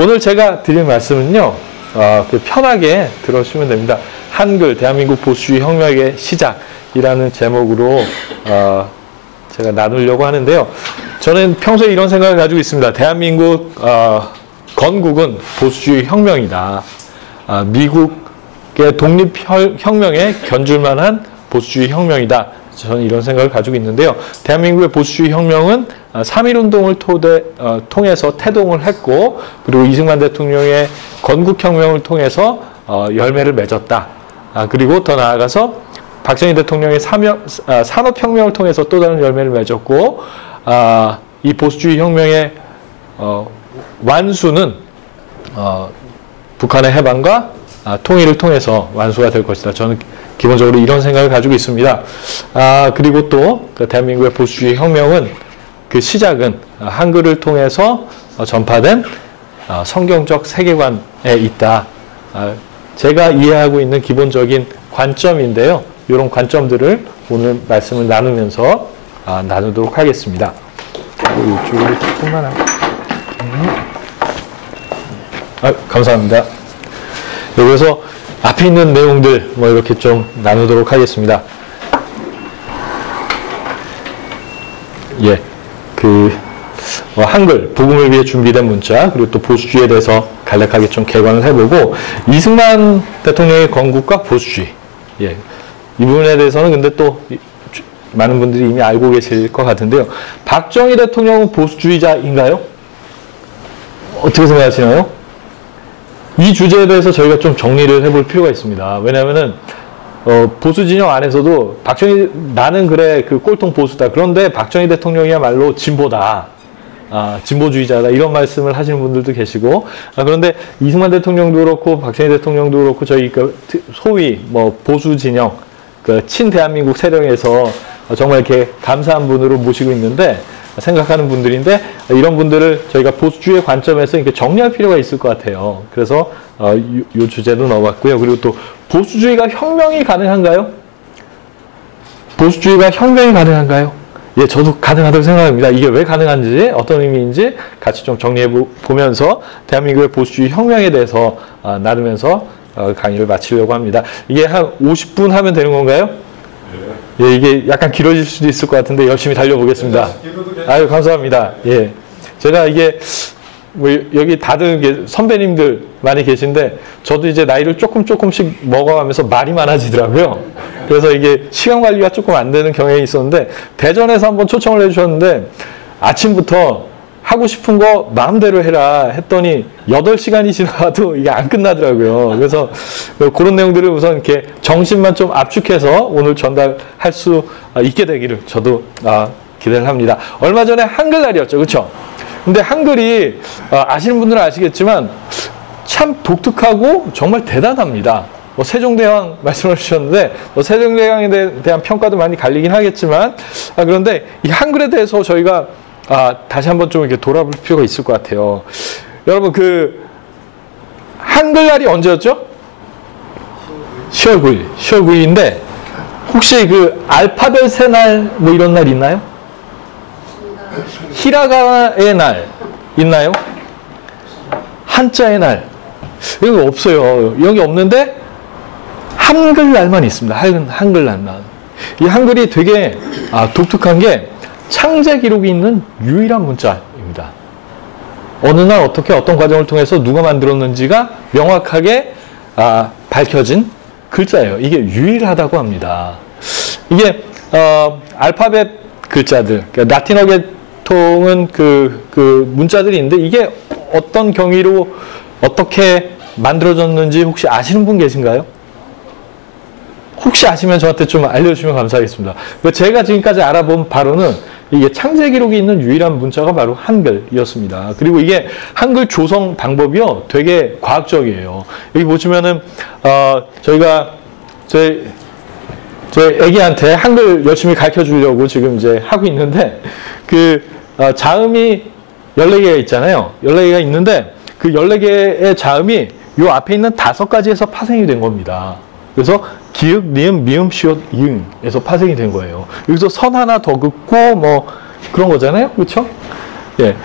오늘 제가 드릴 말씀은요, 편하게 들어주시면 됩니다. 한글, 대한민국 보수주의 혁명의 시작이라는 제목으로 제가 나누려고 하는데요. 저는 평소에 이런 생각을 가지고 있습니다. 대한민국 건국은 보수주의 혁명이다. 미국의 독립혁명에 견줄만한 보수주의 혁명이다. 저는 이런 생각을 가지고 있는데요. 대한민국의 보수주의 혁명은 3.1운동을 통해서 태동을 했고, 그리고 이승만 대통령의 건국혁명을 통해서 열매를 맺었다. 그리고 더 나아가서 박정희 대통령의 산업혁명을 통해서 또 다른 열매를 맺었고, 이 보수주의 혁명의 완수는 북한의 해방과 통일을 통해서 완수가 될 것이다. 저는 기본적으로 이런 생각을 가지고 있습니다. 그리고 또 대한민국의 보수주의 혁명은 그 시작은 한글을 통해서 전파된 성경적 세계관에 있다. 제가 이해하고 있는 기본적인 관점인데요. 이런 관점들을 오늘 말씀을 나누면서 나누도록 하겠습니다. 이쪽으로 조금만 하고. 감사합니다. 여기서 앞에 있는 내용들 이렇게 좀 나누도록 하겠습니다. 예, 한글, 복음을 위해 준비된 문자, 그리고 또 보수주의에 대해서 간략하게 좀 개관을 해보고, 이승만 대통령의 건국과 보수주의. 예, 이 부분에 대해서는 근데 또 많은 분들이 이미 알고 계실 것 같은데요. 박정희 대통령은 보수주의자인가요? 어떻게 생각하시나요? 이 주제에 대해서 저희가 좀 정리를 해볼 필요가 있습니다. 왜냐하면은 보수 진영 안에서도 나는 그래 그 꼴통 보수다. 그런데 박정희 대통령이야말로 진보다, 진보주의자다, 이런 말씀을 하시는 분들도 계시고, 그런데 이승만 대통령도 그렇고 박정희 대통령도 그렇고 저희 소위 보수 진영 친대한민국 세력에서 정말 이렇게 감사한 분으로 모시고 있는데, 생각하는 분들인데, 이런 분들을 저희가 보수주의 관점에서 이렇게 정리할 필요가 있을 것 같아요. 그래서 이 주제도 넣어봤고요. 그리고 또 보수주의가 혁명이 가능한가요? 보수주의가 혁명이 가능한가요? 예, 저도 가능하다고 생각합니다. 이게 왜 가능한지, 어떤 의미인지 같이 좀 정리해 보면서 대한민국의 보수주의 혁명에 대해서 나누면서 강의를 마치려고 합니다. 이게 한 50분 하면 되는 건가요? 예, 이게 약간 길어질 수도 있을 것 같은데 열심히 달려보겠습니다. 아유, 감사합니다. 예. 제가 이게, 여기 다들 선배님들 많이 계신데, 저도 이제 나이를 조금씩 먹어가면서 말이 많아지더라고요. 그래서 이게 시간 관리가 조금 안 되는 경향이 있었는데, 대전에서 한번 초청을 해주셨는데, 아침부터 하고 싶은 거 마음대로 해라 했더니 8시간이 지나가도 이게 안 끝나더라고요. 그래서 그런 내용들을 우선 이렇게 정신만 좀 압축해서 오늘 전달할 수 있게 되기를 저도 기대를 합니다. 얼마 전에 한글날이었죠. 그렇죠? 근데 한글이 아시는 분들은 아시겠지만 참 독특하고 정말 대단합니다. 세종대왕 말씀을 주셨는데 세종대왕에 대한 평가도 많이 갈리긴 하겠지만 그런데 이 한글에 대해서 저희가 다시 한번 좀 이렇게 돌아볼 필요가 있을 것 같아요. 여러분, 한글날이 언제였죠? 10월 9일. 10월 9일인데, 혹시 알파벳의 날, 이런 날 있나요? 히라가나의 날, 있나요? 한자의 날. 여기 없어요. 여기 없는데, 한글날만 있습니다. 한글날만. 이 한글이 되게, 독특한 게, 창제 기록이 있는 유일한 문자입니다. 어느 날 어떻게 어떤 과정을 통해서 누가 만들었는지가 명확하게 밝혀진 글자예요. 이게 유일하다고 합니다. 이게 알파벳 글자들, 그러니까 라틴어 계통은 그 문자들이 있는데 이게 어떤 경위로 어떻게 만들어졌는지 혹시 아시는 분 계신가요? 혹시 아시면 저한테 좀 알려주시면 감사하겠습니다. 제가 지금까지 알아본 바로는 이게 창제 기록이 있는 유일한 문자가 바로 한글이었습니다. 그리고 이게 한글 조성 방법이요, 되게 과학적이에요. 여기 보시면은 저희가 저희 애기한테 한글 열심히 가르쳐 주려고 지금 이제 하고 있는데 자음이 14개가 있잖아요. 14개가 있는데 그 14개의 자음이 요 앞에 있는 5가지에서 파생이 된 겁니다. 그래서 기역, 니은, 미음, 시옷, 이응에서 파생이 된 거예요. 여기서 선 하나 더 긋고 그런 거잖아요. 그렇죠? 예.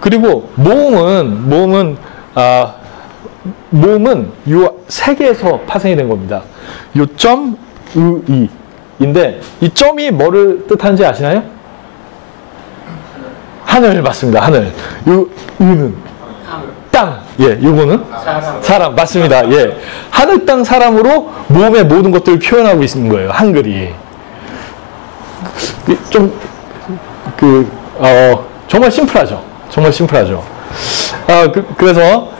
그리고 모음은 몸은 요 세 개에서 파생이 된 겁니다. 요 점, 인데 이 점이 뭐를 뜻하는지 아시나요? 하늘 맞습니다. 하늘. 요 는 땅. 예, 요거는 사람 맞습니다. 예. 하늘 땅 사람으로 몸의 모든 것들을 표현하고 있는 거예요. 한글이. 좀 정말 심플하죠. 정말 심플하죠. 그래서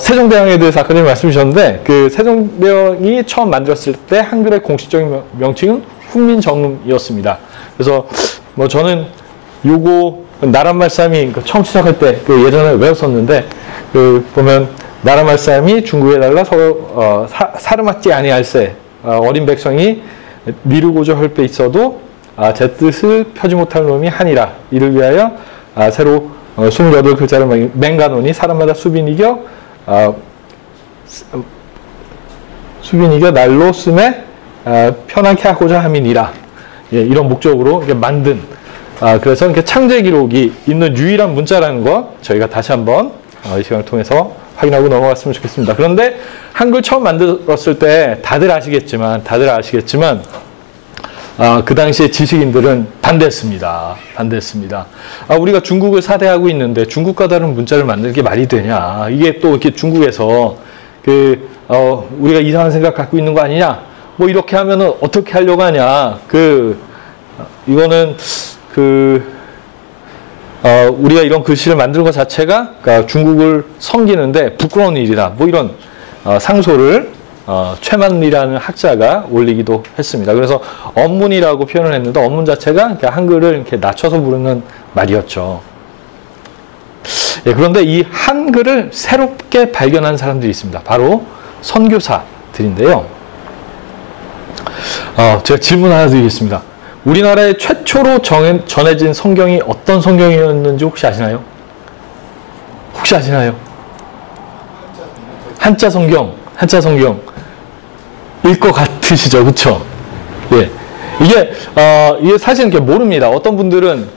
세종대왕에 대해서 아까 전에 말씀 주셨는데 그 세종대왕이 처음 만들었을 때 한글의 공식적인 명칭은 훈민정음이었습니다. 그래서 뭐 저는 요거 나란말싸미 처음 시작할 때 그 예전에 외웠었는데 그 보면 나란말싸미 중국에달라 서로 사르맞지 아니할세 어린 백성이 미루고자 할 때 있어도 제 뜻을 펴지 못할 놈이 하니라 이를 위하여 새로 28글자를 맹가노니 사람마다 수빈이겨 날로 쓰매 편하게 하고자 함이니라. 예, 이런 목적으로 만든 그래서 이렇게 창제 기록이 있는 유일한 문자라는 거 저희가 다시 한번 이 시간을 통해서 확인하고 넘어갔으면 좋겠습니다. 그런데 한글 처음 만들었을 때 다들 아시겠지만 그 당시에 지식인들은 반대했습니다. 우리가 중국을 사대하고 있는데 중국과 다른 문자를 만드는 게 말이 되냐. 이게 또 이렇게 중국에서 우리가 이상한 생각 갖고 있는 거 아니냐. 뭐 이렇게 하면은 어떻게 하려고 하냐. 이거는 우리가 이런 글씨를 만드는 것 자체가 그러니까 중국을 섬기는데 부끄러운 일이다. 뭐 이런 상소를 최만리라는 학자가 올리기도 했습니다. 그래서 언문이라고 표현을 했는데 언문 자체가 한글을 이렇게 낮춰서 부르는 말이었죠. 예, 그런데 이 한글을 새롭게 발견한 사람들이 있습니다. 바로 선교사들인데요. 제가 질문 하나 드리겠습니다. 우리나라에 최초로 전해진 성경이 어떤 성경이었는지 혹시 아시나요? 한자 성경. 일 것 같으시죠? 그쵸? 예. 이게 사실 이렇게 모릅니다. 어떤 분들은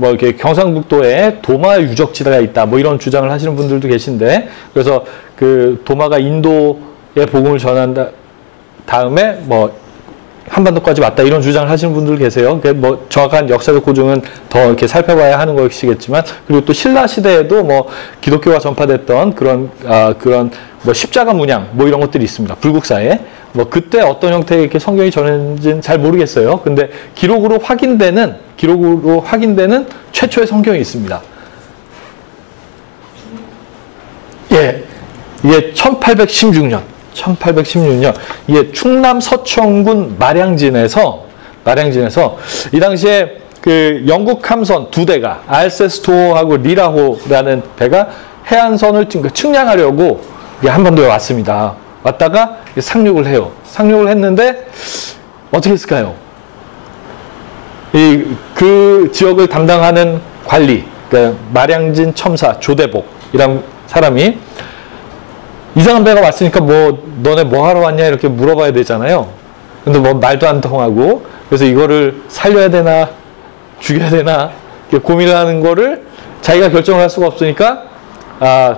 이렇게 경상북도에 도마 유적지가 있다. 뭐 이런 주장을 하시는 분들도 계신데, 그래서 도마가 인도의 복음을 전한 다음에 한반도까지 왔다. 이런 주장을 하시는 분들 계세요. 뭐 정확한 역사적 고증은 더 이렇게 살펴봐야 하는 것이겠지만, 그리고 또 신라 시대에도 기독교가 전파됐던 그런 십자가 문양 이런 것들이 있습니다. 불국사에. 그때 어떤 형태의 이렇게 성경이 전해진지는 잘 모르겠어요. 근데 기록으로 확인되는 최초의 성경이 있습니다. 예. 이게 1816년 이게 충남 서천군 마량진에서 이 당시에 영국 함선 2대가 알세스토하고 리라호라는 배가 해안선을 측량하려고 한반도에 왔습니다. 왔다가 상륙을 해요. 상륙을 했는데 어떻게 했을까요? 그 지역을 담당하는 관리, 그러니까 마량진 첨사 조대복이란 사람이 이상한 배가 왔으니까 너네 뭐 하러 왔냐 이렇게 물어봐야 되잖아요. 근데 말도 안 통하고, 그래서 이거를 살려야 되나 죽여야 되나 고민을 하는 거를 자기가 결정을 할 수가 없으니까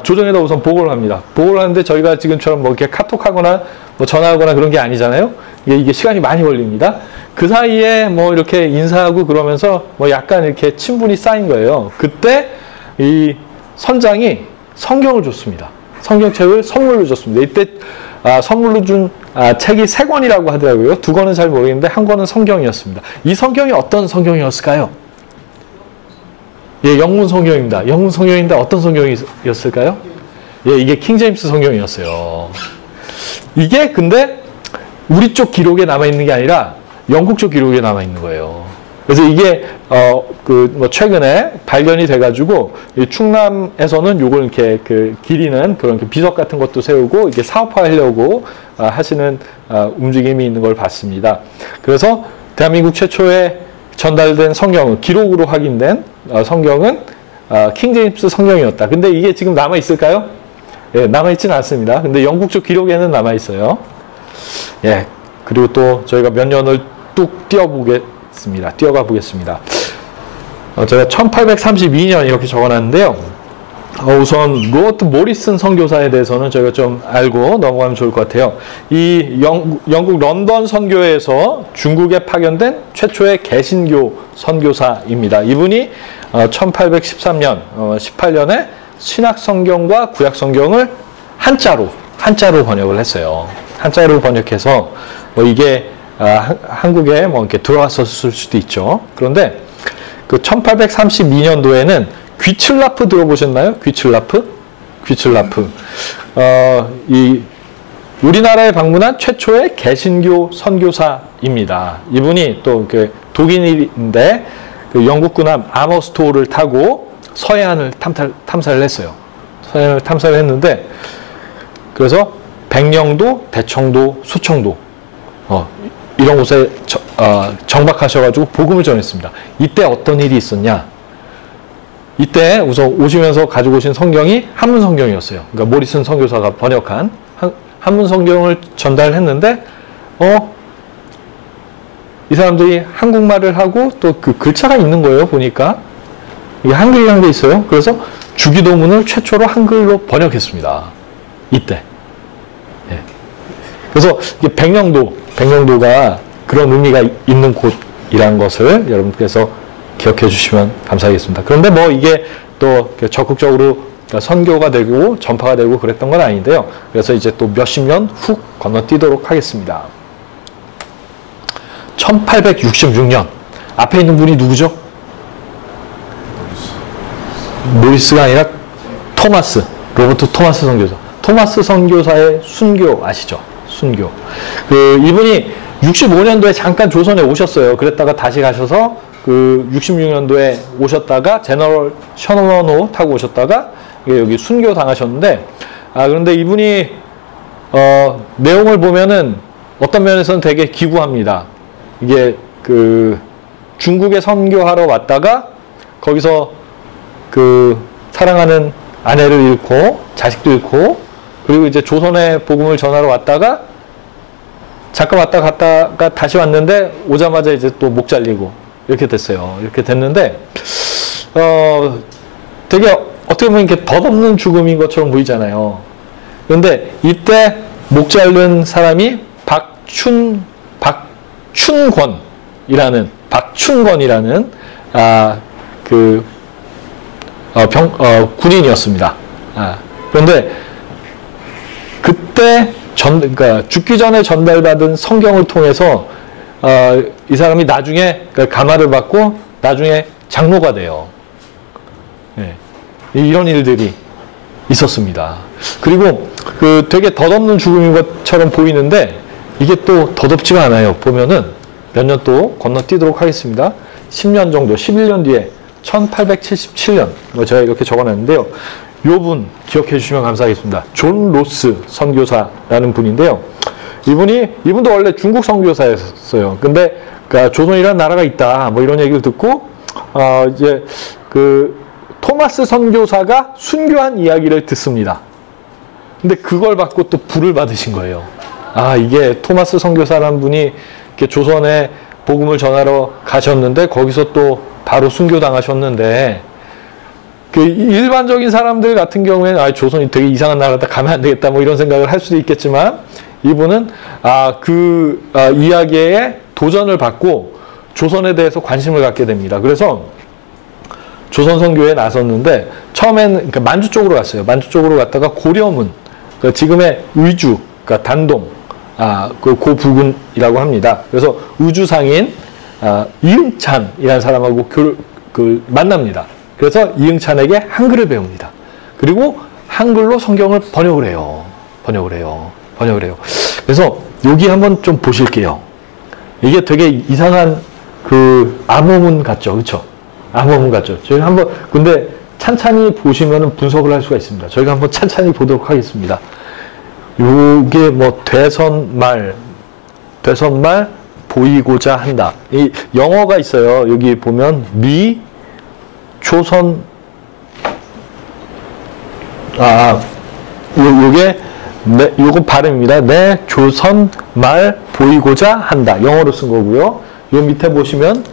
조정에다 우선 보고를 합니다. 보고를 하는데 저희가 지금처럼 이렇게 카톡하거나 전화하거나 그런 게 아니잖아요. 이게 시간이 많이 걸립니다. 그 사이에 이렇게 인사하고 그러면서 약간 이렇게 친분이 쌓인 거예요. 그때 이 선장이 성경을 줬습니다. 성경책을 선물로 줬습니다. 이때 선물로 준 책이 3권이라고 하더라고요. 2권은 잘 모르겠는데 1권은 성경이었습니다. 이 성경이 어떤 성경이었을까요? 예, 영문 성경입니다. 영문 성경인데 어떤 성경이었을까요? 예, 이게 킹제임스 성경이었어요. 이게 근데 우리 쪽 기록에 남아있는 게 아니라 영국 쪽 기록에 남아있는 거예요. 그래서 이게 최근에 발견이 돼가지고 충남에서는 요걸 이렇게 기리는 그런 비석 같은 것도 세우고 이게 사업화하려고 하시는 움직임이 있는 걸 봤습니다. 그래서 대한민국 최초의 전달된 성경은 기록으로 확인된 성경은 킹제임스 성경이었다. 근데 이게 지금 남아 있을까요? 예, 남아 있지는 않습니다. 근데 영국 쪽 기록에는 남아 있어요. 예, 그리고 또 저희가 몇 년을 뚝 뛰어가 보겠습니다. 제가 1832년 이렇게 적어놨는데요. 우선 로버트 모리슨 선교사에 대해서는 저희가 좀 알고 넘어가면 좋을 것 같아요. 이 영국 런던 선교회에서 중국에 파견된 최초의 개신교 선교사입니다. 이분이 1813년, 18년에 신약 성경과 구약 성경을 한자로 번역을 했어요. 한자로 번역해서 이게 한국에 이렇게 들어왔었을 수도 있죠. 그런데 그 1832년도에는 귀출라프 들어보셨나요? 귀출라프? 이 우리나라에 방문한 최초의 개신교 선교사입니다. 이분이 또 독일인데 그 영국 군함 아머스토어를 타고 서해안을 탐사를 했어요. 서해안을 탐사를 했는데 그래서 백령도, 대청도, 소청도 이런 곳에 정박하셔가지고 복음을 전했습니다. 이때 어떤 일이 있었냐? 이때 우선 오시면서 가지고 오신 성경이 한문 성경이었어요. 그러니까 모리슨 선교사가 번역한 한문 성경을 전달했는데 이 사람들이 한국말을 하고 또 그 글자가 있는 거예요. 보니까 이게 한글이라는 게 있어요. 그래서 주기도문을 최초로 한글로 번역했습니다. 이때. 예. 그래서 이게 백령도가 그런 의미가 있는 곳이라는 것을 여러분께서 기억해 주시면 감사하겠습니다. 그런데 이게 또 적극적으로 선교가 되고 전파가 되고 그랬던 건 아닌데요. 그래서 이제 또 몇십 년 훅 건너뛰도록 하겠습니다. 1866년 앞에 있는 분이 누구죠? 모리스가 아니라 로버트 토마스 선교사. 토마스 선교사의 순교 아시죠? 순교. 이분이 65년도에 잠깐 조선에 오셨어요. 그랬다가 다시 가셔서 66년도에 오셨다가 제너럴 셔너너 타고 오셨다가 여기 순교 당하셨는데 그런데 이분이 내용을 보면은 어떤 면에서는 되게 기구합니다. 이게 중국에 선교하러 왔다가 거기서 사랑하는 아내를 잃고 자식도 잃고 그리고 이제 조선에 복음을 전하러 왔다가 잠깐 왔다 갔다가 다시 왔는데 오자마자 이제 또 목 잘리고 이렇게 됐어요. 이렇게 됐는데 되게 어떻게 보면 이렇게 덧없는 죽음인 것처럼 보이잖아요. 그런데 이때 목 자른 사람이 박춘권이라는 군인이었습니다. 그런데 그때 그러니까 죽기 전에 전달받은 성경을 통해서 이 사람이 나중에 감화를 받고 나중에 장로가 돼요. 네. 이런 일들이 있었습니다. 그리고 되게 덧없는 죽음인 것처럼 보이는데 이게 또 덧없지가 않아요. 보면은 몇 년 또 건너뛰도록 하겠습니다. 10년 정도, 11년 뒤에 1877년 제가 이렇게 적어놨는데요. 요 분 기억해 주시면 감사하겠습니다. 존 로스 선교사라는 분인데요. 이분도 원래 중국 선교사였어요. 근데 조선이라는 나라가 있다 이런 얘기를 듣고 이제 토마스 선교사가 순교한 이야기를 듣습니다. 근데 그걸 받고 또 불을 받으신 거예요. 이게 토마스 선교사라는 분이 이렇게 조선에 복음을 전하러 가셨는데 거기서 또 바로 순교당하셨는데 일반적인 사람들 같은 경우에는 조선이 되게 이상한 나라다 가면 안 되겠다 이런 생각을 할 수도 있겠지만 이분은 이야기에 도전을 받고 조선에 대해서 관심을 갖게 됩니다. 그래서 조선 선교에 나섰는데 처음에는 그러니까 만주 쪽으로 갔어요. 만주 쪽으로 갔다가 고려문, 지금의 의주, 단동, 그 부근이라고 합니다. 그래서 의주상인 이응찬이라는 사람하고 만납니다. 그래서 이응찬에게 한글을 배웁니다. 그리고 한글로 성경을 번역을 해요. 그래서 여기 한번 좀 보실게요. 이게 되게 이상한 암호문 같죠, 그렇죠? 암호문 같죠. 저희 한번 근데 찬찬히 보시면은 분석을 할 수가 있습니다. 저희가 한번 찬찬히 보도록 하겠습니다. 요게 대선말 보이고자 한다. 이 영어가 있어요. 여기 보면 조선 요거 발음입니다. 내 조선 말 보이고자 한다. 영어로 쓴 거고요. 요 밑에 보시면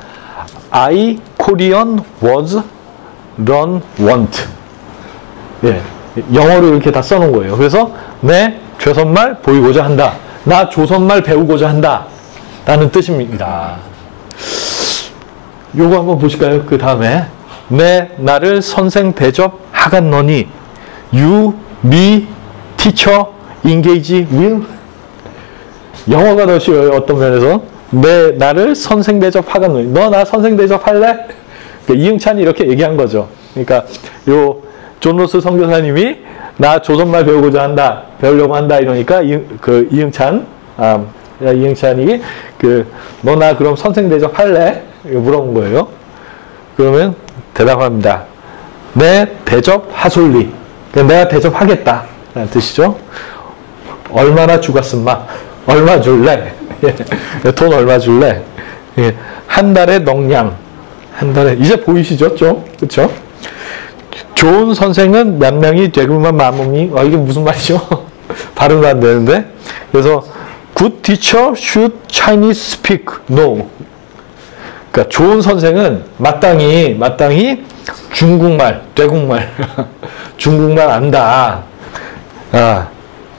I Korean was run want. 예, 영어로 이렇게 다 써놓은 거예요. 그래서 내 조선말 보이고자 한다. 나 조선말 배우고자 한다. 라는 뜻입니다. 요거 한번 보실까요? 그 다음에 내 나를 선생 대접 하갔노니 you, me, teacher, engage, will. 영어가 더 쉬워요. 어떤 면에서 내 나를 선생 대접 하갔노니 너 나 선생 대접할래? 이응찬이 이렇게 얘기한 거죠. 그러니까 요 존 로스 선교사님이 나 조선말 배우고자 한다, 배우려고 한다 이러니까 이응찬이 너 나 그럼 선생 대접할래? 물어본 거예요. 그러면 대답합니다. 내 대접 하솔리. 내가 대접하겠다 라는 뜻이죠. 얼마나 주겠음마? 얼마 줄래? 돈 얼마 줄래? 한 달에 넉량. 한 달에 이제 보이시죠? 좀 그렇죠? 좋은 선생은 몇 명이 되고만 마음이 이게 무슨 말이죠? 발음도 안 되는데. 그래서 good teacher should Chinese speak no. 그러니까 좋은 선생은 마땅히 중국말, 대국말, 중국말 안다.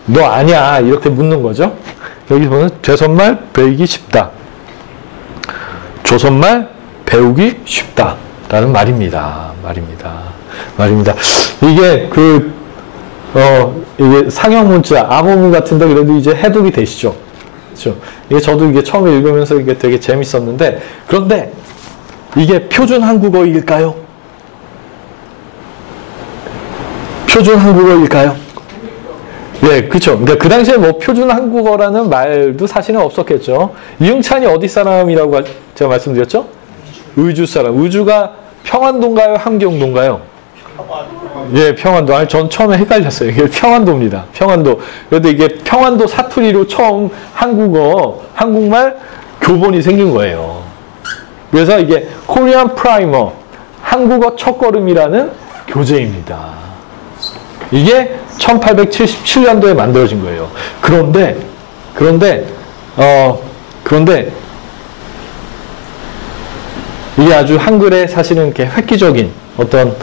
너 아냐 이렇게 묻는 거죠. 여기 보면 조선말 배우기 쉽다. 조선말 배우기 쉽다라는 말입니다. 이게 이게 상형 문자, 암호문 같은데 그래도 이제 해독이 되시죠. 그렇죠? 이게 저도 이게 처음에 읽으면서 이게 되게 재밌었는데 그런데 이게 표준 한국어일까요? 표준 한국어일까요? 예, 그렇죠. 그러니까 그 당시에 뭐 표준 한국어라는 말도 사실은 없었겠죠. 이응찬이 어디 사람이라고 제가 말씀드렸죠? 의주 사람. 의주가 평안도인가요? 함경도인가요? 예, 평안도. 아니, 전 처음에 헷갈렸어요. 이게 평안도입니다. 평안도. 그런데 이게 평안도 사투리로 처음 한국말 교본이 생긴 거예요. 그래서 이게 코리안 프라이머, 한국어 첫걸음이라는 교재입니다. 이게 1877년도에 만들어진 거예요. 그런데 이게 아주 한글에 사실은 이렇게 획기적인 어떤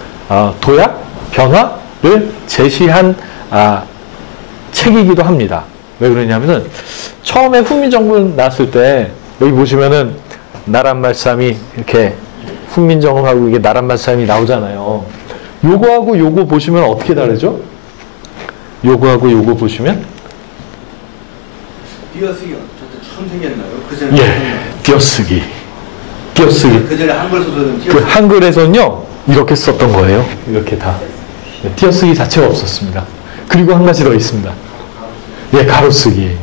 도약, 변화를 제시한 책이기도 합니다. 왜 그러냐면은 처음에 훈민정음 나왔을 때 여기 보시면은 나란말싸미 이렇게 훈민정음하고 이게 나란말싸미 나오잖아요. 요거하고 요거 보시면 어떻게 다르죠? 요거하고 요거 보시면 띄어쓰기 처음 생겼나요? 그 전에 띄어쓰기. 그 전에 한글 소설은 그 한글에서는요 이렇게 썼던 거예요. 이렇게 다 띄어쓰기 자체가 없었습니다. 그리고 한 가지 더 있습니다. 가로쓰기.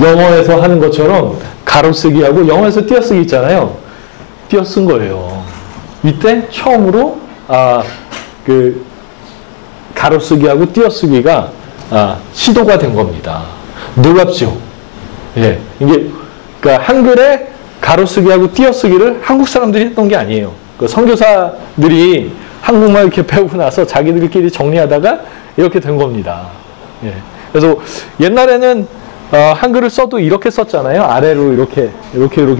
영어에서 하는 것처럼 가로쓰기하고 영어에서 띄어쓰기 있잖아요. 띄어쓴 거예요. 이때 처음으로 그 가로쓰기하고 띄어쓰기가 시도가 된 겁니다. 놀랍죠? 예, 이게 그러니까 한글에 가로쓰기하고 띄어쓰기를 한국 사람들이 했던 게 아니에요. 그 선교사들이 한국말 이렇게 배우고 나서 자기들끼리 정리하다가 이렇게 된 겁니다. 예. 그래서 옛날에는 한글을 써도 이렇게 썼잖아요. 아래로 이렇게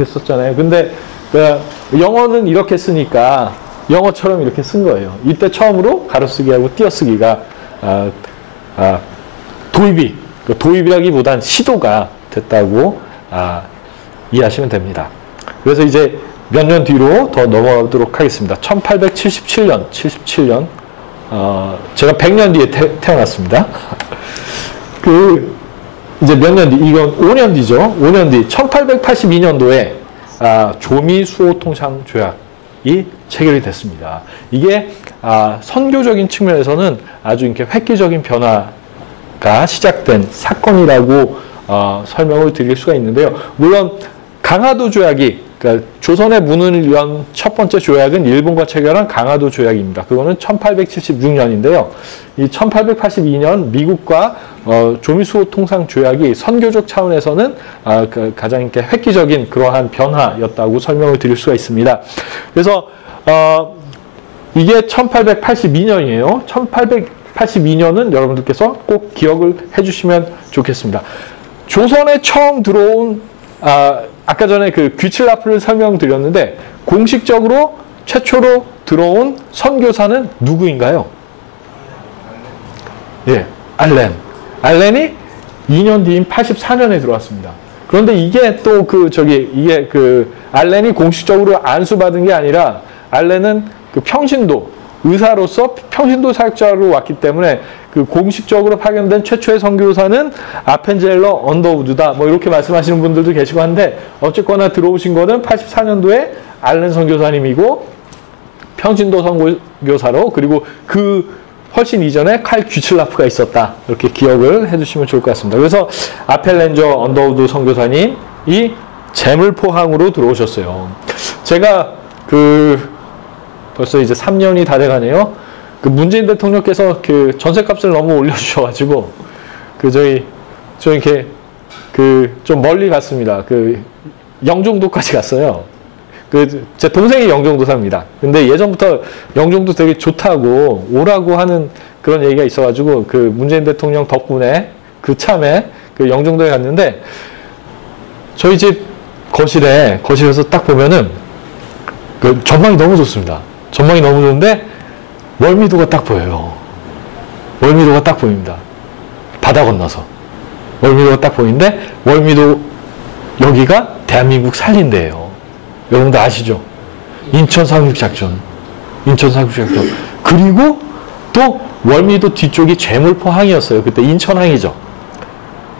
썼잖아요. 근데 영어는 이렇게 쓰니까 영어처럼 이렇게 쓴 거예요. 이때 처음으로 가로쓰기하고 띄어쓰기가 도입이라기보단 시도가 됐다고 이해하시면 됩니다. 그래서 이제 몇 년 뒤로 더 넘어가도록 하겠습니다. 1877년, 제가 100년 뒤에 태어났습니다. 이제 몇 년 뒤, 이건 5년 뒤죠. 5년 뒤, 1882년도에 조미수호통상조약이 체결이 됐습니다. 이게 선교적인 측면에서는 아주 이렇게 획기적인 변화가 시작된 사건이라고 설명을 드릴 수가 있는데요. 물론 강화도 조약이 그러니까 조선의 문을 연 첫 번째 조약은 일본과 체결한 강화도 조약입니다. 그거는 1876년인데요. 이 1882년 미국과 조미수호 통상 조약이 선교적 차원에서는 가장 이렇게 획기적인 그러한 변화였다고 설명을 드릴 수가 있습니다. 그래서 이게 1882년이에요. 1882년은 여러분들께서 꼭 기억을 해주시면 좋겠습니다. 조선에 처음 들어온 아까 전에 그 귀칠라프를 설명드렸는데 공식적으로 최초로 들어온 선교사는 누구인가요? 예, 알렌. 알렌이 2년 뒤인 84년에 들어왔습니다. 그런데 이게 또 알렌이 공식적으로 안수받은 게 아니라 알렌은 그 평신도, 의사로서 평신도 사역자로 왔기 때문에 그 공식적으로 파견된 최초의 선교사는 아펜젤러 언더우드다. 뭐 이렇게 말씀하시는 분들도 계시고 한데 어쨌거나 들어오신 거는 84년도에 알렌 선교사님이고 평신도 선교사로 그리고 그 훨씬 이전에 칼 귀틀라프가 있었다. 이렇게 기억을 해주시면 좋을 것 같습니다. 그래서 아펠렌저 언더우드 선교사님이 제물포항으로 들어오셨어요. 제가 벌써 이제 3년이 다 돼가네요. 그 문재인 대통령께서 그 전셋값을 너무 올려주셔가지고 저희 이렇게 좀 멀리 갔습니다. 영종도까지 갔어요. 제 동생이 영종도 삽니다. 근데 예전부터 영종도 되게 좋다고 오라고 하는 그런 얘기가 있어가지고 문재인 대통령 덕분에 참에 영종도에 갔는데 저희 집 거실에서 딱 보면은 전망이 너무 좋습니다. 전망이 너무 좋은데 월미도가 딱 보여요. 월미도가 딱 보입니다. 바다 건너서 월미도가 딱 보이는데 월미도 여기가 대한민국 살린대예요. 여러분들 아시죠? 인천 상륙작전. 그리고 또 월미도 뒤쪽이 제물포항이었어요. 그때 인천항이죠.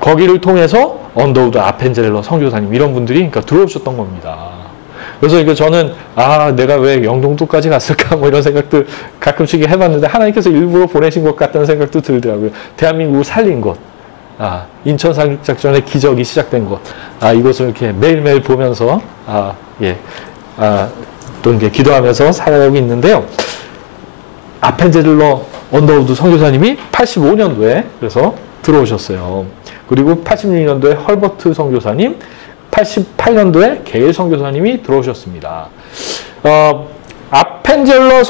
거기를 통해서 언더우드 아펜젤러 선교사님 이런 분들이 그러니까 들어오셨던 겁니다. 그래서 저는 내가 왜 영종도까지 갔을까 뭐 이런 생각들 가끔씩 해봤는데 하나님께서 일부러 보내신 것 같다는 생각도 들더라고요. 대한민국을 살린 곳. 인천 상륙작전의 기적이 시작된 곳. 이것을 이렇게 매일매일 보면서 또 이렇게 기도하면서 살아가고 있는데요. 아펜젤러 언더우드 선교사님이 85년도에 그래서 들어오셨어요. 그리고 86년도에 헐버트 선교사님, 88년도에 게일 선교사님이 들어오셨습니다. 아펜젤러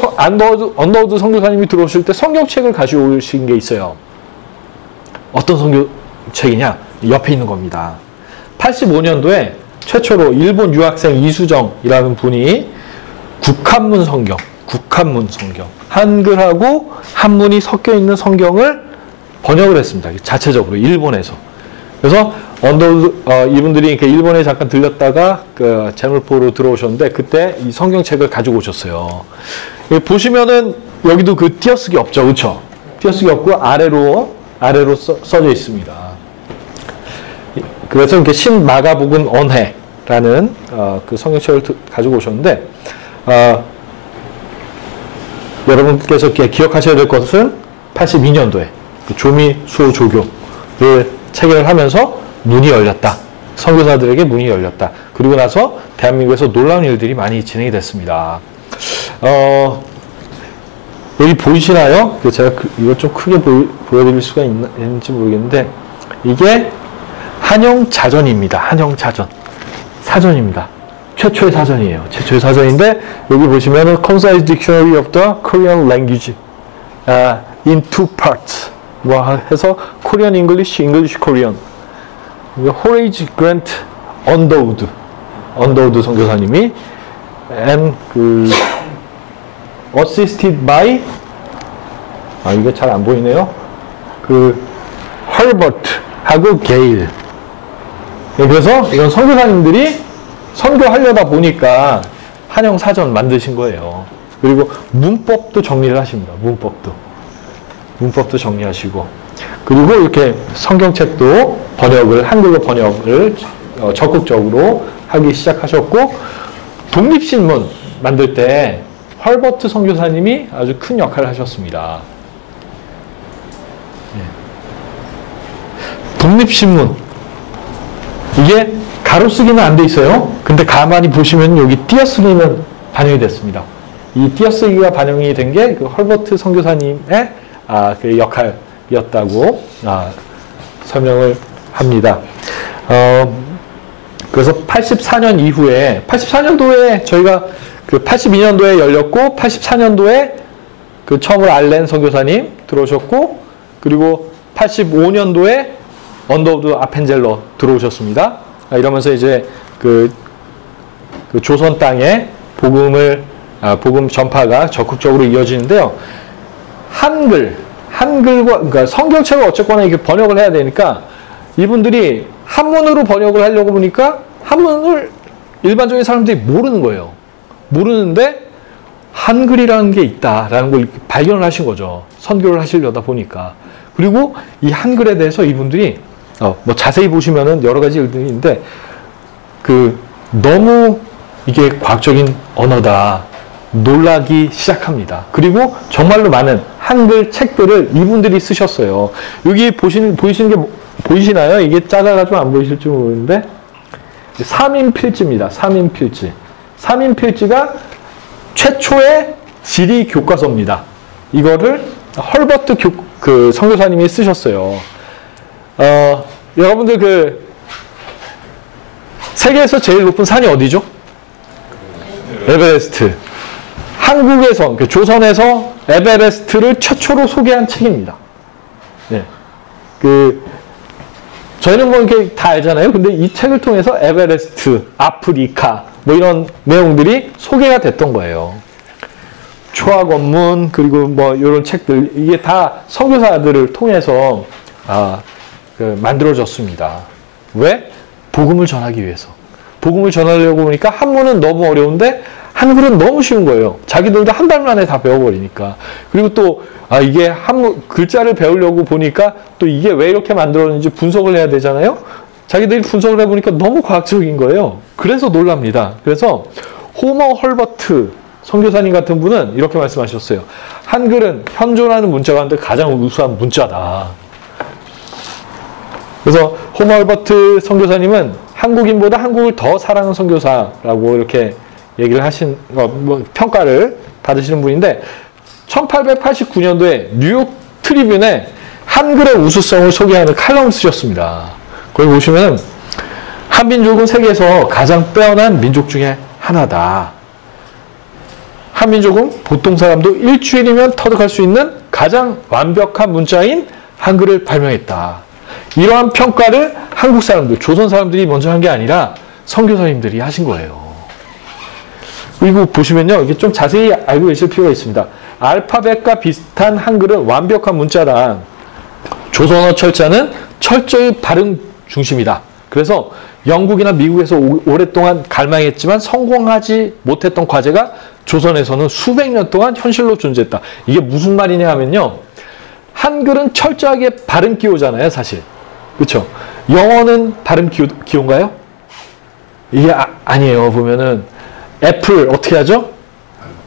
언더우드 선교사님이 들어오실 때 성경책을 가져오신 게 있어요. 어떤 성경책이냐? 옆에 있는 겁니다. 85년도에 최초로 일본 유학생 이수정이라는 분이 국한문 성경, 한글하고 한문이 섞여 있는 성경을 번역을 했습니다. 자체적으로 일본에서. 그래서 이분들이 일본에 잠깐 들렸다가 제물포로 들어오셨는데 그때 이 성경책을 가지고 오셨어요. 보시면은 여기도 띄어쓰기 없죠, 그렇죠? 띄어쓰기 없고 아래로 써져 있습니다. 그래서 이렇게 신마가복음 언해라는 그 성경책을 가지고 오셨는데 여러분께서 기억하셔야 될 것은 82년도에 조미 수호 조교를 체결하면서 문이 열렸다. 선교사들에게 문이 열렸다. 그리고 나서 대한민국에서 놀라운 일들이 많이 진행이 됐습니다. 여기 보이시나요? 제가 이걸 좀 크게 보여드릴 수가 있는지 모르겠는데 이게 한영자전입니다. 한영자전. 사전입니다. 최초의 사전이에요. 최초의 사전인데 여기 보시면은 Concise Dictionary of the Korean Language in two parts 해서 Korean English, English Korean. 호레이지 그랜트 언더우드 선교사님이 and assisted by 이게 잘 안 보이네요. 헐버트하고 게일. 그래서 이건 선교사님들이 선교하려다 보니까 한영 사전 만드신 거예요. 그리고 문법도 정리를 하십니다. 문법도 정리하시고 그리고 이렇게 성경책도 한글로 번역을 적극적으로 하기 시작하셨고 독립신문 만들 때 헐버트 선교사님이 아주 큰 역할을 하셨습니다. 독립신문 이게 가로쓰기는 안 돼 있어요. 근데 가만히 보시면 여기 띄어쓰기는 반영이 됐습니다. 이 띄어쓰기가 반영이 된 게 헐버트 선교사님의 그 역할이었다고 설명을 합니다. 그래서 84년 이후에 84년도에 저희가 82년도에 열렸고 84년도에 처음으로 알렌 선교사님 들어오셨고 그리고 85년도에 언더우드 아펜젤러 들어오셨습니다. 이러면서 이제 그 조선 땅에 복음 전파가 적극적으로 이어지는데요. 한글과, 그러니까 성경책을 어쨌거나 이렇게 번역을 해야 되니까 이분들이 한문으로 번역을 하려고 보니까 한문을 일반적인 사람들이 모르는 거예요. 모르는데 한글이라는 게 있다라는 걸 발견을 하신 거죠. 선교를 하시려다 보니까. 그리고 이 한글에 대해서 이분들이 뭐 자세히 보시면은 여러 가지 일들이 있는데 너무 이게 과학적인 언어다 놀라기 시작합니다. 그리고 정말로 많은 한글 책들을 이분들이 쓰셨어요. 여기 보이시는 게 보이시나요? 이게 작아가지고 안 보이실지 모르는데 3인 필지입니다. 3인 필지. 3인 필지가 최초의 지리 교과서입니다. 이거를 헐버트 선교사님이 쓰셨어요. 여러분들 세계에서 제일 높은 산이 어디죠? 에베레스트. 한국에서, 조선에서 에베레스트를 최초로 소개한 책입니다. 네. 저희는 뭐 이렇게 다 알잖아요. 근데 이 책을 통해서 에베레스트, 아프리카, 뭐 이런 내용들이 소개가 됐던 거예요. 초학원문, 그리고 뭐 이런 책들, 이게 다 선교사들을 통해서, 만들어졌습니다. 왜? 복음을 전하기 위해서. 복음을 전하려고 보니까 한문은 너무 어려운데 한글은 너무 쉬운 거예요. 자기들도 한 달 만에 다 배워버리니까. 그리고 또 이게 한문 글자를 배우려고 보니까 또 이게 왜 이렇게 만들었는지 분석을 해야 되잖아요. 자기들이 분석을 해보니까 너무 과학적인 거예요. 그래서 놀랍니다. 그래서 호머 헐버트 선교사님 같은 분은 이렇게 말씀하셨어요. 한글은 현존하는 문자 가운데 가장 우수한 문자다. 그래서 호머 헐버트 선교사님은 한국인보다 한국을 더 사랑하는 선교사라고 이렇게 얘기를 평가를 받으시는 분인데 1889년도에 뉴욕 트리뷴에 한글의 우수성을 소개하는 칼럼을 쓰셨습니다. 거기 보시면 한민족은 세계에서 가장 빼어난 민족 중에 하나다. 한민족은 보통 사람도 일주일이면 터득할 수 있는 가장 완벽한 문자인 한글을 발명했다. 이러한 평가를 한국 사람들, 조선 사람들이 먼저 한 게 아니라 선교사님들이 하신 거예요. 그리고 보시면요, 이게 좀 자세히 알고 계실 필요가 있습니다. 알파벳과 비슷한 한글은 완벽한 문자다. 조선어 철자는 철저히 발음 중심이다. 그래서 영국이나 미국에서 오랫동안 갈망했지만 성공하지 못했던 과제가 조선에서는 수백 년 동안 현실로 존재했다. 이게 무슨 말이냐 하면요, 한글은 철저하게 발음 기호잖아요, 사실. 그렇죠? 영어는 발음 기호인가요? 이게 아니에요. 보면은 애플 어떻게 하죠?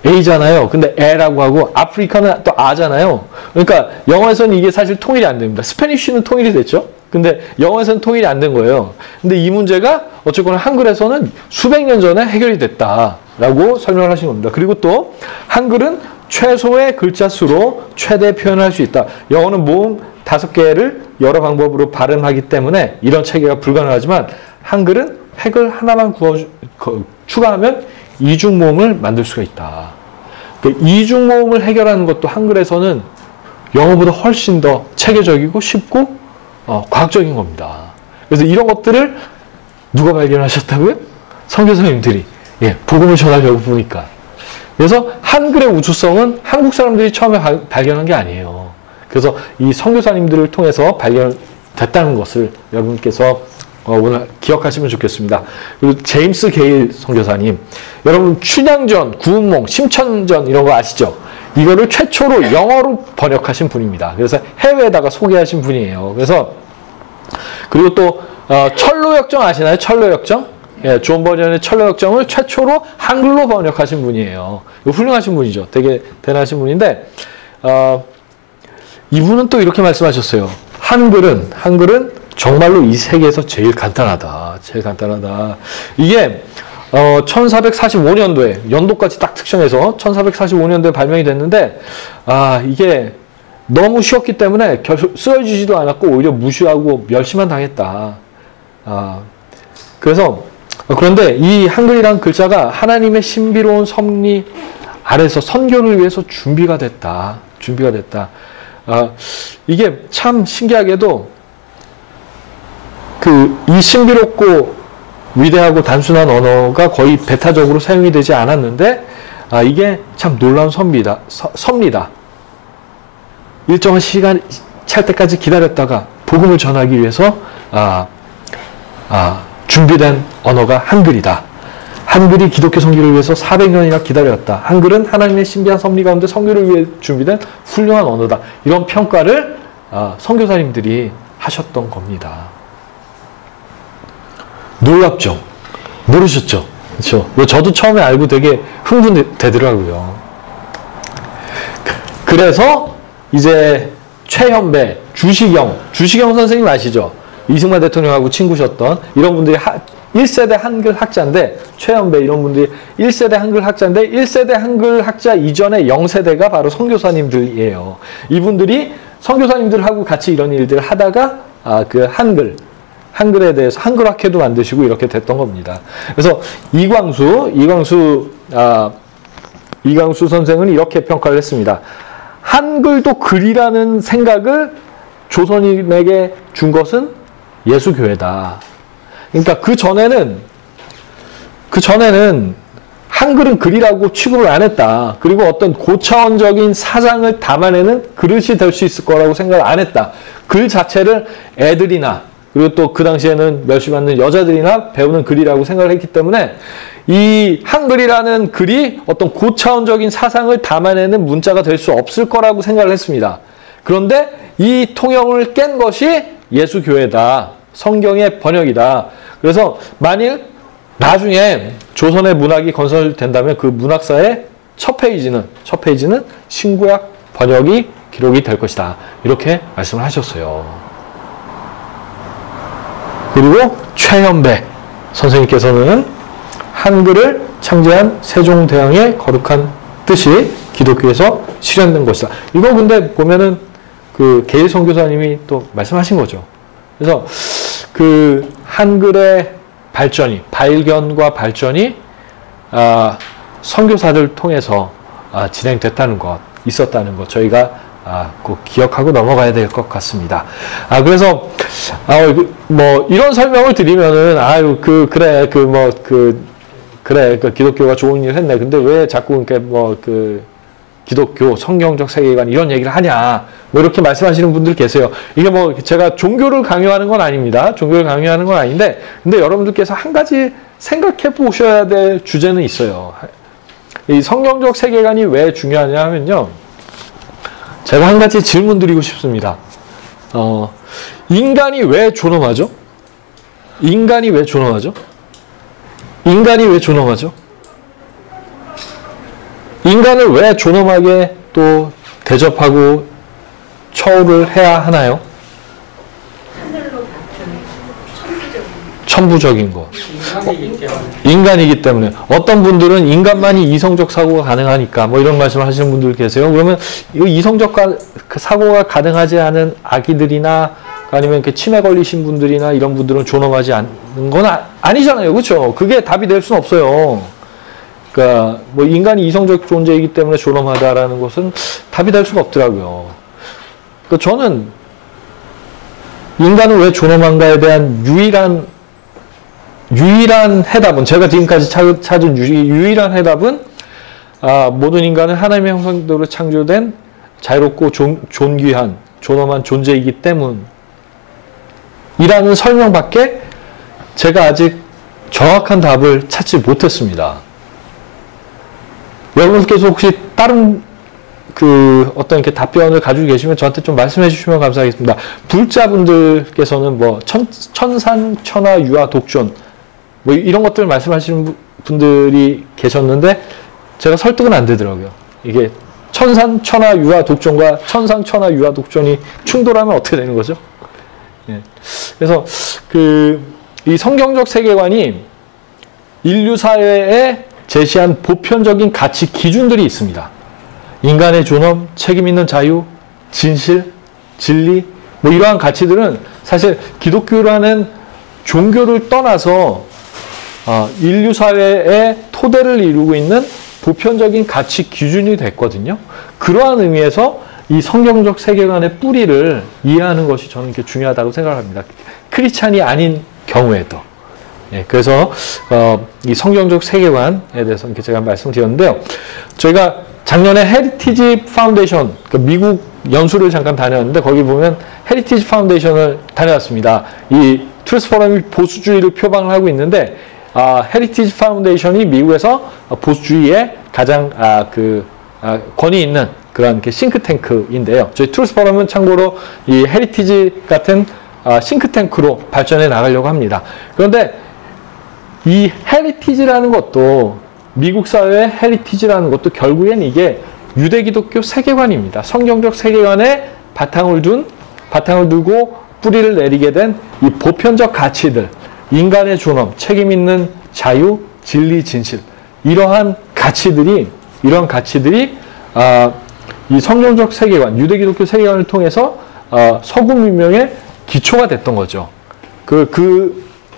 A잖아요. 근데 A라고 하고 아프리카는 또 A잖아요. 그러니까 영어에서는 이게 사실 통일이 안 됩니다. 스페니쉬는 통일이 됐죠. 근데 영어에서는 통일이 안 된 거예요. 근데 이 문제가 어쨌거나 한글에서는 수백 년 전에 해결이 됐다라고 설명을 하신 겁니다. 그리고 또 한글은 최소의 글자 수로 최대 표현을 할 수 있다. 영어는 모음 5개를 여러 방법으로 발음하기 때문에 이런 체계가 불가능하지만 한글은 획을 하나만 추가하면 이중모음을 만들 수가 있다. 그 이중모음을 해결하는 것도 한글에서는 영어보다 훨씬 더 체계적이고 쉽고 과학적인 겁니다. 그래서 이런 것들을 누가 발견하셨다고요? 선교사님들이. 복음을 전하려고 보니까. 그래서 한글의 우수성은 한국 사람들이 처음에 발견한 게 아니에요. 그래서 이 선교사님들을 통해서 발견됐다는 것을 여러분께서 오늘 기억하시면 좋겠습니다. 그리고 제임스 게일 선교사님, 여러분 춘향전, 구운몽, 심천전 이런 거 아시죠? 이거를 최초로 영어로 번역하신 분입니다. 그래서 해외에다가 소개하신 분이에요. 그래서 그리고 또 철로역정 아시나요? 철로역정? 존 버전의 철로역정을 최초로 한글로 번역하신 분이에요. 훌륭하신 분이죠. 되게 대단하신 분인데 이분은 또 이렇게 말씀하셨어요. 한글은 정말로 이 세계에서 제일 간단하다. 제일 간단하다. 이게 1445년도에 연도까지 딱 특정해서 1445년도에 발명이 됐는데 이게 너무 쉬웠기 때문에 쓰여지지도 않았고 오히려 무시하고 멸시만 당했다. 그런데 이 한글이란 글자가 하나님의 신비로운 섭리 아래서 선교를 위해서 준비가 됐다. 이게 참 신기하게도 이 신비롭고 위대하고 단순한 언어가 거의 배타적으로 사용이 되지 않았는데 이게 참 놀라운 섭리다. 일정한 시간 찰 때까지 기다렸다가 복음을 전하기 위해서 준비된 언어가 한글이다. 한글이 기독교 선교를 위해서 400년이나 기다렸다. 한글은 하나님의 신비한 섭리 가운데 선교를 위해 준비된 훌륭한 언어다. 이런 평가를 선교사님들이 하셨던 겁니다. 놀랍죠? 모르셨죠? 그렇죠? 저도 처음에 알고 되게 흥분되더라고요. 그래서 이제 최현배, 주시경 선생님 아시죠? 이승만 대통령하고 친구셨던 이런 분들이 1세대 한글 학자인데, 최현배 이런 분들이 1세대 한글 학자인데, 1세대 한글 학자 이전의 0세대가 바로 선교사님들이에요. 이분들이 선교사님들하고 같이 이런 일들을 하다가 그 한글에 대해서 한글학회도 만드시고 이렇게 됐던 겁니다. 그래서 이광수 선생은 이렇게 평가를 했습니다. 한글도 글이라는 생각을 조선인에게 준 것은 예수교회다. 그러니까 그 전에는 한글은 글이라고 취급을 안 했다. 그리고 어떤 고차원적인 사상을 담아내는 그릇이 될 수 있을 거라고 생각을 안 했다. 글 자체를 애들이나 그리고 또 그 당시에는 멸시받는 여자들이나 배우는 글이라고 생각을 했기 때문에 이 한글이라는 글이 어떤 고차원적인 사상을 담아내는 문자가 될 수 없을 거라고 생각을 했습니다. 그런데 이 통영을 깬 것이 예수교회다. 성경의 번역이다. 그래서 만일 나중에 조선의 문학이 건설된다면 그 문학사의 첫 페이지는 신구약 번역이 기록이 될 것이다. 이렇게 말씀을 하셨어요. 그리고 최현배 선생님께서는 한글을 창제한 세종대왕의 거룩한 뜻이 기독교에서 실현된 것이다. 이거 근데 보면은 그 게일 선교사님이 또 말씀하신 거죠. 그래서 그 한글의 발견과 발전이 선교사들 통해서 진행됐다는 것, 있었다는 것, 저희가 꼭 기억하고 넘어가야 될 것 같습니다. 그래서 뭐 이런 설명을 드리면은 그래 그 기독교가 좋은 일을 했네. 근데 왜 자꾸 이렇게 기독교 성경적 세계관 이런 얘기를 하냐, 뭐 이렇게 말씀하시는 분들 계세요. 이게 뭐 제가 종교를 강요하는 건 아닙니다. 종교를 강요하는 건 아닌데, 근데 여러분들께서 한 가지 생각해 보셔야 될 주제는 있어요. 이 성경적 세계관이 왜 중요하냐 하면요, 제가 한 가지 질문 드리고 싶습니다. 인간이 왜 존엄하죠? 인간이 왜 존엄하죠? 인간을 왜 존엄하게 또 대접하고 처우를 해야 하나요? 천부적인 것. 인간이기 때문에. 어떤 분들은 인간만이 이성적 사고가 가능하니까 뭐 이런 말씀을 하시는 분들 계세요. 그러면 이 이성적 사고가 가능하지 않은 아기들이나 아니면 이렇게 치매 걸리신 분들이나 이런 분들은 존엄하지 않는 건 아니잖아요. 그렇죠? 그게 답이 될 수는 없어요. 그러니까 뭐 인간이 이성적 존재이기 때문에 존엄하다라는 것은 답이 될 수가 없더라고요. 그러니까 저는 인간은 왜 존엄한가에 대한 유일한 해답은, 제가 지금까지 찾은 유일한 해답은 모든 인간은 하나님의 형상대로 창조된 자유롭고 존귀한 존엄한 존재이기 때문이라는 설명밖에 제가 아직 정확한 답을 찾지 못했습니다. 여러분께서 혹시 다른 어떤 이렇게 답변을 가지고 계시면 저한테 좀 말씀해 주시면 감사하겠습니다. 불자분들께서는 뭐 천산, 천하, 유아, 독존 뭐 이런 것들을 말씀하시는 분들이 계셨는데 제가 설득은 안 되더라고요. 이게 천산, 천하, 유아, 독존과 천상, 천하, 유아, 독존이 충돌하면 어떻게 되는 거죠? 예. 그래서 이 성경적 세계관이 인류 사회에 제시한 보편적인 가치 기준들이 있습니다. 인간의 존엄, 책임 있는 자유, 진실, 진리, 뭐 이러한 가치들은 사실 기독교라는 종교를 떠나서 인류 사회의 토대를 이루고 있는 보편적인 가치 기준이 됐거든요. 그러한 의미에서 이 성경적 세계관의 뿌리를 이해하는 것이 저는 이렇게 중요하다고 생각합니다. 크리스찬이 아닌 경우에도. 예, 그래서 이 성경적 세계관에 대해서 이렇게 제가 말씀드렸는데요. 저희가 작년에 헤리티지 파운데이션, 그 미국 연수를 잠깐 다녔는데 거기 보면 헤리티지 파운데이션을 다녀왔습니다. 이 트루스 포럼이 보수주의를 표방을 하고 있는데 헤리티지 파운데이션이 미국에서 보수주의에 가장 권위 있는 그런 싱크탱크인데요. 저희 트루스 포럼은 참고로 이 헤리티지 같은 싱크탱크로 발전해 나가려고 합니다. 그런데 이 헤리티지라는 것도 미국 사회의 헤리티지라는 것도 결국엔 이게 유대 기독교 세계관입니다. 성경적 세계관에 바탕을 두고 뿌리를 내리게 된 이 보편적 가치들, 인간의 존엄, 책임 있는 자유, 진리, 진실 이러한 가치들이 이 성경적 세계관, 유대 기독교 세계관을 통해서 서구 문명의 기초가 됐던 거죠.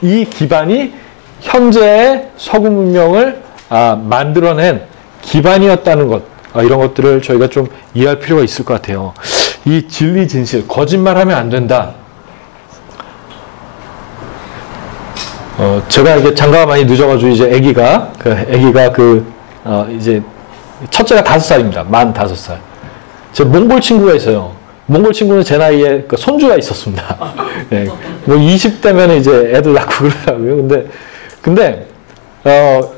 이 기반이 현재의 서구 문명을 만들어낸 기반이었다는 것, 이런 것들을 저희가 좀 이해할 필요가 있을 것 같아요. 이 진리, 진실, 거짓말하면 안 된다. 제가 이게 장가가 많이 늦어가지고 이제 아기가 이제 첫째가 5살입니다. 만 5살. 제 몽골 친구가 있어요. 몽골 친구는 제 나이에 손주가 있었습니다. 네. 뭐 20대면 이제 애들 낳고 그러더라고요. 근데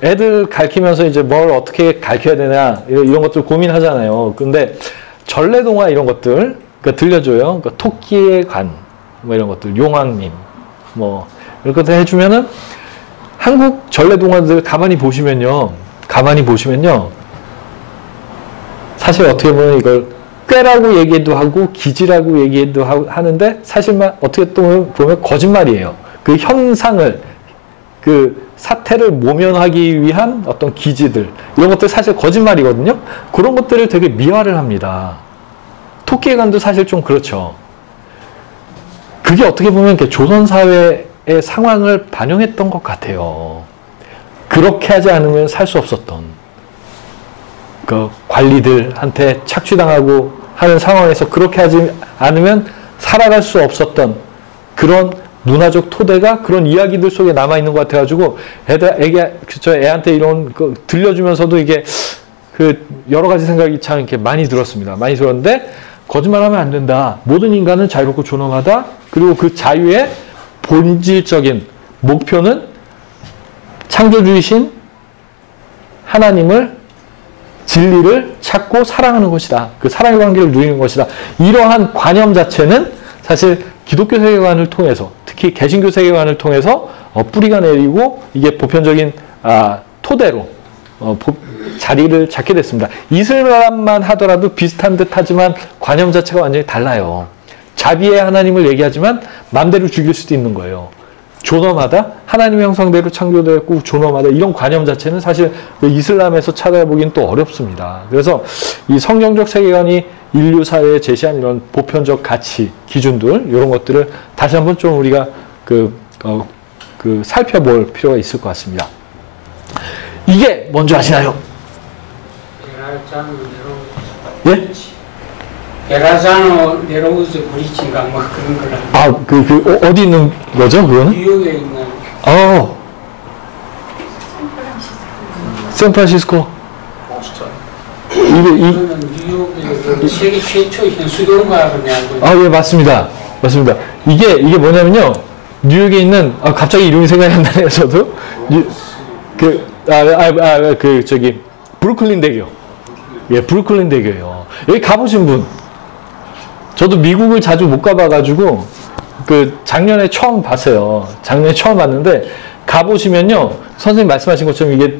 애들 가르치면서 이제 뭘 어떻게 가르쳐야 되냐 이런 것들 고민하잖아요. 근데 전래동화 이런 것들 들려줘요. 토끼의 관 뭐 이런 것들, 용왕님 뭐 이런 것들 해주면은 한국 전래동화들 가만히 보시면요 사실 어떻게 보면 이걸 꾀라고 얘기도 하고 기지라고 얘기도 하는데 사실만 어떻게 보면 거짓말이에요. 그 현상을 그 사태를 모면하기 위한 어떤 기지들 이런 것들 사실 거짓말이거든요. 그런 것들을 되게 미화를 합니다. 토끼의 관도 사실 좀 그렇죠. 그게 어떻게 보면 조선사회의 상황을 반영했던 것 같아요. 그렇게 하지 않으면 살 수 없었던 그 관리들한테 착취당하고 하는 상황에서 그렇게 하지 않으면 살아갈 수 없었던 그런 문화적 토대가 그런 이야기들 속에 남아있는 것 같아가지고 애한테 이런 거 들려주면서도 이게 여러 가지 생각이 참 이렇게 많이 들었습니다. 많이 들었는데 거짓말하면 안 된다. 모든 인간은 자유롭고 존엄하다. 그리고 그 자유의 본질적인 목표는 창조주이신 하나님을 진리를 찾고 사랑하는 것이다. 그 사랑의 관계를 누리는 것이다. 이러한 관념 자체는 사실 기독교 세계관을 통해서 특히 개신교 세계관을 통해서 뿌리가 내리고 이게 보편적인 토대로 자리를 잡게 됐습니다. 이슬람만 하더라도 비슷한 듯 하지만 관념 자체가 완전히 달라요. 자비의 하나님을 얘기하지만 마음대로 죽일 수도 있는 거예요. 존엄하다? 하나님의 형상대로 창조되었고 존엄하다? 이런 관념 자체는 사실 이슬람에서 찾아보기는 또 어렵습니다. 그래서 이 성경적 세계관이 인류 사회에 제시한 이런 보편적 가치, 기준들 이런 것들을 다시 한번 좀 우리가 살펴볼 필요가 있을 것 같습니다. 이게 뭔지 아시나요? 예? 베라자노 네로우즈 브리지인가 뭐 그런 거라. 어디 있는 거죠, 그거는? 뉴욕에 있는. 샌프란시스코. 이거는 뉴욕의 세계 최초 현수교인가 그냥. 예, 맞습니다. 이게 뭐냐면요, 뉴욕에 있는 갑자기 이름이 생각이 안 나네요, 저도. 브루클린 대교. 예, 브루클린 대교예요. 여기 가보신 분. 저도 미국을 자주 못 가봐가지고 작년에 처음 봤어요. 작년에 처음 봤는데 가보시면요, 선생님 말씀하신 것처럼 이게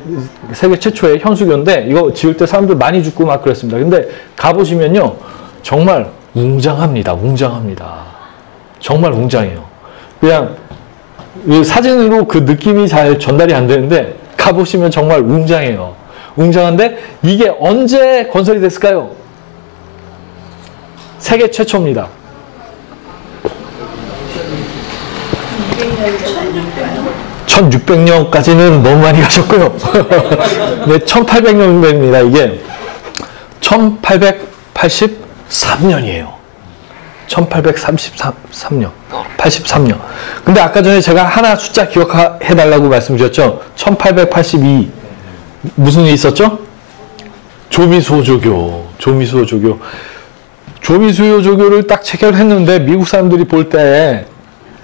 세계 최초의 현수교인데 이거 지을 때 사람들 많이 죽고 막 그랬습니다. 근데 가보시면요, 정말 웅장합니다. 정말 웅장해요. 그냥 사진으로 그 느낌이 잘 전달이 안 되는데 가보시면 정말 웅장해요. 웅장한데 이게 언제 건설이 됐을까요? 세계 최초입니다. 1600년까지는 너무 많이 가셨고요. 네, 1800년입니다. 이게 1883년이에요. 1833년. 83년. 근데 아까 전에 제가 하나 숫자 기억해달라고 말씀드렸죠. 1882. 무슨 일이 있었죠? 조미수호 조교. 조미수호 조교를 딱 체결했는데 미국 사람들이 볼 때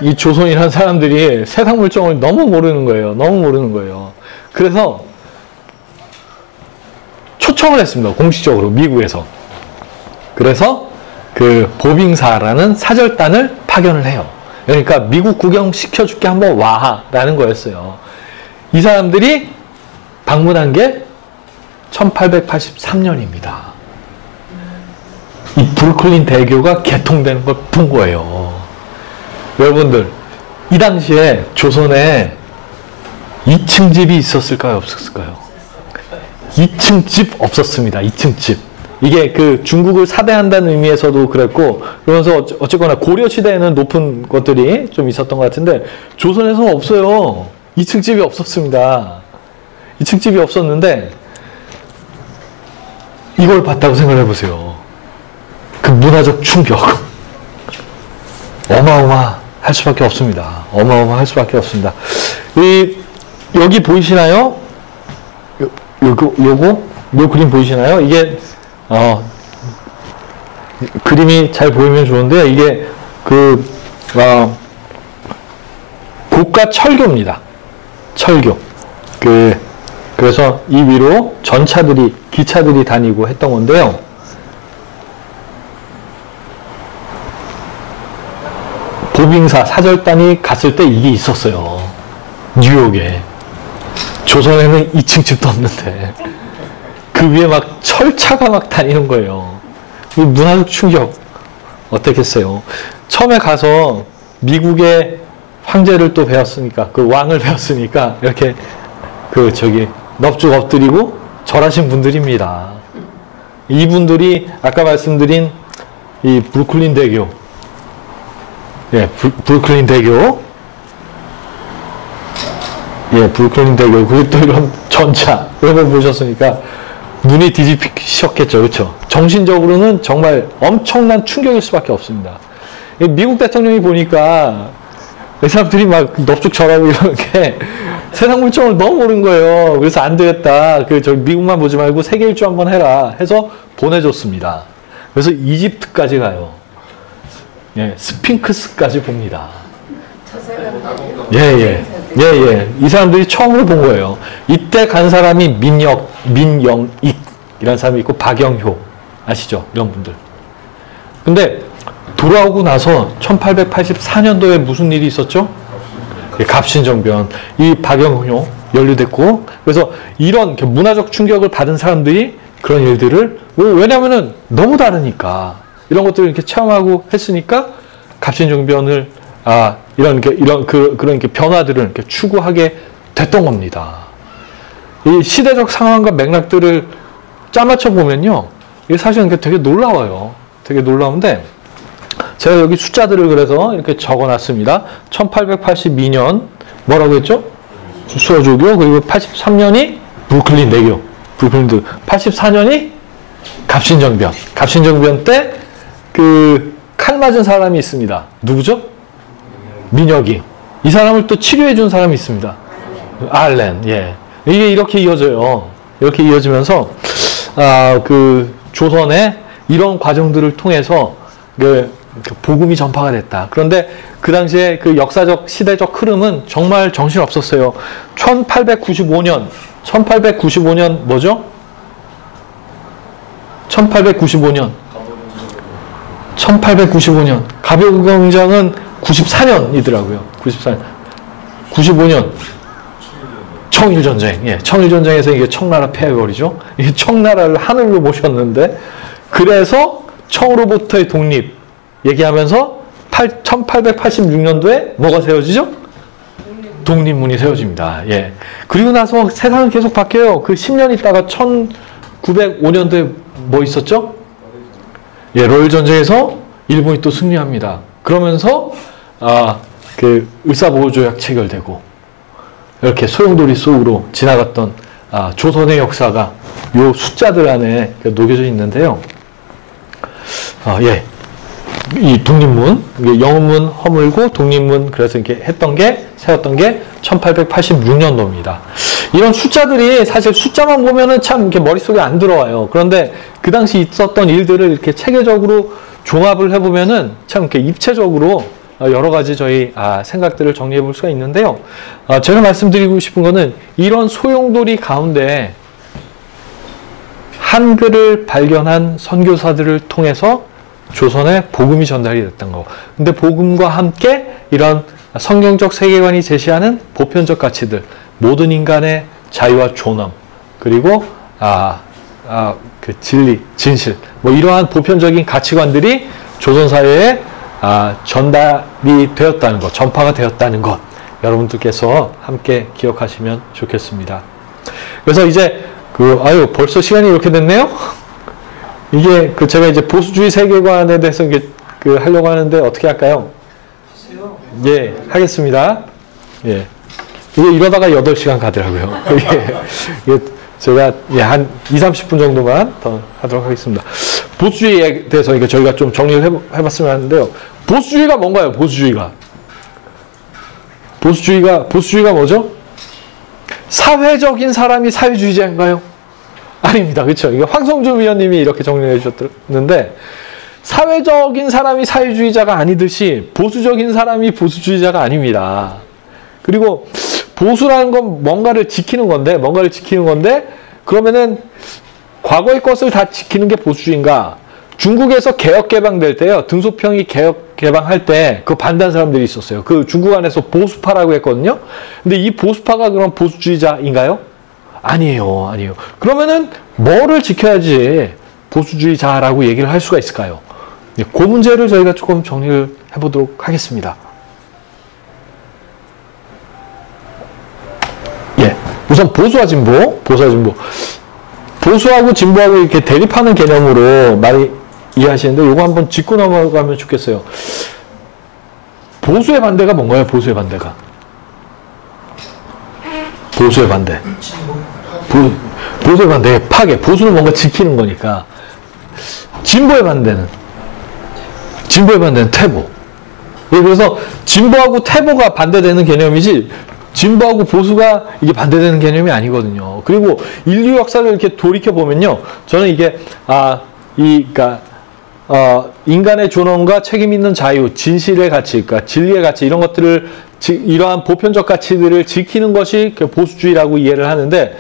이 조선이라는 사람들이 세상 물정을 너무 모르는 거예요. 그래서 초청을 했습니다. 공식적으로 미국에서. 그래서 그 보빙사라는 사절단을 파견을 해요. 그러니까 미국 구경 시켜줄게 한번 와라는 거였어요. 이 사람들이 방문한 게 1883년입니다. 이 브루클린 대교가 개통되는 걸 본 거예요. 여러분들, 이 당시에 조선에 2층 집이 있었을까요? 없었을까요? 2층 집 없었습니다. 2층 집. 이게 그 중국을 사대한다는 의미에서도 그랬고, 그러면서 어쨌거나 고려시대에는 높은 것들이 좀 있었던 것 같은데, 조선에서는 없어요. 2층 집이 없었습니다. 2층 집이 없었는데, 이걸 봤다고 생각해 보세요. 그 문화적 충격. 어마어마할 수밖에 없습니다. 여기 보이시나요? 요 그림 보이시나요? 이게, 그림이 잘 보이면 좋은데요. 이게, 고가 철교입니다. 철교. 그래서 이 위로 기차들이 다니고 했던 건데요. 보빙사 사절단이 갔을 때 이게 있었어요. 뉴욕에. 조선에는 2층 집도 없는데. 그 위에 막 철차가 막 다니는 거예요. 이 문화적 충격. 어땠겠어요? 처음에 가서 미국의 황제를 또 배웠으니까, 그 왕을 배웠으니까, 이렇게 넙죽 엎드리고 절하신 분들입니다. 이분들이 아까 말씀드린 이 브루클린 대교, 브루클린 대교, 그리고 또 이런 전차, 이런 걸 보셨으니까 눈이 뒤집히셨겠죠, 그렇죠? 정신적으로는 정말 엄청난 충격일 수밖에 없습니다. 미국 대통령이 보니까 이 사람들이 막 넙죽 절하고 이런 게 세상 물정을 너무 모르는 거예요. 그래서 안 되겠다. 미국만 보지 말고 세계 일주 한번 해라. 해서 보내줬습니다. 그래서 이집트까지 가요. 스핑크스까지 봅니다. 이 사람들이 처음으로 본 거예요. 이때 간 사람이 민영익이라는 사람이 있고, 박영효. 아시죠? 이런 분들. 근데 돌아오고 나서 1884년도에 무슨 일이 있었죠? 갑신정변. 이 박영효 연루됐고, 그래서 이런 문화적 충격을 받은 사람들이 그런 일들을, 왜냐면은 너무 다르니까, 이런 것들을 이렇게 체험하고 했으니까 갑신정변을, 그런 변화들을 이렇게 추구하게 됐던 겁니다. 이 시대적 상황과 맥락들을 짜맞춰 보면요, 이게 사실은 되게 놀라워요. 되게 놀라운데, 제가 여기 숫자들을 그래서 이렇게 적어 놨습니다. 1882년, 뭐라고 했죠? 수호조교, 그리고 83년이 브루클린 대교, 84년이 갑신정변. 갑신정변 때 칼 맞은 사람이 있습니다. 누구죠? 민혁이. 이 사람을 또 치료해 준 사람이 있습니다. 알렌. 이게 이렇게 이어져요. 이렇게 이어지면서, 조선의 이런 과정들을 통해서 복음이 전파가 됐다. 그런데 그 당시에 그 역사적, 시대적 흐름은 정말 정신없었어요. 1895년 뭐죠? 1895년 가벼경장은 94년이더라고요. 95년 청일전쟁. 청일전쟁에서 이게 청나라 패해버리죠. 이 청나라를 하늘로 모셨는데, 그래서 청으로부터의 독립 얘기하면서 1886년도에 뭐가 세워지죠? 독립문이 세워집니다. 그리고 나서 세상은 계속 바뀌어요. 그 10년 있다가 1905년도에 뭐 있었죠? 러일 전쟁에서 일본이 또 승리합니다. 그러면서 을사보호조약 체결되고, 이렇게 소용돌이 속으로 지나갔던 조선의 역사가 요 숫자들 안에 녹여져 있는데요. 이 독립문, 영문문 허물고 독립문 그래서 이렇게 세웠던 게 1886년도입니다. 이런 숫자들이 사실 숫자만 보면은 참 이렇게 머릿속에 안 들어와요. 그런데 그 당시 있었던 일들을 이렇게 체계적으로 종합을 해보면은 참 이렇게 입체적으로 여러 가지 저희 생각들을 정리해 볼 수가 있는데요. 제가 말씀드리고 싶은 거는 이런 소용돌이 가운데 한글을 발견한 선교사들을 통해서 조선에 복음이 전달이 됐던 거. 근데 복음과 함께 이런 성경적 세계관이 제시하는 보편적 가치들, 모든 인간의 자유와 존엄, 그리고 그 진리, 진실, 뭐 이러한 보편적인 가치관들이 조선 사회에 전달이 되었다는 것, 전파가 되었다는 것, 여러분들께서 함께 기억하시면 좋겠습니다. 그래서 이제 벌써 시간이 이렇게 됐네요. 이게 제가 이제 보수주의 세계관에 대해서 하려고 하는데 어떻게 할까요? 예, 하겠습니다. 예. 이게 이러다가 8시간 가더라고요. 이게 제가 한 2-30분 정도만 더 하도록 하겠습니다. 보수주의에 대해서 저희가 좀 정리를 해봤으면 하는데요. 보수주의가 뭔가요? 보수주의가 뭐죠? 사회적인 사람이 사회주의자인가요? 아닙니다. 그렇죠? 이게 황성주 위원님이 이렇게 정리해 주셨는데, 사회적인 사람이 사회주의자가 아니듯이 보수적인 사람이 보수주의자가 아닙니다. 그리고 보수라는 건 뭔가를 지키는 건데 그러면은 과거의 것을 다 지키는 게 보수주의인가? 중국에서 개혁 개방될 때요, 등소평이 개혁 개방할 때 그 반대한 사람들이 있었어요. 그 중국 안에서 보수파라고 했거든요. 근데 이 보수파가 그럼 보수주의자인가요? 아니에요. 그러면은 뭐를 지켜야지 보수주의자라고 얘기를 할 수가 있을까요? 그 문제를 저희가 조금 정리를 해보도록 하겠습니다. 예, 우선 보수와 진보. 보수하고 진보하고 이렇게 대립하는 개념으로 많이 이해하시는데, 이거 한번 짚고 넘어가면 좋겠어요. 보수의 반대가 뭔가요? 보수의 반대. 보수의 반대의 파괴. 보수는 뭔가 지키는 거니까. 진보의 반대는 퇴보. 예, 그래서 진보하고 퇴보가 반대되는 개념이지, 진보하고 보수가 이게 반대되는 개념이 아니거든요. 그리고 인류 역사를 이렇게 돌이켜 보면요, 저는 이게 인간의 존엄과 책임 있는 자유, 진실의 가치, 그러니까 진리의 가치, 이런 것들을, 이러한 보편적 가치들을 지키는 것이 보수주의라고 이해를 하는데,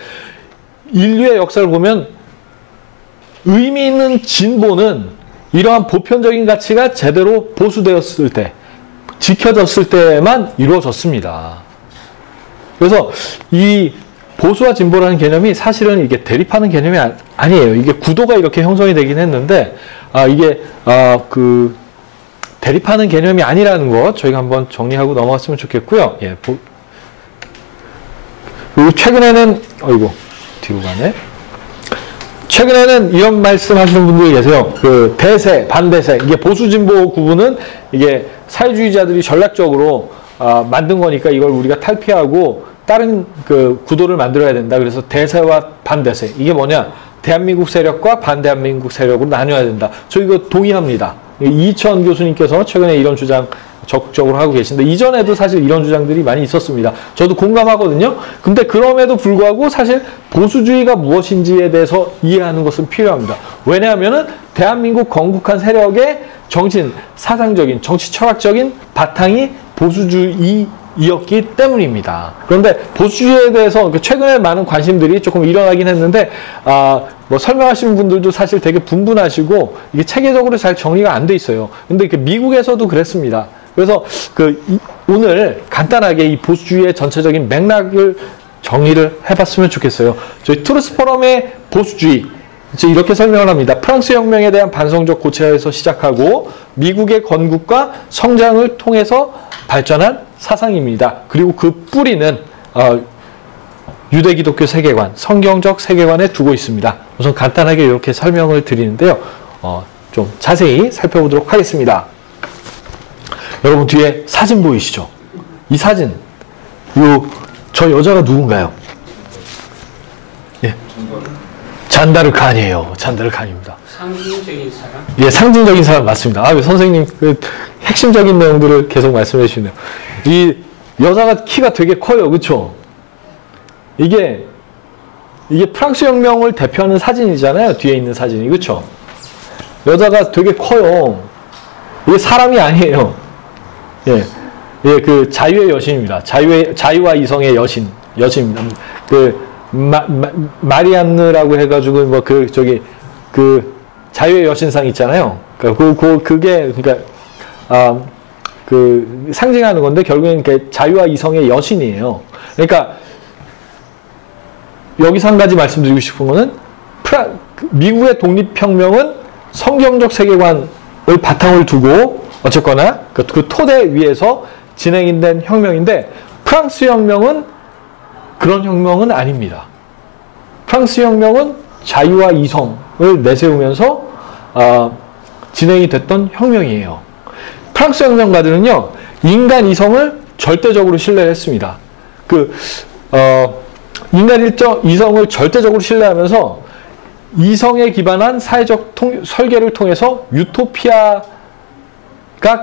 인류의 역사를 보면 의미 있는 진보는 이러한 보편적인 가치가 제대로 보수되었을 때, 지켜졌을 때만 이루어졌습니다. 그래서 이 보수와 진보라는 개념이 사실은 이게 대립하는 개념이 아니에요. 이게 구도가 이렇게 형성이 되긴 했는데, 대립하는 개념이 아니라는 것 저희가 한번 정리하고 넘어갔으면 좋겠고요. 예, 그리고 최근에는 뒤로 가네. 최근에는 이런 말씀 하시는 분들이 계세요. 대세, 반대세. 이게 보수 진보 구분은 이게 사회주의자들이 전략적으로 만든 거니까 이걸 우리가 탈피하고 다른 구도를 만들어야 된다. 그래서 대세와 반대세. 이게 뭐냐? 대한민국 세력과 반대한민국 세력으로 나뉘어야 된다. 저 이거 동의합니다. 이천 교수님께서 최근에 이런 주장 적극적으로 하고 계신데, 이전에도 사실 이런 주장들이 많이 있었습니다. 저도 공감하거든요. 근데 그럼에도 불구하고 사실 보수주의가 무엇인지에 대해서 이해하는 것은 필요합니다. 왜냐하면은 대한민국 건국한 세력의 정신, 사상적인, 정치 철학적인 바탕이 보수주의이었기 때문입니다. 그런데 보수주의에 대해서 최근에 많은 관심들이 조금 일어나긴 했는데, 설명하시는 분들도 사실 되게 분분하시고 이게 체계적으로 잘 정리가 안 돼 있어요. 근데 미국에서도 그랬습니다. 그래서 오늘 간단하게 이 보수주의의 전체적인 맥락을 정리를 해봤으면 좋겠어요. 저희 트루스 포럼의 보수주의, 이렇게 설명을 합니다. 프랑스 혁명에 대한 반성적 고찰에서 시작하고 미국의 건국과 성장을 통해서 발전한 사상입니다. 그리고 그 뿌리는 유대 기독교 세계관, 성경적 세계관에 두고 있습니다. 우선 간단하게 이렇게 설명을 드리는데요. 좀 자세히 살펴보도록 하겠습니다. 여러분 뒤에 사진 보이시죠? 이 사진, 저 여자가 누군가요? 예. 잔다르칸이에요. 잔다르칸입니다. 상징적인 사람? 예, 상징적인 사람 맞습니다. 아, 선생님 그 핵심적인 내용들을 계속 말씀해 주시네요. 이 여자가 키가 되게 커요, 그렇죠? 이게 프랑스 혁명을 대표하는 사진이잖아요. 뒤에 있는 사진이, 그렇죠? 여자가 되게 커요. 이게 사람이 아니에요. 예, 그 자유의 여신입니다. 자유와 이성의 여신입니다. 그 마리안느라고 해가지고 뭐 그 자유의 여신상 있잖아요. 그게 그 상징하는 건데 결국엔 자유와 이성의 여신이에요. 그러니까 여기서 한 가지 말씀드리고 싶은 거는 미국의 독립혁명은 성경적 세계관을 바탕을 두고 어쨌거나 그 토대 위에서 진행된 혁명인데 프랑스 혁명은 그런 혁명은 아닙니다. 프랑스 혁명은 자유와 이성을 내세우면서 진행이 됐던 혁명이에요. 프랑스 혁명가들은요, 인간 이성을 절대적으로 신뢰했습니다. 인간 이성을 절대적으로 신뢰하면서 이성에 기반한 사회적 설계를 통해서 유토피아가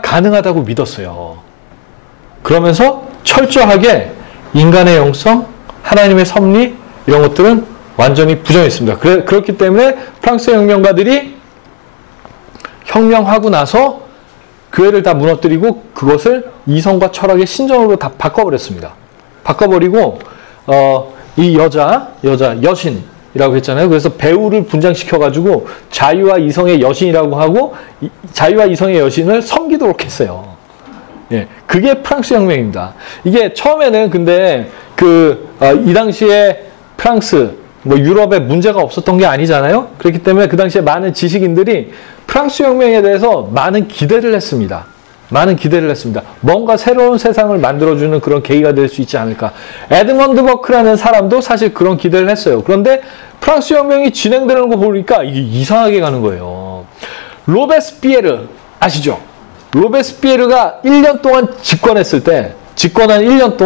가능하다고 믿었어요. 그러면서 철저하게 인간의 영성, 하나님의 섭리 이런 것들은 완전히 부정했습니다. 그렇기 때문에 프랑스 혁명가들이 혁명하고 나서 교회를 다 무너뜨리고 그것을 이성과 철학의 신전으로 다 바꿔버렸습니다. 바꿔버리고 이 여신이라고 했잖아요. 그래서 배우를 분장시켜가지고 자유와 이성의 여신이라고 하고 자유와 이성의 여신을 섬기도록 했어요. 예, 그게 프랑스 혁명입니다. 이게 처음에는 근데 이 당시에 프랑스, 유럽에 문제가 없었던 게 아니잖아요. 그렇기 때문에 그 당시에 많은 지식인들이 프랑스 혁명에 대해서 많은 기대를 했습니다. 뭔가 새로운 세상을 만들어주는 그런 계기가 될 수 있지 않을까. 에드먼드 버크라는 사람도 사실 그런 기대를 했어요. 그런데 프랑스 혁명이 진행되는 거 보니까 이게 이상하게 가는 거예요. 로베스피에르 아시죠? 로베스피에르가 1년 동안 집권했을 때, 집권한 1년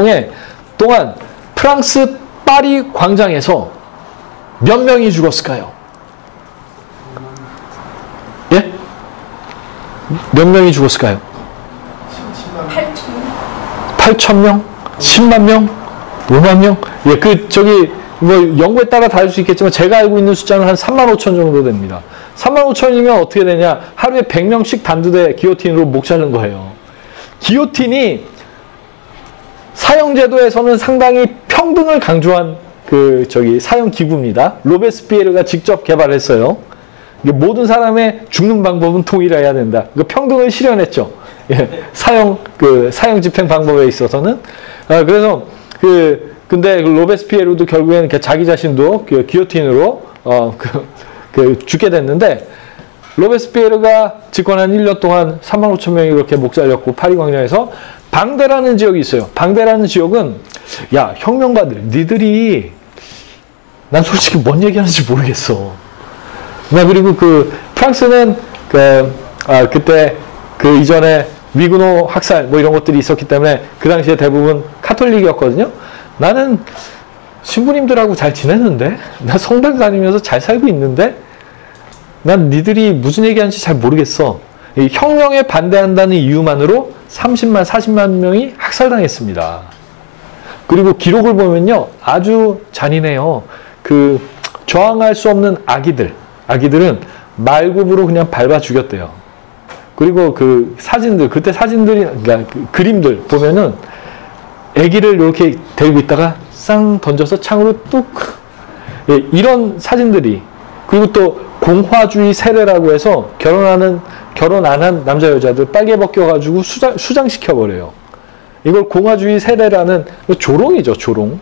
동안 프랑스 파리 광장에서 몇 명이 죽었을까요? 예? 몇 명이 죽었을까요? 8천 명? 10만 명? 5만 명? 예, 연구에 따라 다를 수 있겠지만 제가 알고 있는 숫자는 한 3만 5천 정도 됩니다. 3만 5천이면 어떻게 되냐? 하루에 100명씩 단두대 기요틴으로 목 자른 거예요. 기요틴이 사형제도에서는 상당히 평등을 강조한 사형기구입니다. 로베스피에르가 직접 개발했어요. 모든 사람의 죽는 방법은 동일해야 된다. 평등을 실현했죠. 예, 사형 집행 방법에 있어서는. 그래서 근데 로베스피에르도 결국에는 자기 자신도 기요틴으로 죽게 됐는데, 로베스피에르가 집권한 1년 동안 3만 5천 명이 그렇게 목 잘렸고, 파리 광장에서 방대라는 지역이 있어요. 방대라는 지역은, 야, 혁명가들, 니들이, 난 솔직히 뭔 얘기하는지 모르겠어. 그리고 프랑스는 그때 이전에 위그노 학살 이런 것들이 있었기 때문에 그 당시에 대부분 카톨릭이었거든요. 나는 신부님들하고 잘 지내는데? 나 성당 다니면서 잘 살고 있는데? 난 니들이 무슨 얘기하는지 잘 모르겠어. 이 혁명에 반대한다는 이유만으로 30만, 40만 명이 학살당했습니다. 그리고 기록을 보면요, 아주 잔인해요. 저항할 수 없는 아기들은 말굽으로 그냥 밟아 죽였대요. 그리고 그때 사진들이, 그러니까 그림들 보면은 아기를 이렇게 데리고 있다가 쌍 던져서 창으로 뚝. 예, 이런 사진들이. 그리고 또 공화주의 세례라고 해서 결혼 안 한 남자 여자들 빨개 벗겨가지고 수장시켜버려요. 이걸 공화주의 세례라는 조롱이죠, 조롱.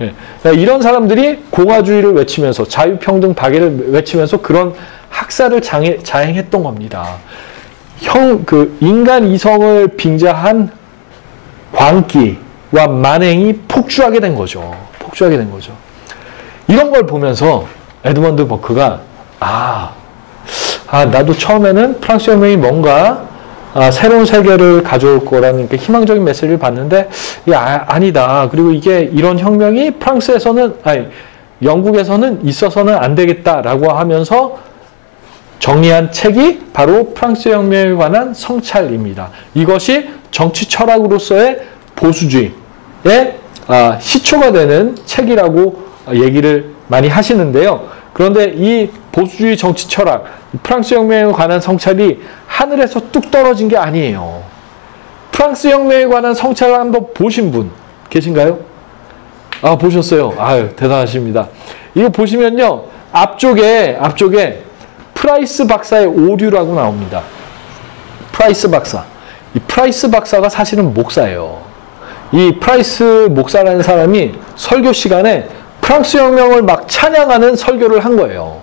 예, 그러니까 이런 사람들이 공화주의를 외치면서 자유평등 박애를 외치면서 그런 학살을 자행했던 겁니다. 인간 이성을 빙자한 광기와 만행이 폭주하게 된 거죠. 이런 걸 보면서 에드먼드 버크가 나도 처음에는 프랑스 혁명이 뭔가 새로운 세계를 가져올 거라는 희망적인 메시지를 봤는데 이게 아니다. 그리고 이런 혁명이 영국에서는 있어서는 안 되겠다라고 하면서 정리한 책이 바로 프랑스 혁명에 관한 성찰입니다. 이것이 정치 철학으로서의 보수주의의 시초가 되는 책이라고 얘기를 많이 하시는데요. 그런데 이 보수주의 정치 철학, 프랑스 혁명에 관한 성찰이 하늘에서 뚝 떨어진 게 아니에요. 프랑스 혁명에 관한 성찰을 한번 보신 분 계신가요? 아, 보셨어요. 아유, 대단하십니다. 이거 보시면요. 앞쪽에 프라이스 박사의 오류라고 나옵니다. 프라이스 박사. 이 프라이스 박사가 사실은 목사예요. 이 프라이스 목사라는 사람이 설교 시간에 프랑스 혁명을 막 찬양하는 설교를 한 거예요.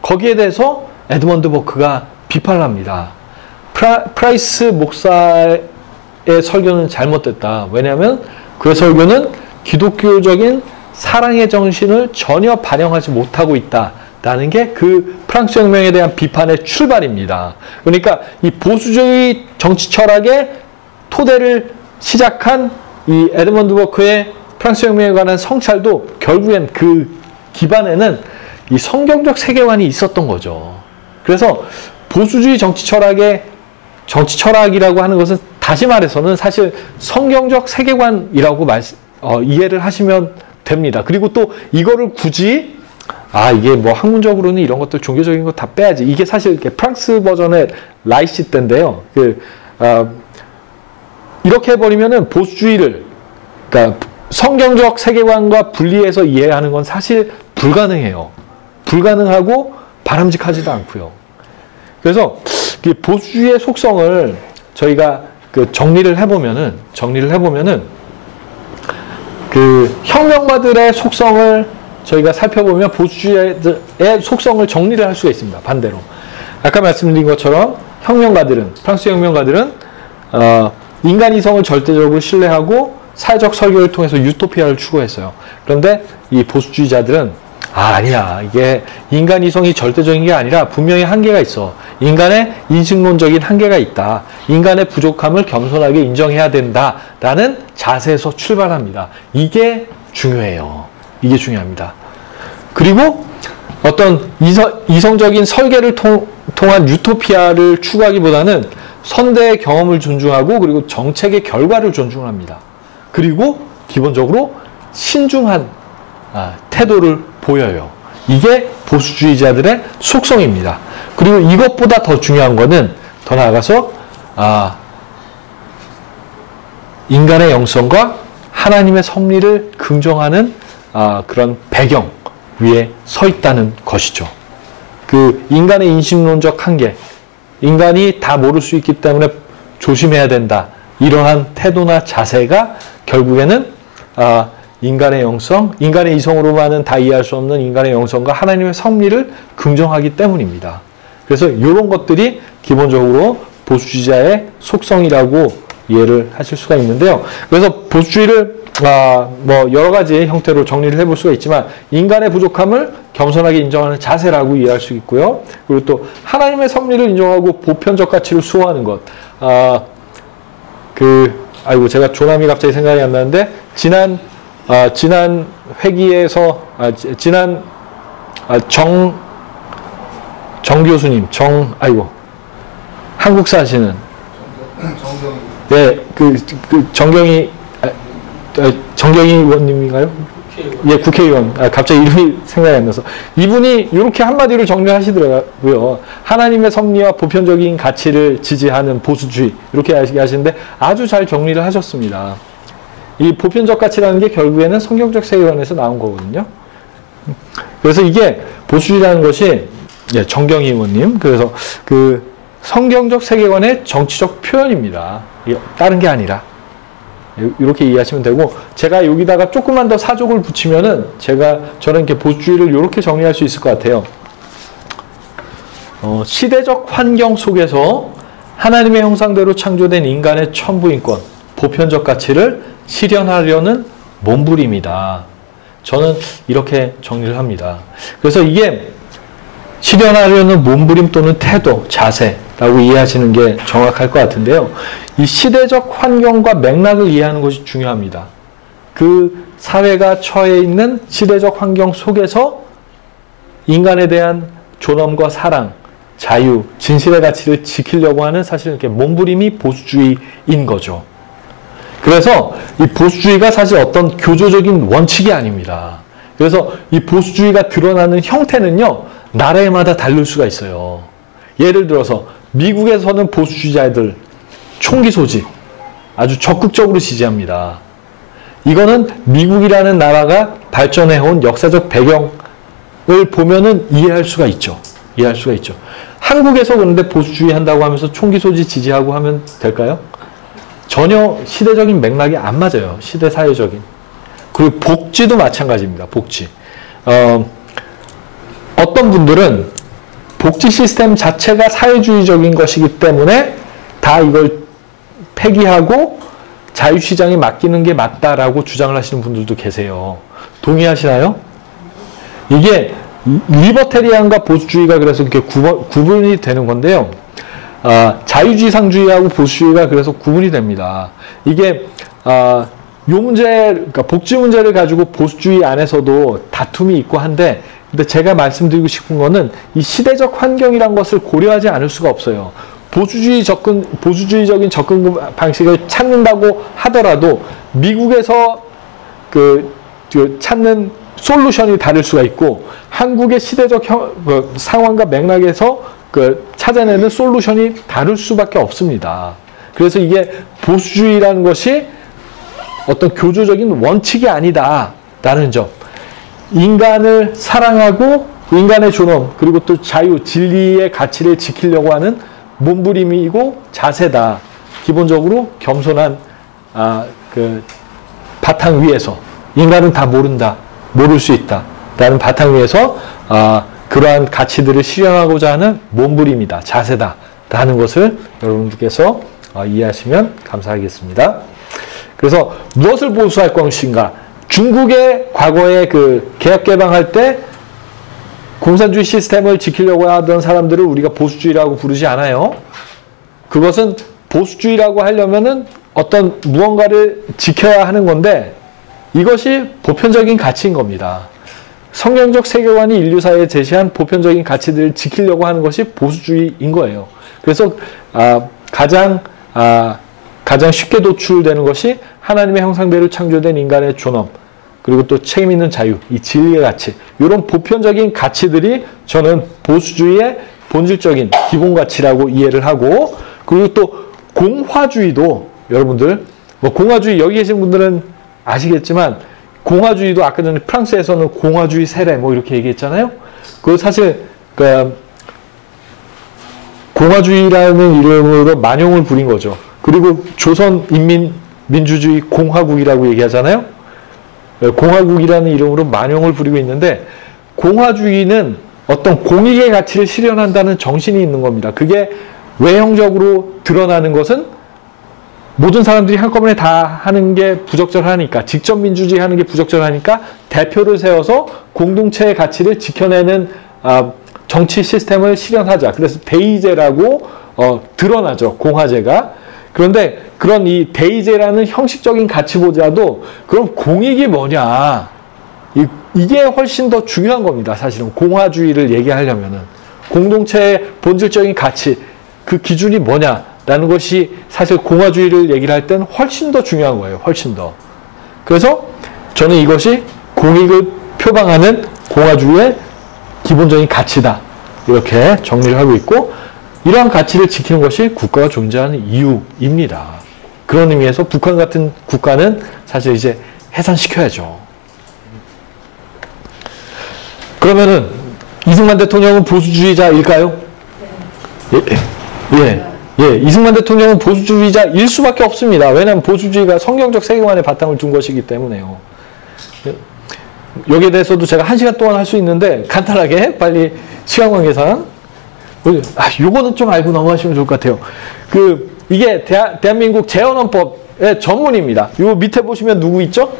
거기에 대해서 에드먼드 버크가 비판을 합니다. 프라이스 목사의 설교는 잘못됐다. 왜냐하면 그의 설교는 기독교적인 사랑의 정신을 전혀 반영하지 못하고 있다라는 게 그 프랑스 혁명에 대한 비판의 출발입니다. 그러니까 이 보수주의 정치 철학의 토대를 시작한 이 에드먼드 버크의 프랑스 혁명에 관한 성찰도 결국엔 그 기반에는 이 성경적 세계관이 있었던 거죠. 그래서 보수주의 정치 철학이라고 하는 것은 다시 말해서는 사실 성경적 세계관이라고 이해를 하시면 됩니다. 그리고 또 이거를 굳이 이게 뭐 학문적으로는 이런 것들 종교적인 거 다 빼야지. 이게 사실 이렇게 프랑스 버전의 라이시 때인데요. 이렇게 해버리면은 보수주의를 그러니까 성경적 세계관과 분리해서 이해하는 건 사실 불가능해요. 불가능하고 바람직하지도 않고요. 그래서 보수주의의 속성을 저희가 정리를 해보면은 그 혁명가들의 속성을 저희가 살펴보면 보수주의의 속성을 정리를 할 수가 있습니다. 반대로. 아까 말씀드린 것처럼 프랑스 혁명가들은 인간 이성을 절대적으로 신뢰하고 사회적 설계를 통해서 유토피아를 추구했어요. 그런데 이 보수주의자들은 아니야. 이게 인간 이성이 절대적인 게 아니라 분명히 한계가 있어. 인간의 인식론적인 한계가 있다. 인간의 부족함을 겸손하게 인정해야 된다라는 자세에서 출발합니다. 이게 중요해요. 이게 중요합니다. 그리고 어떤 이성적인 설계를 통한 유토피아를 추구하기보다는 선대의 경험을 존중하고 그리고 정책의 결과를 존중합니다. 그리고 기본적으로 신중한 태도를 보여요. 이게 보수주의자들의 속성입니다. 그리고 이것보다 더 중요한 거는 더 나아가서 인간의 영성과 하나님의 섭리를 긍정하는 그런 배경 위에 서 있다는 것이죠. 그 인간의 인식론적 한계, 인간이 다 모를 수 있기 때문에 조심해야 된다. 이러한 태도나 자세가 결국에는 인간의 영성, 인간의 이성으로만은 다 이해할 수 없는 인간의 영성과 하나님의 섭리를 긍정하기 때문입니다. 그래서 이런 것들이 기본적으로 보수주의자의 속성이라고 이해를 하실 수가 있는데요. 그래서 보수주의를 뭐 여러 가지 형태로 정리를 해볼 수가 있지만 인간의 부족함을 겸손하게 인정하는 자세라고 이해할 수 있고요. 그리고 또 하나님의 섭리를 인정하고 보편적 가치를 수호하는 것. 제가 조남이 갑자기 생각이 안 나는데 지난 회기에서 정 교수님 한국 사시는 정경희 의원님인가요? 예, 국회의원. 갑자기 이름이 생각이 안 나서. 이분이 이렇게 한마디로 정리하시더라고요. 하나님의 섭리와 보편적인 가치를 지지하는 보수주의. 이렇게 하시는데 아주 잘 정리를 하셨습니다. 이 보편적 가치라는 게 결국에는 성경적 세계관에서 나온 거거든요. 그래서 이게 보수주의라는 것이, 정경희 의원님. 그래서 그 성경적 세계관의 정치적 표현입니다. 다른 게 아니라. 이렇게 이해하시면 되고, 제가 여기다가 조금만 더 사족을 붙이면은 저는 이렇게 보수주의를 이렇게 정리할 수 있을 것 같아요. 시대적 환경 속에서 하나님의 형상대로 창조된 인간의 천부인권, 보편적 가치를 실현하려는 몸부림이다. 저는 이렇게 정리를 합니다. 그래서 이게 실현하려는 몸부림 또는 태도, 자세라고 이해하시는 게 정확할 것 같은데요. 이 시대적 환경과 맥락을 이해하는 것이 중요합니다. 그 사회가 처해 있는 시대적 환경 속에서 인간에 대한 존엄과 사랑, 자유, 진실의 가치를 지키려고 하는 사실 이렇게 몸부림이 보수주의인 거죠. 그래서 이 보수주의가 사실 어떤 교조적인 원칙이 아닙니다. 그래서 이 보수주의가 드러나는 형태는요, 나라마다 다를 수가 있어요. 예를 들어서 미국에서는 보수주의자들 총기 소지 아주 적극적으로 지지합니다. 이거는 미국이라는 나라가 발전해온 역사적 배경을 보면은 이해할 수가 있죠. 이해할 수가 있죠. 한국에서 그런데 보수주의 한다고 하면서 총기 소지 지지하고 하면 될까요? 전혀 시대적인 맥락이 안 맞아요. 시대 사회적인. 그리고 복지도 마찬가지입니다. 복지. 어떤 분들은 복지 시스템 자체가 사회주의적인 것이기 때문에 다 이걸 폐기하고 자유시장에 맡기는 게 맞다라고 주장을 하시는 분들도 계세요. 동의하시나요? 이게 리버테리안과 보수주의가 그래서 이렇게 구분이 되는 건데요. 자유주의 상주의하고 보수주의가 그래서 구분이 됩니다. 이게 요 문제, 그러니까 복지 문제를 가지고 보수주의 안에서도 다툼이 있고 한데, 근데 제가 말씀드리고 싶은 거는 이 시대적 환경이란 것을 고려하지 않을 수가 없어요. 보수주의적인 접근 방식을 찾는다고 하더라도 미국에서 그 찾는 솔루션이 다를 수가 있고, 한국의 시대적 상황과 맥락에서 찾아내는 솔루션이 다를 수밖에 없습니다. 그래서 이게 보수주의라는 것이 어떤 교조적인 원칙이 아니다라는 점. 인간을 사랑하고 인간의 존엄, 그리고 또 자유, 진리의 가치를 지키려고 하는 몸부림이고 자세다. 기본적으로 겸손한 바탕 위에서 인간은 다 모른다, 모를 수 있다 라는 바탕 위에서 그러한 가치들을 실현하고자 하는 몸부림이다, 자세다 라는 것을 여러분들께서 이해하시면 감사하겠습니다. 그래서 무엇을 보수할 것인가? 중국의 과거에 그 개혁개방할 때 공산주의 시스템을 지키려고 하던 사람들을 우리가 보수주의라고 부르지 않아요. 그것은 보수주의라고 하려면은 어떤 무언가를 지켜야 하는 건데, 이것이 보편적인 가치인 겁니다. 성경적 세계관이 인류사에 제시한 보편적인 가치들을 지키려고 하는 것이 보수주의인 거예요. 그래서 가장 쉽게 도출되는 것이 하나님의 형상대로 창조된 인간의 존엄, 그리고 또 책임 있는 자유, 이 진리의 가치, 이런 보편적인 가치들이 저는 보수주의의 본질적인 기본 가치라고 이해를 하고, 그리고 또 공화주의도 여러분들, 뭐 공화주의 여기 계신 분들은 아시겠지만, 공화주의도 아까 전에 프랑스에서는 공화주의 세례 뭐 이렇게 얘기했잖아요. 그 사실 공화주의라는 이름으로 만용을 부린 거죠. 그리고 조선인민민주주의 공화국이라고 얘기하잖아요. 공화국이라는 이름으로 만용을 부리고 있는데, 공화주의는 어떤 공익의 가치를 실현한다는 정신이 있는 겁니다. 그게 외형적으로 드러나는 것은 모든 사람들이 한꺼번에 다 하는 게 부적절하니까, 직접 민주주의 하는 게 부적절하니까 대표를 세워서 공동체의 가치를 지켜내는 정치 시스템을 실현하자. 그래서 대의제라고 드러나죠, 공화제가. 그런데 그런 이 대의제라는 형식적인 가치보다도 그럼 공익이 뭐냐, 이게 훨씬 더 중요한 겁니다. 사실은 공화주의를 얘기하려면은 공동체의 본질적인 가치, 그 기준이 뭐냐라는 것이 사실 공화주의를 얘기를 할 때는 훨씬 더 중요한 거예요. 훨씬 더. 그래서 저는 이것이 공익을 표방하는 공화주의의 기본적인 가치다, 이렇게 정리를 하고 있고, 이러한 가치를 지키는 것이 국가가 존재하는 이유입니다. 그런 의미에서 북한 같은 국가는 사실 이제 해산시켜야죠. 그러면은 이승만 대통령은 보수주의자일까요? 예. 이승만 대통령은 보수주의자일 수밖에 없습니다. 왜냐하면 보수주의가 성경적 세계관에 바탕을 둔 것이기 때문에요. 여기에 대해서도 제가 1시간 동안 할 수 있는데 간단하게 빨리 시간 관계상 요거는 좀 알고 넘어가시면 좋을 것 같아요. 이게 대한민국 재헌헌법의 전문입니다. 요 밑에 보시면 누구 있죠?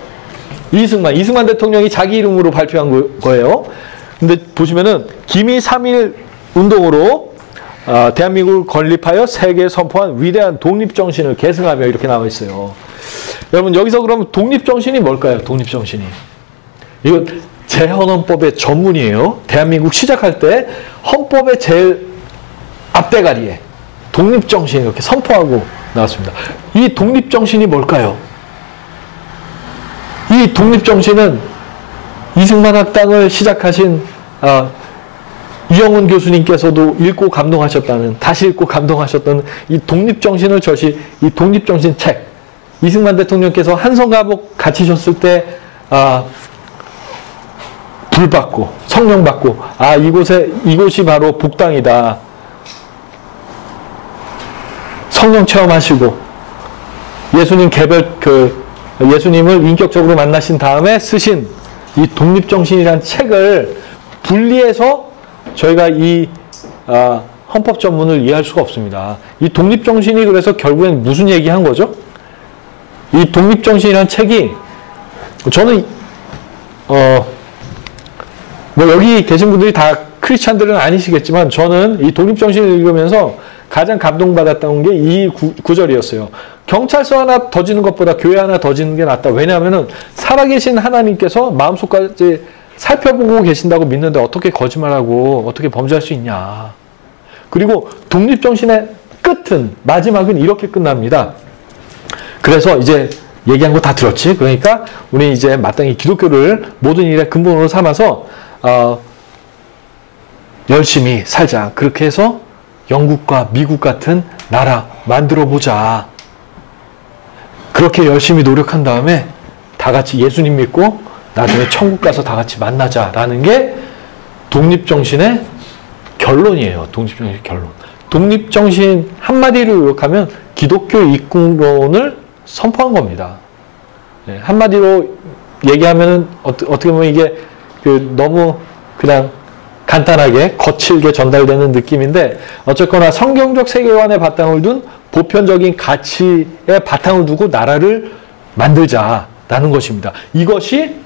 이승만 대통령이 자기 이름으로 발표한 거예요. 근데 보시면은 기미 3.1 운동으로 대한민국을 건립하여 세계에 선포한 위대한 독립정신을 계승하며 이렇게 나와 있어요. 여러분 여기서 그러면 독립정신이 뭘까요? 독립정신이. 이거 재헌헌법의 전문이에요. 대한민국 시작할 때 헌법의 제일 앞대가리에 독립정신 이렇게 선포하고 나왔습니다. 이 독립정신이 뭘까요? 이 독립정신은 이승만 학당을 시작하신 이영훈 교수님께서도 읽고 감동하셨다는, 다시 읽고 감동하셨던 이 독립정신을 이 독립정신 책, 이승만 대통령께서 한성감옥 갇히셨을 때 불 받고 성령 받고 이곳이 바로 복당이다. 성령 체험하시고 예수님을 인격적으로 만나신 다음에 쓰신 이 독립정신이라는 책을 분리해서 저희가 이 헌법 전문을 이해할 수가 없습니다. 이 독립정신이 그래서 결국엔 무슨 얘기한 거죠? 이 독립정신이라는 책이 저는 뭐 여기 계신 분들이 다 크리스찬들은 아니시겠지만 저는 이 독립정신을 읽으면서 가장 감동받았던 게 이 구절이었어요. 경찰서 하나 더 짓는 것보다 교회 하나 더 짓는 게 낫다. 왜냐하면 살아계신 하나님께서 마음속까지 살펴보고 계신다고 믿는데 어떻게 거짓말하고 어떻게 범죄할 수 있냐. 그리고 독립정신의 끝은, 마지막은 이렇게 끝납니다. 그래서 이제 얘기한 거 다 들었지? 그러니까 우리 이제 마땅히 기독교를 모든 일의 근본으로 삼아서 열심히 살자. 그렇게 해서 영국과 미국 같은 나라 만들어 보자. 그렇게 열심히 노력한 다음에 다 같이 예수님 믿고 나중에 천국 가서 다 같이 만나자라는 게 독립정신의 결론이에요. 독립정신의 결론. 독립정신 한마디로 요약하면 기독교 입국론을 선포한 겁니다. 네, 한마디로 얘기하면은 어떻게 보면 이게 너무 그냥 간단하게 거칠게 전달되는 느낌인데 어쨌거나 성경적 세계관에 바탕을 둔 보편적인 가치에 바탕을 두고 나라를 만들자라는 것입니다. 이것이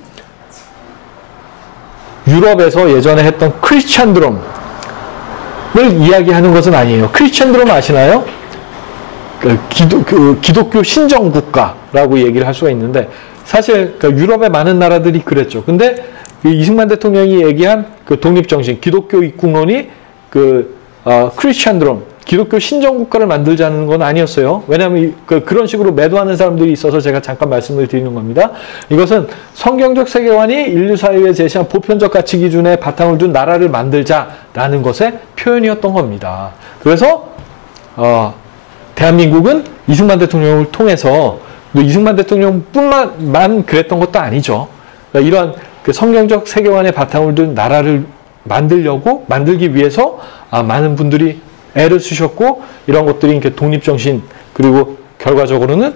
유럽에서 예전에 했던 크리스찬 드럼을 이야기하는 것은 아니에요. 크리스찬 드럼 아시나요? 기독교 신정국가라고 얘기를 할 수가 있는데 사실 유럽의 많은 나라들이 그랬죠. 근데 이승만 대통령이 얘기한 그 독립정신, 기독교 입국론이 크리스찬 드럼, 기독교 신정국가를 만들자는 건 아니었어요. 왜냐하면 그런 식으로 매도하는 사람들이 있어서 제가 잠깐 말씀을 드리는 겁니다. 이것은 성경적 세계관이 인류 사회에 제시한 보편적 가치 기준에 바탕을 둔 나라를 만들자라는 것의 표현이었던 겁니다. 그래서 대한민국은 이승만 대통령을 통해서 이승만 대통령뿐만 그랬던 것도 아니죠. 그러니까 이러한 성경적 세계관에 바탕을 둔 나라를 만들기 위해서 많은 분들이 애를 쓰셨고 이런 것들이 독립정신 그리고 결과적으로는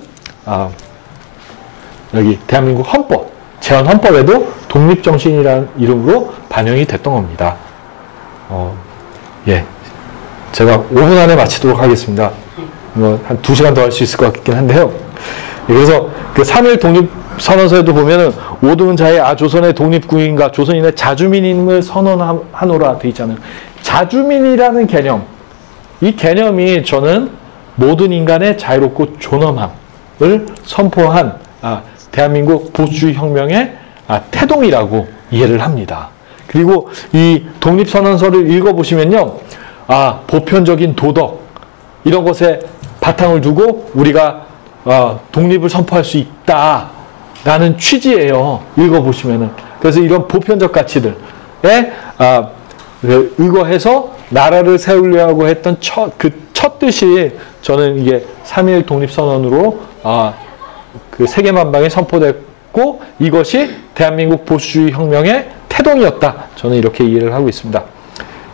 여기 대한민국 헌법, 제헌헌법에도 독립정신이라는 이름으로 반영이 됐던 겁니다. 예, 제가 5분 안에 마치도록 하겠습니다. 한 2시간 더 할 수 있을 것 같긴 한데요. 그래서 3.1 독립선언서에도 보면은 5등은 자의 조선의 독립국인과 조선인의 자주민임을 선언하노라 돼 있잖아요. 자주민이라는 개념, 이 개념이 저는 모든 인간의 자유롭고 존엄함을 선포한 대한민국 보수주의 혁명의 태동이라고 이해를 합니다. 그리고 이 독립선언서를 읽어보시면요, 보편적인 도덕 이런 것에 바탕을 두고 우리가 독립을 선포할 수 있다라는 취지예요. 읽어보시면은. 그래서 이런 보편적 가치들에 의거해서 나라를 세우려고 했던 첫 뜻이 저는 이게 3.1 독립선언으로 세계만방에 선포됐고 이것이 대한민국 보수주의 혁명의 태동이었다. 저는 이렇게 이해를 하고 있습니다.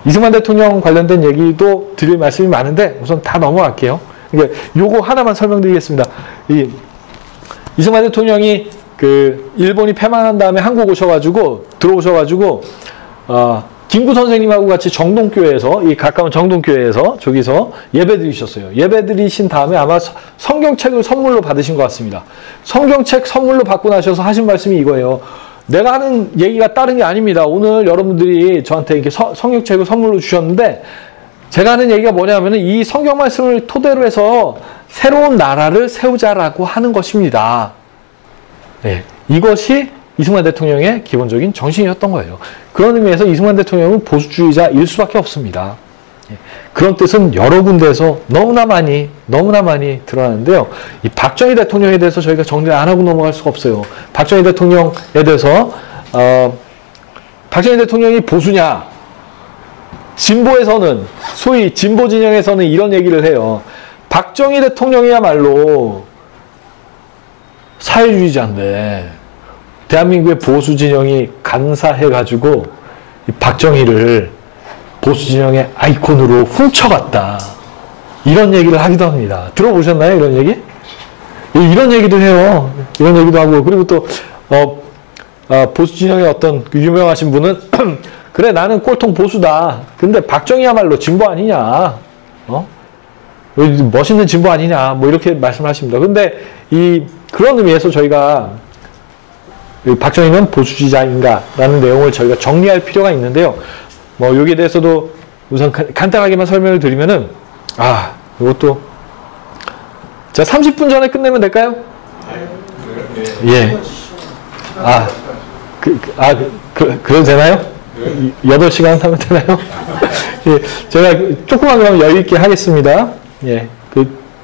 이승만 대통령 관련된 얘기도 드릴 말씀이 많은데 우선 다 넘어갈게요. 그러니까 요거 하나만 설명드리겠습니다. 이승만 대통령이 일본이 패망한 다음에 한국 들어오셔가지고 김구 선생님하고 같이 정동교회에서, 이 가까운 정동교회에서 저기서 예배 드리셨어요. 예배 드리신 다음에 아마 성경책을 선물로 받으신 것 같습니다. 성경책 선물로 받고 나셔서 하신 말씀이 이거예요. 내가 하는 얘기가 다른 게 아닙니다. 오늘 여러분들이 저한테 이렇게 성경책을 선물로 주셨는데 제가 하는 얘기가 뭐냐면은 이 성경 말씀을 토대로 해서 새로운 나라를 세우자라고 하는 것입니다. 네, 이것이 이승만 대통령의 기본적인 정신이었던 거예요. 그런 의미에서 이승만 대통령은 보수주의자일 수밖에 없습니다. 그런 뜻은 여러 군데에서 너무나 많이 드러나는데요. 이 박정희 대통령에 대해서 저희가 정리를 안 하고 넘어갈 수가 없어요. 박정희 대통령에 대해서 박정희 대통령이 보수냐? 진보에서는, 소위 진보 진영에서는 이런 얘기를 해요. 박정희 대통령이야말로 사회주의자인데 대한민국의 보수 진영이 간사해가지고 박정희를 보수 진영의 아이콘으로 훔쳐갔다. 이런 얘기를 하기도 합니다. 들어보셨나요? 이런 얘기? 이런 얘기도 해요. 이런 얘기도 하고. 그리고 또 보수 진영의 어떤 유명하신 분은 그래 나는 꼴통 보수다. 근데 박정희야말로 진보 아니냐. 멋있는 진보 아니냐. 뭐 이렇게 말씀하십니다. 근데 그런 의미에서 저희가 박정희는 보수주의자인가 라는 내용을 저희가 정리할 필요가 있는데요. 뭐 여기에 대해서도 우선 간단하게만 설명을 드리면은 이것도 자 30분 전에 끝내면 될까요? 예. 그래도 되나요? 8시간 하면 되나요? 예, 제가 조금만 그럼 여유 있게 하겠습니다. 예.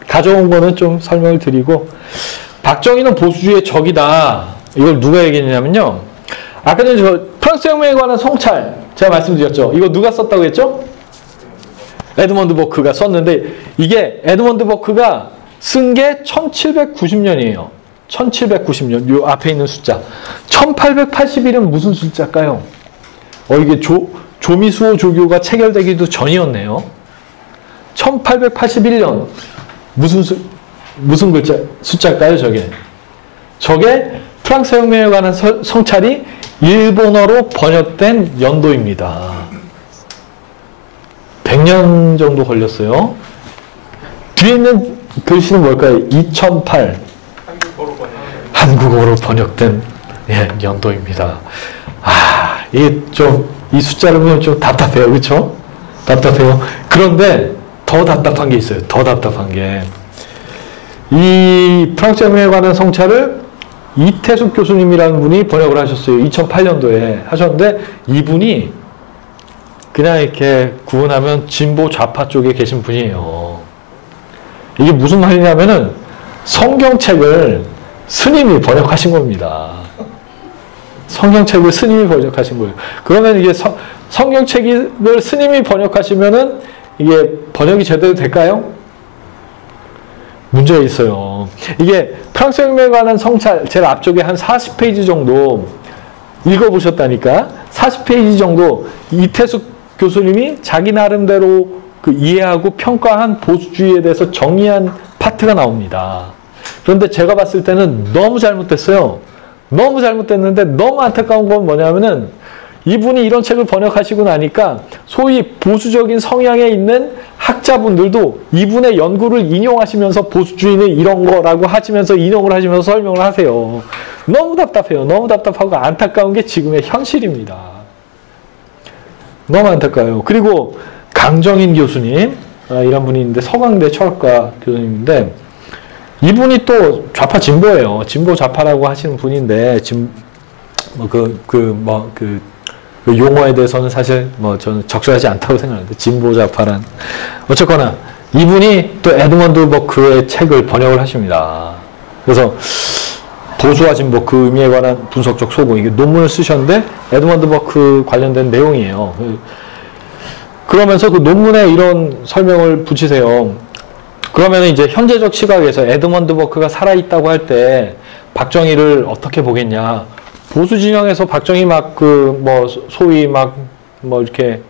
가져온 거는 좀 설명을 드리고 박정희는 보수주의의 적이다. 이걸 누가 얘기했냐면요. 아까 전에 프랑스 혁명에 관한 성찰 제가 말씀드렸죠. 이거 누가 썼다고 했죠? 에드먼드 버크가 썼는데 이게 에드먼드 버크가 쓴 게 1790년이에요. 1790년. 요 앞에 있는 숫자. 1881은 무슨 숫자일까요? 이게 조미수호 조교가 체결되기도 전이었네요. 1881년. 무슨 숫자일까요, 저게? 저게 프랑스 혁명에 관한 성찰이 일본어로 번역된 연도입니다. 100년 정도 걸렸어요. 뒤에 있는 글씨는 뭘까요? 2008. 한국어로 번역된 연도입니다. 이게 이 숫자를 보면 좀 답답해요. 그렇죠? 답답해요. 그런데 더 답답한 게 있어요. 더 답답한 게. 이 프랑스 혁명에 관한 성찰을 이태숙 교수님이라는 분이 번역을 하셨어요. 2008년도에 하셨는데 이분이 그냥 이렇게 구분하면 진보 좌파 쪽에 계신 분이에요. 이게 무슨 말이냐면은 성경책을 스님이 번역하신 겁니다. 성경책을 스님이 번역하신 거예요. 그러면 이게 성경책을 스님이 번역하시면은 이게 번역이 제대로 될까요? 문제가 있어요. 이게 프랑스 혁명에 관한 성찰, 제일 앞쪽에 한 40페이지 정도 읽어보셨다니까? 40페이지 정도 이태숙 교수님이 자기 나름대로 이해하고 평가한 보수주의에 대해서 정리한 파트가 나옵니다. 그런데 제가 봤을 때는 너무 잘못됐어요. 너무 잘못됐는데 너무 안타까운 건 뭐냐면은 이분이 이런 책을 번역하시고 나니까 소위 보수적인 성향에 있는 학자분들도 이분의 연구를 인용하시면서 보수주의는 이런 거라고 하시면서 인용을 하시면서 설명을 하세요. 너무 답답해요. 너무 답답하고 안타까운 게 지금의 현실입니다. 너무 안타까워요. 그리고 강정인 교수님, 이런 분이 있는데 서강대 철학과 교수님인데 이분이 또 좌파 진보예요. 진보 좌파라고 하시는 분인데 그 용어에 대해서는 사실 저는 적절하지 않다고 생각하는데 진보 좌파란 어쨌거나 이분이 또 에드먼드 버크의 책을 번역을 하십니다. 그래서 보수와 진보 그 의미에 관한 분석적 소고 이게 논문을 쓰셨는데 에드먼드 버크 관련된 내용이에요. 그러면서 그 논문에 이런 설명을 붙이세요. 그러면 이제 현재적 시각에서 에드먼드 버크가 살아있다고 할 때 박정희를 어떻게 보겠냐. 보수 진영에서 박정희 소위 이렇게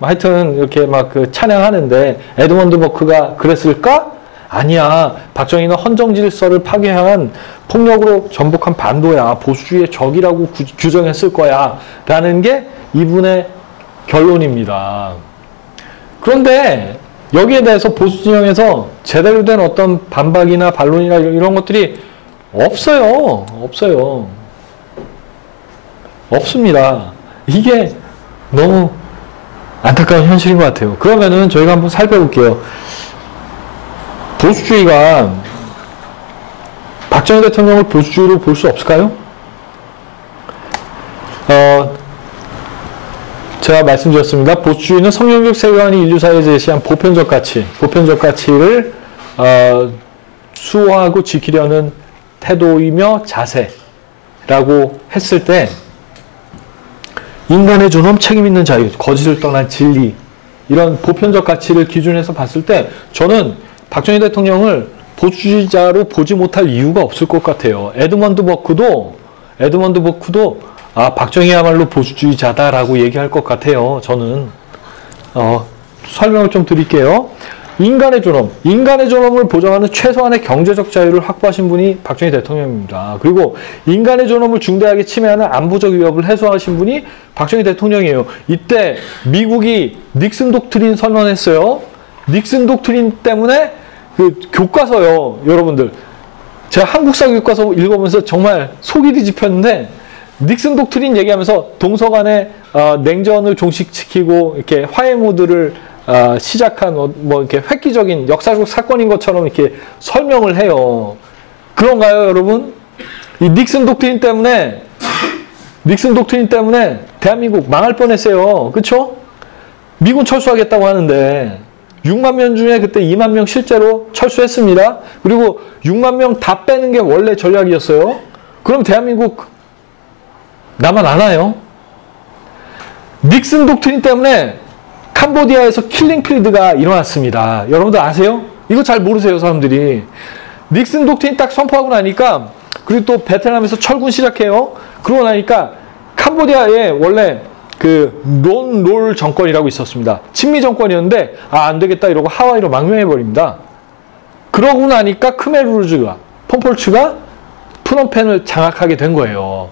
하여튼 이렇게 찬양하는데 에드먼드 버크가 그랬을까? 아니야. 박정희는 헌정 질서를 파괴한 폭력으로 전복한 반도야. 보수주의의 적이라고 규정했을 거야. 라는 게 이분의 결론입니다. 그런데 여기에 대해서 보수 진영에서 제대로 된 어떤 반박이나 반론이나 이런 것들이 없어요. 없습니다. 이게 너무 안타까운 현실인 것 같아요. 그러면은 저희가 한번 살펴볼게요. 보수주의가 박정희 대통령을 보수주의로 볼 수 없을까요? 제가 말씀드렸습니다. 보수주의는 성경적 세계관이 인류사에 제시한 보편적 가치를 수호하고 지키려는 태도이며 자세라고 했을 때 인간의 존엄, 책임있는 자유, 거짓을 떠난 진리 이런 보편적 가치를 기준해서 봤을 때 저는 박정희 대통령을 보수주의자로 보지 못할 이유가 없을 것 같아요. 에드먼드 버크도 박정희야말로 보수주의자다라고 얘기할 것 같아요. 저는 설명을 좀 드릴게요. 인간의 존엄을 보장하는 최소한의 경제적 자유를 확보하신 분이 박정희 대통령입니다. 그리고 인간의 존엄을 중대하게 침해하는 안보적 위협을 해소하신 분이 박정희 대통령이에요. 이때 미국이 닉슨 독트린 선언했어요. 닉슨 독트린 때문에 그 교과서요, 여러분들. 제가 한국사 교과서 읽어보면서 정말 속이 뒤집혔는데 닉슨 독트린 얘기하면서 동서간의 냉전을 종식시키고 이렇게 화해 모드를 시작한 뭐 이렇게 획기적인 역사적 사건인 것처럼 이렇게 설명을 해요. 그런가요, 여러분? 이 닉슨 독트린 때문에 대한민국 망할 뻔했어요. 그렇죠? 미군 철수하겠다고 하는데 6만 명 중에 그때 2만 명 실제로 철수했습니다. 그리고 6만 명 다 빼는 게 원래 전략이었어요. 그럼 대한민국 나만 안 와요. 닉슨 독트린 때문에 캄보디아에서 킬링필드가 일어났습니다. 여러분들 아세요? 이거 잘 모르세요, 사람들이. 닉슨 독트린 딱 선포하고 나니까, 그리고 또 베트남에서 철군 시작해요. 그러고 나니까 캄보디아에 원래 그 론롤 정권이라고 있었습니다. 친미 정권이었는데 안 되겠다 이러고 하와이로 망명해버립니다. 그러고 나니까 크메르루즈가, 폼폴츠가 프놈펜을 장악하게 된 거예요.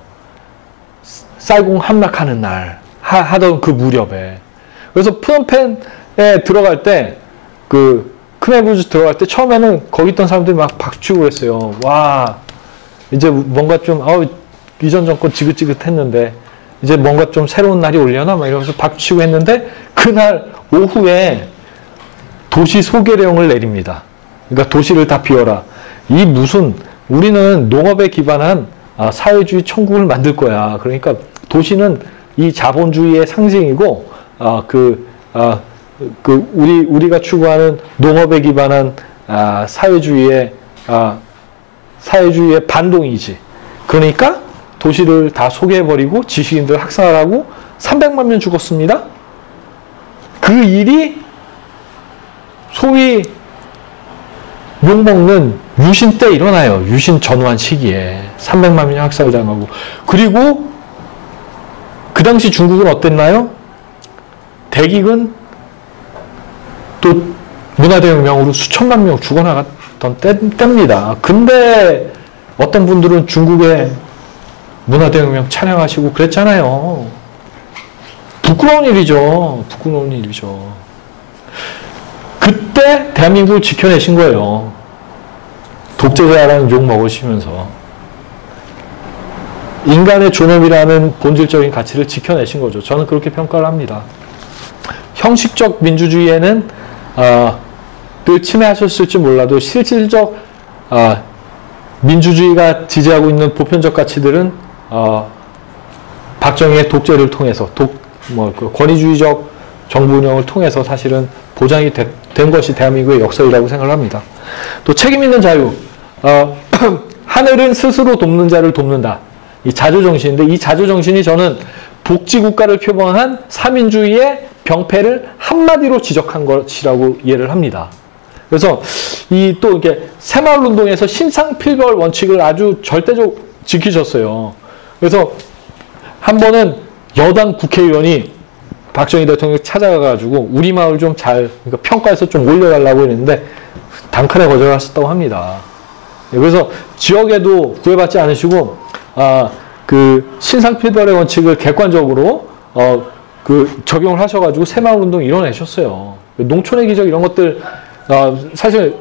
쌀공 함락하는 날 하던 그 무렵에. 그래서 프놈펜에 들어갈 때 그 크메르루즈 들어갈 때 처음에는 거기 있던 사람들이 막 박수치고 그랬어요. 와, 이제 뭔가 좀 이전 정권 지긋지긋했는데 이제 뭔가 좀 새로운 날이 오려나 막 이러면서 박수치고 했는데 그날 오후에 도시 소개령을 내립니다. 그러니까 도시를 다 비워라. 우리는 농업에 기반한 사회주의 천국을 만들 거야. 그러니까 도시는 이 자본주의의 상징이고 우리가 추구하는 농업에 기반한 사회주의의 반동이지. 그러니까 도시를 다 소개해버리고 지식인들 학살하고 300만 명 죽었습니다. 그 일이 소위 욕먹는 유신 때 일어나요. 유신 전후한 시기에 300만 명 학살당하고. 그리고 그 당시 중국은 어땠나요? 대기근 또 문화대혁명으로 수천만 명 죽어나갔던 때입니다. 근데 어떤 분들은 중국의 문화대혁명 찬양하시고 그랬잖아요. 부끄러운 일이죠. 그때 대한민국을 지켜내신 거예요. 독재자라는 욕 먹으시면서. 인간의 존엄이라는 본질적인 가치를 지켜내신 거죠. 저는 그렇게 평가를 합니다. 형식적 민주주의에는 늘 침해하셨을지 몰라도 실질적 민주주의가 지지하고 있는 보편적 가치들은 박정희의 독재를 통해서 그 권위주의적 정부 운영을 통해서 사실은 보장이 된 것이 대한민국의 역사이라고 생각을 합니다. 또 책임 있는 자유. 하늘은 스스로 돕는 자를 돕는다. 이 자주정신인데 이 자주정신이 저는 복지국가를 표방한 사민주의의 병폐를 한마디로 지적한 것이라고 이해를 합니다. 그래서 또 이렇게 새마을운동에서 신상필벌 원칙을 아주 절대적으로 지키셨어요. 그래서 한 번은 여당 국회의원이 박정희 대통령 찾아가가지고 우리 마을 좀 그러니까 평가해서 좀 올려달라고 했는데 단칼에 거절하셨다고 합니다. 그래서 지역에도 구애받지 않으시고 그 신상필벌의 원칙을 객관적으로 적용을 하셔가지고 새마을운동 이뤄내셨어요. 농촌의 기적 이런 것들 사실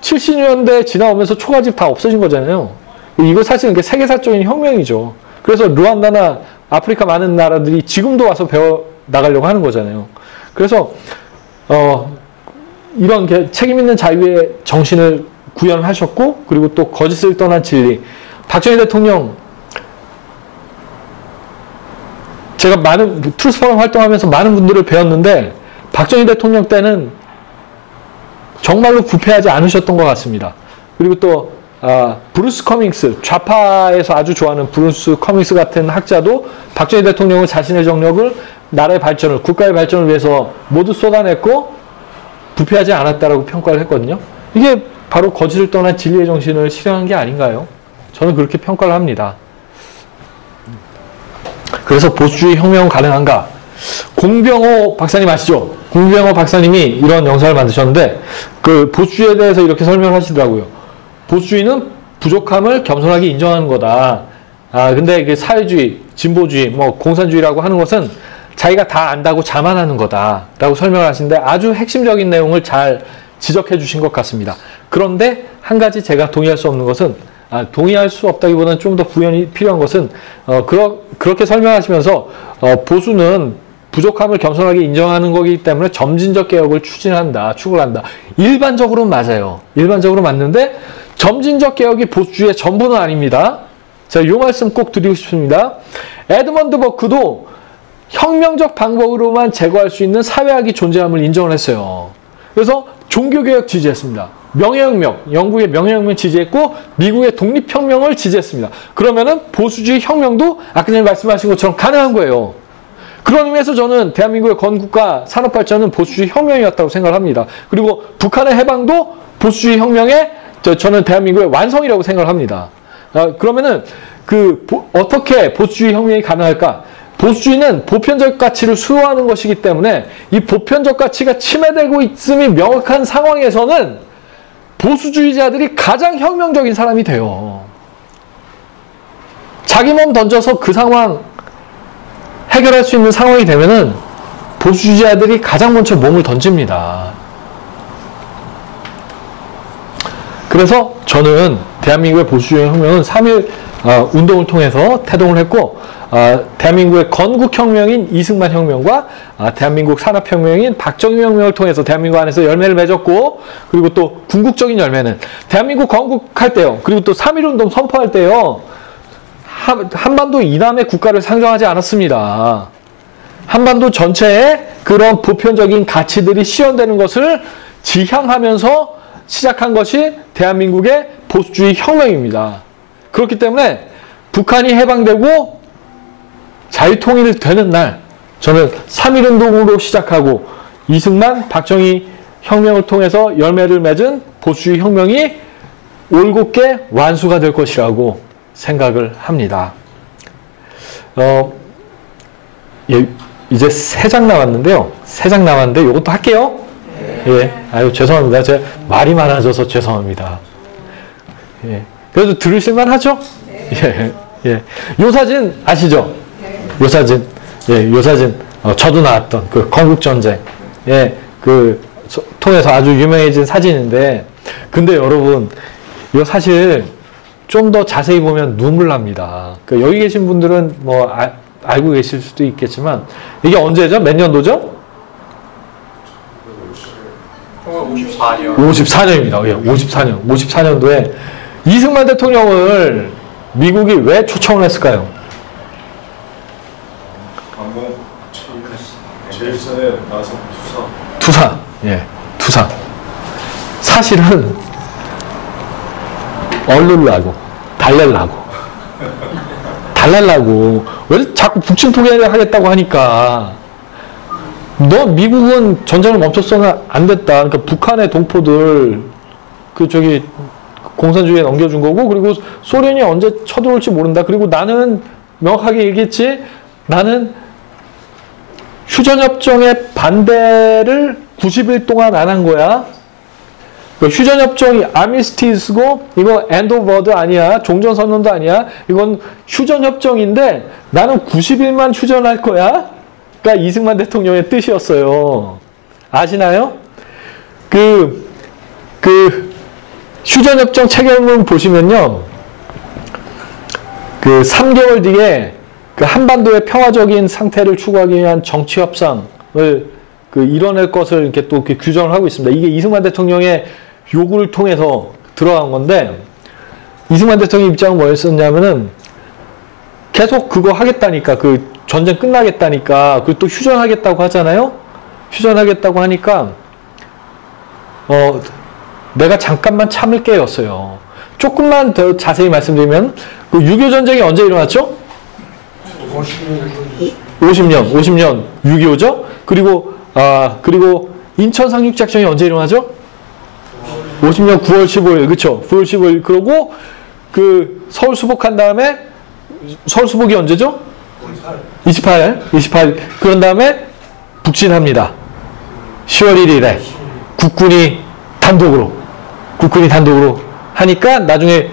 70년대 지나오면서 초가집 다 없어진 거잖아요. 이거 사실은 세계사적인 혁명이죠. 그래서 루안다나 아프리카 많은 나라들이 지금도 와서 배워 나가려고 하는 거잖아요. 그래서 이런 책임 있는 자유의 정신을 구현하셨고, 그리고 또 거짓을 떠난 진리. 박정희 대통령 제가 많은 트루스 포럼 활동하면서 많은 분들을 배웠는데 박정희 대통령 때는 정말로 부패하지 않으셨던 것 같습니다. 그리고 또 브루스 커밍스, 좌파에서 아주 좋아하는 브루스 커밍스 같은 학자도 박정희 대통령은 자신의 정력을 나라의 발전을, 국가의 발전을 위해서 모두 쏟아냈고 부패하지 않았다라고 평가를 했거든요. 이게 바로 거짓을 떠난 진리의 정신을 실현한 게 아닌가요? 저는 그렇게 평가를 합니다. 그래서 보수주의 혁명은 가능한가? 공병호 박사님 아시죠? 공병호 박사님이 이런 영상을 만드셨는데 그 보수주의에 대해서 이렇게 설명을 하시더라고요. 보수주의는 부족함을 겸손하게 인정하는 거다. 근데 이게 사회주의, 진보주의, 공산주의라고 하는 것은 자기가 다 안다고 자만하는 거다라고 설명을 하시는데 아주 핵심적인 내용을 잘 지적해 주신 것 같습니다. 그런데 한 가지 제가 동의할 수 없는 것은 동의할 수 없다기보다는 좀 더 부연이 필요한 것은 그렇게 설명하시면서 보수는 부족함을 겸손하게 인정하는 거기 때문에 점진적 개혁을 추진한다, 추구한다. 일반적으로는 맞아요. 일반적으로 맞는데 점진적 개혁이 보수주의의 전부는 아닙니다. 제가 이 말씀 꼭 드리고 싶습니다. 에드먼드 버크도 혁명적 방법으로만 제거할 수 있는 사회학이 존재함을 인정을 했어요. 그래서 종교개혁 지지했습니다. 명예혁명, 영국의 명예혁명 지지했고 미국의 독립혁명을 지지했습니다. 그러면은 보수주의 혁명도 아까 전에 말씀하신 것처럼 가능한 거예요. 그런 의미에서 저는 대한민국의 건국과 산업발전은 보수주의 혁명이었다고 생각을 합니다. 그리고 북한의 해방도 보수주의 혁명의 저는 대한민국의 완성이라고 생각을 합니다. 그러면은 어떻게 보수주의 혁명이 가능할까? 보수주의는 보편적 가치를 수호하는 것이기 때문에 이 보편적 가치가 침해되고 있음이 명확한 상황에서는 보수주의자들이 가장 혁명적인 사람이 돼요. 자기 몸 던져서 그 상황 해결할 수 있는 상황이 되면은 보수주의자들이 가장 먼저 몸을 던집니다. 그래서 저는 대한민국의 보수주의 혁명은 3.1 운동을 통해서 태동을 했고 대한민국의 건국혁명인 이승만 혁명과 대한민국 산업혁명인 박정희 혁명을 통해서 대한민국 안에서 열매를 맺었고 그리고 또 궁극적인 열매는 대한민국 건국할 때요. 그리고 또 3.1 운동 선포할 때요. 한반도 이남의 국가를 상정하지 않았습니다. 한반도 전체에 그런 보편적인 가치들이 실현되는 것을 지향하면서 시작한 것이 대한민국의 보수주의 혁명입니다. 그렇기 때문에 북한이 해방되고 자유통일되는 날 저는 3.1운동으로 시작하고 이승만, 박정희 혁명을 통해서 열매를 맺은 보수주의 혁명이 올곧게 완수가 될 것이라고 생각을 합니다. 이제 3장 남았는데요. 3장 남았는데 이것도 할게요. 예, 아유 죄송합니다. 제가 말이 많아져서 죄송합니다. 예, 그래도 들으실만 하죠? 예, 예. 요 사진 아시죠? 요 사진, 예, 요 사진 저도 나왔던 그 건국전쟁, 예, 통해서 아주 유명해진 사진인데, 근데 여러분 이거 사실 좀 더 자세히 보면 눈물 납니다. 여기 계신 분들은 알고 계실 수도 있겠지만 이게 언제죠? 몇 년도죠? 54년. 54년입니다. 예, 54년. 54년도에 이승만 대통령을 미국이 왜 초청을 했을까요? 방공 제일 전에 나서 투사. 예, 투사. 사실은 얼르려고, 달래려고. 왜 자꾸 북침 통일을 하겠다고 하니까 너 미국은 전쟁을 멈췄어는 안 됐다. 그러니까 북한의 동포들 공산주의에 넘겨준 거고, 그리고 소련이 언제 쳐들어올지 모른다. 그리고 나는 명확하게 얘기했지. 나는 휴전협정의 반대를 90일 동안 안 한 거야. 휴전협정이 아미스티스고 이거 엔드 오브 워드 아니야. 종전선언도 아니야. 이건 휴전협정인데 나는 90일만 휴전할 거야. 그러니까 이승만 대통령의 뜻이었어요. 아시나요? 휴전협정 체결문 보시면요. 3개월 뒤에 한반도의 평화적인 상태를 추구하기 위한 정치협상을 이뤄낼 것을 이렇게 또 규정을 하고 있습니다. 이게 이승만 대통령의 요구를 통해서 들어간 건데, 이승만 대통령 입장은 뭐였었냐면은 계속 그거 하겠다니까 전쟁 끝나겠다니까, 그리고 또 휴전하겠다고 하잖아요? 휴전하겠다고 하니까, 내가 잠깐만 참을게였어요. 조금만 더 자세히 말씀드리면, 그 6.25 전쟁이 언제 일어났죠? 50년 6.25죠? 그리고 인천 상륙작전이 언제 일어나죠? 50년 9월 15일, 그쵸? 9월 15일. 그러고, 그, 서울 수복한 다음에, 서울 수복이 언제죠? 28. 그런 다음에, 북진합니다. 10월 1일에. 국군이 단독으로 하니까, 나중에,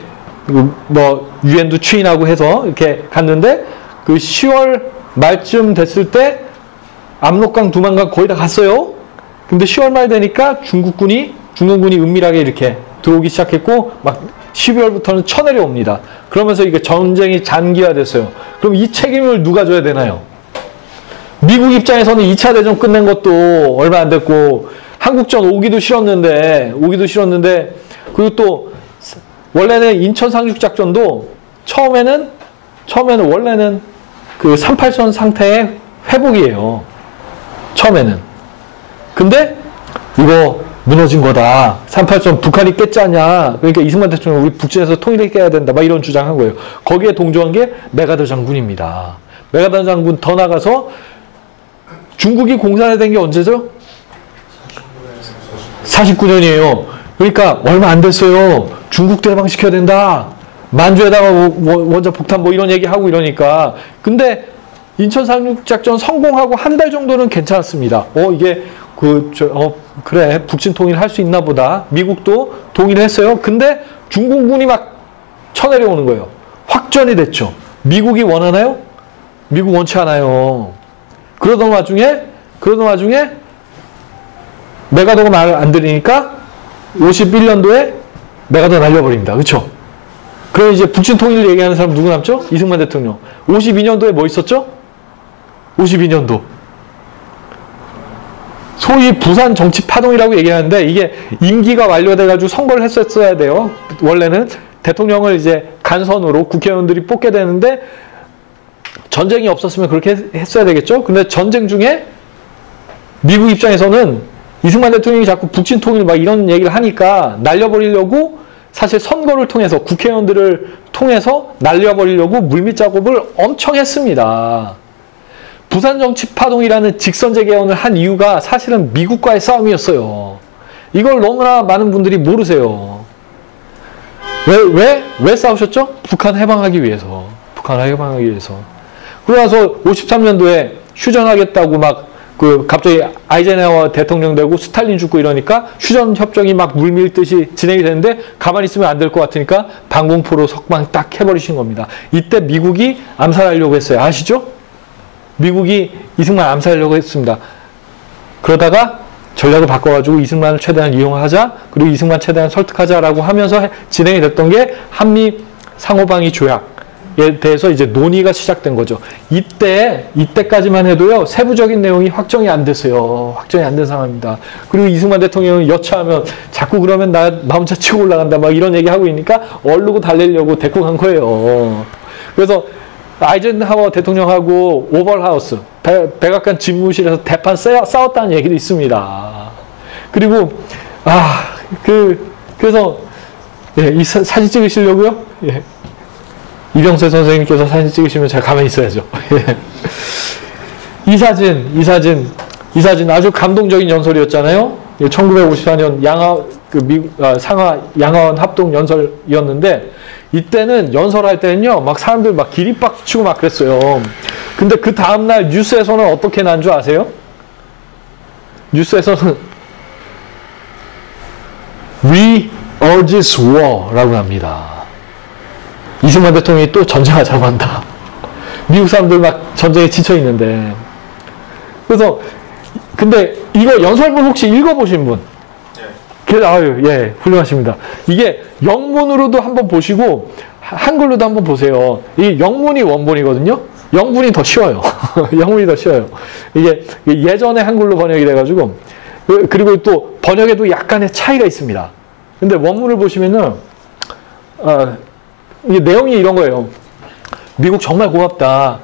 유엔도 추인하고 해서 이렇게 갔는데, 그 10월 말쯤 됐을 때, 압록강, 두만강 거의 다 갔어요. 근데 10월 말 되니까 중국군이 은밀하게 이렇게 들어오기 시작했고, 막 12월부터는 쳐내려옵니다. 그러면서 이게 전쟁이 장기화됐어요. 그럼 이 책임을 누가 져야 되나요? 미국 입장에서는 2차 대전 끝낸 것도 얼마 안 됐고, 한국전 오기도 싫었는데, 그리고 또, 원래는 인천 상륙작전도 처음에는 원래는 그 38선 상태의 회복이에요. 처음에는. 근데, 이거 무너진 거다. 38선 북한이 깼지 않냐. 그러니까 이승만 대통령 우리 북진에서 통일을 깨야 된다. 막 이런 주장한 거예요. 거기에 동조한 게 메가더 장군입니다. 메가더 장군 더 나가서 중국이 공산화된 게 언제죠? 49년이에요. 그러니까 얼마 안 됐어요. 중국도 해방시켜야 된다. 만주에다가 원자 폭탄 뭐 이런 얘기하고 이러니까. 근데 인천 상륙작전 성공하고 한 달 정도는 괜찮았습니다. 이게 그래, 북진 통일할 수 있나 보다. 미국도 동의를 했어요. 근데 중공군이 막 쳐내려오는 거예요. 확전이 됐죠. 미국이 원하나요? 미국 원치 않아요. 그러던 와중에 메가더가 말을 안 들으니까 51년도에 메가더 날려버립니다. 그렇죠? 그럼 이제 북진 통일을 얘기하는 사람 누구 남죠? 이승만 대통령. 52년도에 뭐 있었죠? 52년도. 소위 부산 정치 파동이라고 얘기하는데 이게 임기가 완료돼가지고 선거를 했었어야 돼요. 원래는 대통령을 이제 간선으로 국회의원들이 뽑게 되는데 전쟁이 없었으면 그렇게 했어야 되겠죠. 근데 전쟁 중에 미국 입장에서는 이승만 대통령이 자꾸 북진 통일 막 이런 얘기를 하니까 날려버리려고 사실 선거를 통해서 국회의원들을 통해서 날려버리려고 물밑 작업을 엄청 했습니다. 부산 정치 파동이라는 직선제 개헌을 한 이유가 사실은 미국과의 싸움이었어요. 이걸 너무나 많은 분들이 모르세요. 왜 싸우셨죠? 북한 해방하기 위해서. 그러고 나서 53년도에 휴전하겠다고 막 갑자기 아이젠하워 대통령 되고 스탈린 죽고 이러니까 휴전 협정이 막 물밀듯이 진행이 되는데 가만히 있으면 안 될 것 같으니까 방공포로 석방 딱 해버리신 겁니다. 이때 미국이 암살하려고 했어요. 아시죠? 미국이 이승만 암살하려고 했습니다. 그러다가 전략을 바꿔가지고 이승만을 최대한 이용하자, 그리고 이승만 최대한 설득하자라고 하면서 진행이 됐던 게 한미 상호방위 조약에 대해서 이제 논의가 시작된 거죠. 이때까지만 해도요, 세부적인 내용이 확정이 안 됐어요. 확정이 안 된 상황입니다. 그리고 이승만 대통령은 여차하면 자꾸 그러면 나 혼자 치고 올라간다, 막 이런 얘기 하고 있으니까 얼르고 달래려고 데리고 간 거예요. 그래서 아이젠하워 대통령하고 오벌하우스, 백악관 집무실에서 대판 싸웠다는 얘기도 있습니다. 그리고, 그래서, 예, 이 사진 찍으시려고요? 예. 이병세 선생님께서 사진 찍으시면 제가 가만히 있어야죠. 예. 이 사진 아주 감동적인 연설이었잖아요. 1954년 상하 양화원 합동 연설이었는데, 이때는 연설할 때는요, 막 사람들 막 기립박수 치고 막 그랬어요. 근데 그 다음날 뉴스에서는 어떻게 난 줄 아세요? 뉴스에서는 We urge this war 라고 합니다. 이승만 대통령이 또 전쟁하자고 한다. 미국 사람들 막 전쟁에 지쳐있는데. 그래서, 근데 이거 연설문 혹시 읽어보신 분? 예, 훌륭하십니다. 이게 영문으로도 한번 보시고 한글로도 한번 보세요. 이 영문이 원본이거든요. 영문이 더 쉬워요. 영문이 더 쉬워요. 이게 예전에 한글로 번역이 돼가지고, 그리고 또 번역에도 약간의 차이가 있습니다. 근데 원문을 보시면은 이게 내용이 이런 거예요. 미국 정말 고맙다.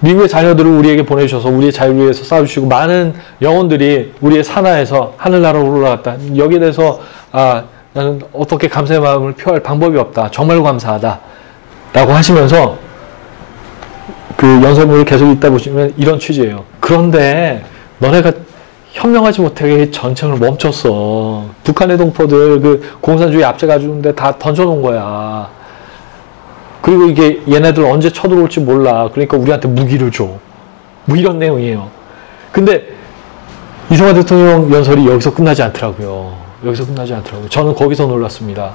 미국의 자녀들을 우리에게 보내주셔서 우리의 자유를 위해서 싸우시고 많은 영혼들이 우리의 산하에서 하늘나라로 올라갔다. 여기에 대해서 나는 어떻게 감사의 마음을 표할 방법이 없다. 정말 감사하다. 라고 하시면서 그 연설문을 계속 읽다 보시면 이런 취지예요. 그런데 너네가 현명하지 못하게 전쟁을 멈췄어. 북한의 동포들 그 공산주의 앞세가지고인데 다 던져놓은 거야. 그리고 이게 얘네들 언제 쳐들어올지 몰라. 그러니까 우리한테 무기를 줘. 뭐 이런 내용이에요. 근데 이승만 대통령 연설이 여기서 끝나지 않더라고요. 여기서 끝나지 않더라고요. 저는 거기서 놀랐습니다.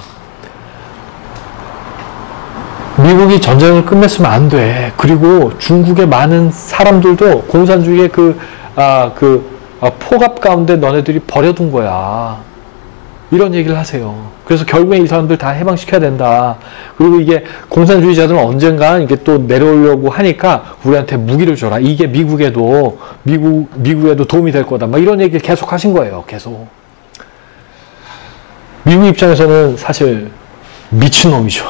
미국이 전쟁을 끝냈으면 안 돼. 그리고 중국의 많은 사람들도 공산주의의 포갑 가운데 너네들이 버려둔 거야. 이런 얘기를 하세요. 그래서 결국에 이 사람들 다 해방시켜야 된다. 그리고 이게 공산주의자들은 언젠가 이게 또 내려오려고 하니까 우리한테 무기를 줘라. 이게 미국에도 도움이 될 거다. 막 이런 얘기를 계속 하신 거예요. 계속. 미국 입장에서는 사실 미친놈이죠.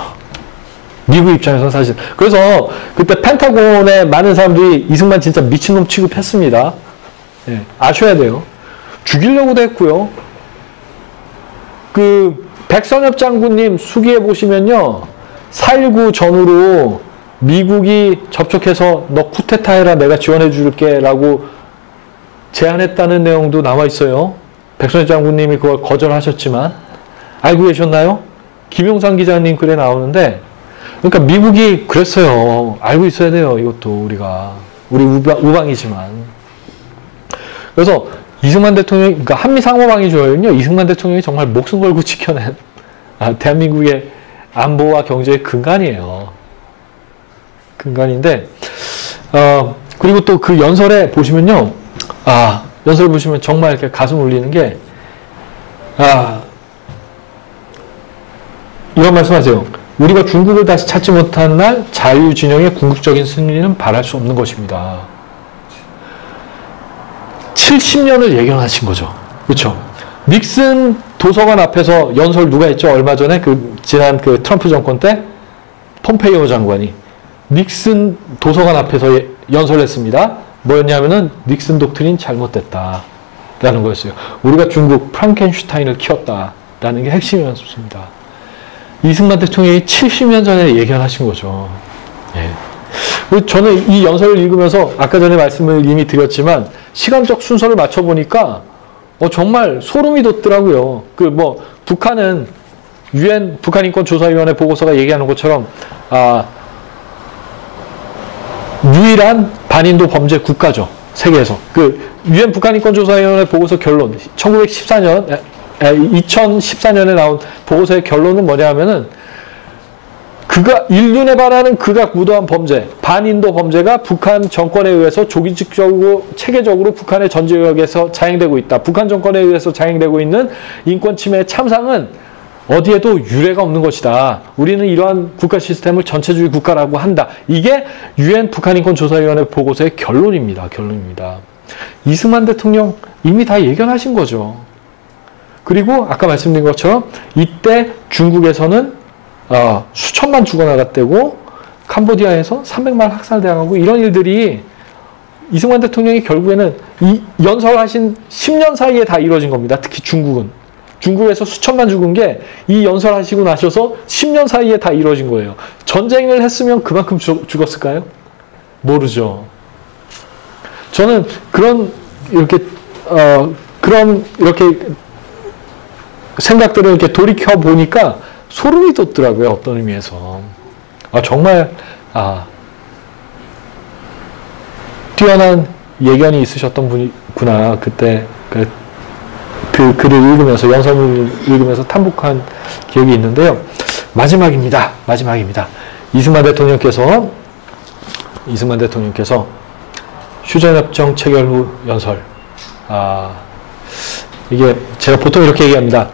미국 입장에서는 사실. 그래서 그때 펜타곤에 많은 사람들이 이승만 진짜 미친놈 취급했습니다. 예, 아셔야 돼요. 죽이려고도 했고요. 그 백선엽 장군님 수기에 보시면요. 4.19 전후로 미국이 접촉해서 너 쿠데타 해라 내가 지원해 줄게 라고 제안했다는 내용도 나와 있어요. 백선엽 장군님이 그걸 거절하셨지만 알고 계셨나요? 김용상 기자님 글에 나오는데 그러니까 미국이 그랬어요. 알고 있어야 돼요. 이것도 우리 우방이지만. 그래서 이승만 대통령이, 그러니까 한미 상호방위 조약은요, 이승만 대통령이 정말 목숨 걸고 지켜낸 대한민국의 안보와 경제의 근간이에요. 근간인데, 그리고 또 그 연설에 보시면요, 연설 보시면 정말 이렇게 가슴 울리는 게, 이런 말씀 하세요. 우리가 중국을 다시 찾지 못한 날 자유진영의 궁극적인 승리는 바랄 수 없는 것입니다. 70년을 예견하신 거죠. 그렇죠? 닉슨 도서관 앞에서 연설 누가 했죠? 얼마 전에 지난 트럼프 정권 때 폼페이오 장관이 닉슨 도서관 앞에서 연설했습니다. 뭐였냐면은 닉슨 독트린 잘못됐다라는 거였어요. 우리가 중국 프랑켄슈타인을 키웠다라는 게 핵심이었습니다. 이승만 대통령이 70년 전에 예견하신 거죠. 예. 저는 이 연설을 읽으면서 아까 전에 말씀을 이미 드렸지만 시간적 순서를 맞춰보니까 정말 소름이 돋더라고요. 북한은 UN 북한인권조사위원회 보고서가 얘기하는 것처럼 유일한 반인도 범죄 국가죠. 세계에서. UN 북한인권조사위원회 보고서 결론 2014년에 나온 보고서의 결론은 뭐냐 하면은 인륜에 반하는 극악 무도한 범죄, 반인도 범죄가 북한 정권에 의해서 조직적으로, 체계적으로 북한의 전제역에서 자행되고 있다. 북한 정권에 의해서 자행되고 있는 인권 침해의 참상은 어디에도 유례가 없는 것이다. 우리는 이러한 국가 시스템을 전체주의 국가라고 한다. 이게 UN 북한인권조사위원회 보고서의 결론입니다. 이승만 대통령 이미 다 예견하신 거죠. 그리고 아까 말씀드린 것처럼 이때 중국에서는 수천만 죽어나갔대고 캄보디아에서 300만 학살당하고 이런 일들이 이승만 대통령이 결국에는 이 연설하신 10년 사이에 다 이루어진 겁니다. 특히 중국에서 수천만 죽은 게 이 연설하시고 나셔서 10년 사이에 다 이루어진 거예요. 전쟁을 했으면 그만큼 죽었을까요? 모르죠. 저는 이렇게 생각들을 이렇게 돌이켜 보니까 소름이 돋더라고요. 어떤 의미에서. 정말 뛰어난 예견이 있으셨던 분이구나. 그때 그 글을 읽으면서 연설문을 읽으면서 탐복한 기억이 있는데요. 마지막입니다. 이승만 대통령께서 휴전협정 체결 후 연설. 이게 제가 보통 이렇게 얘기합니다.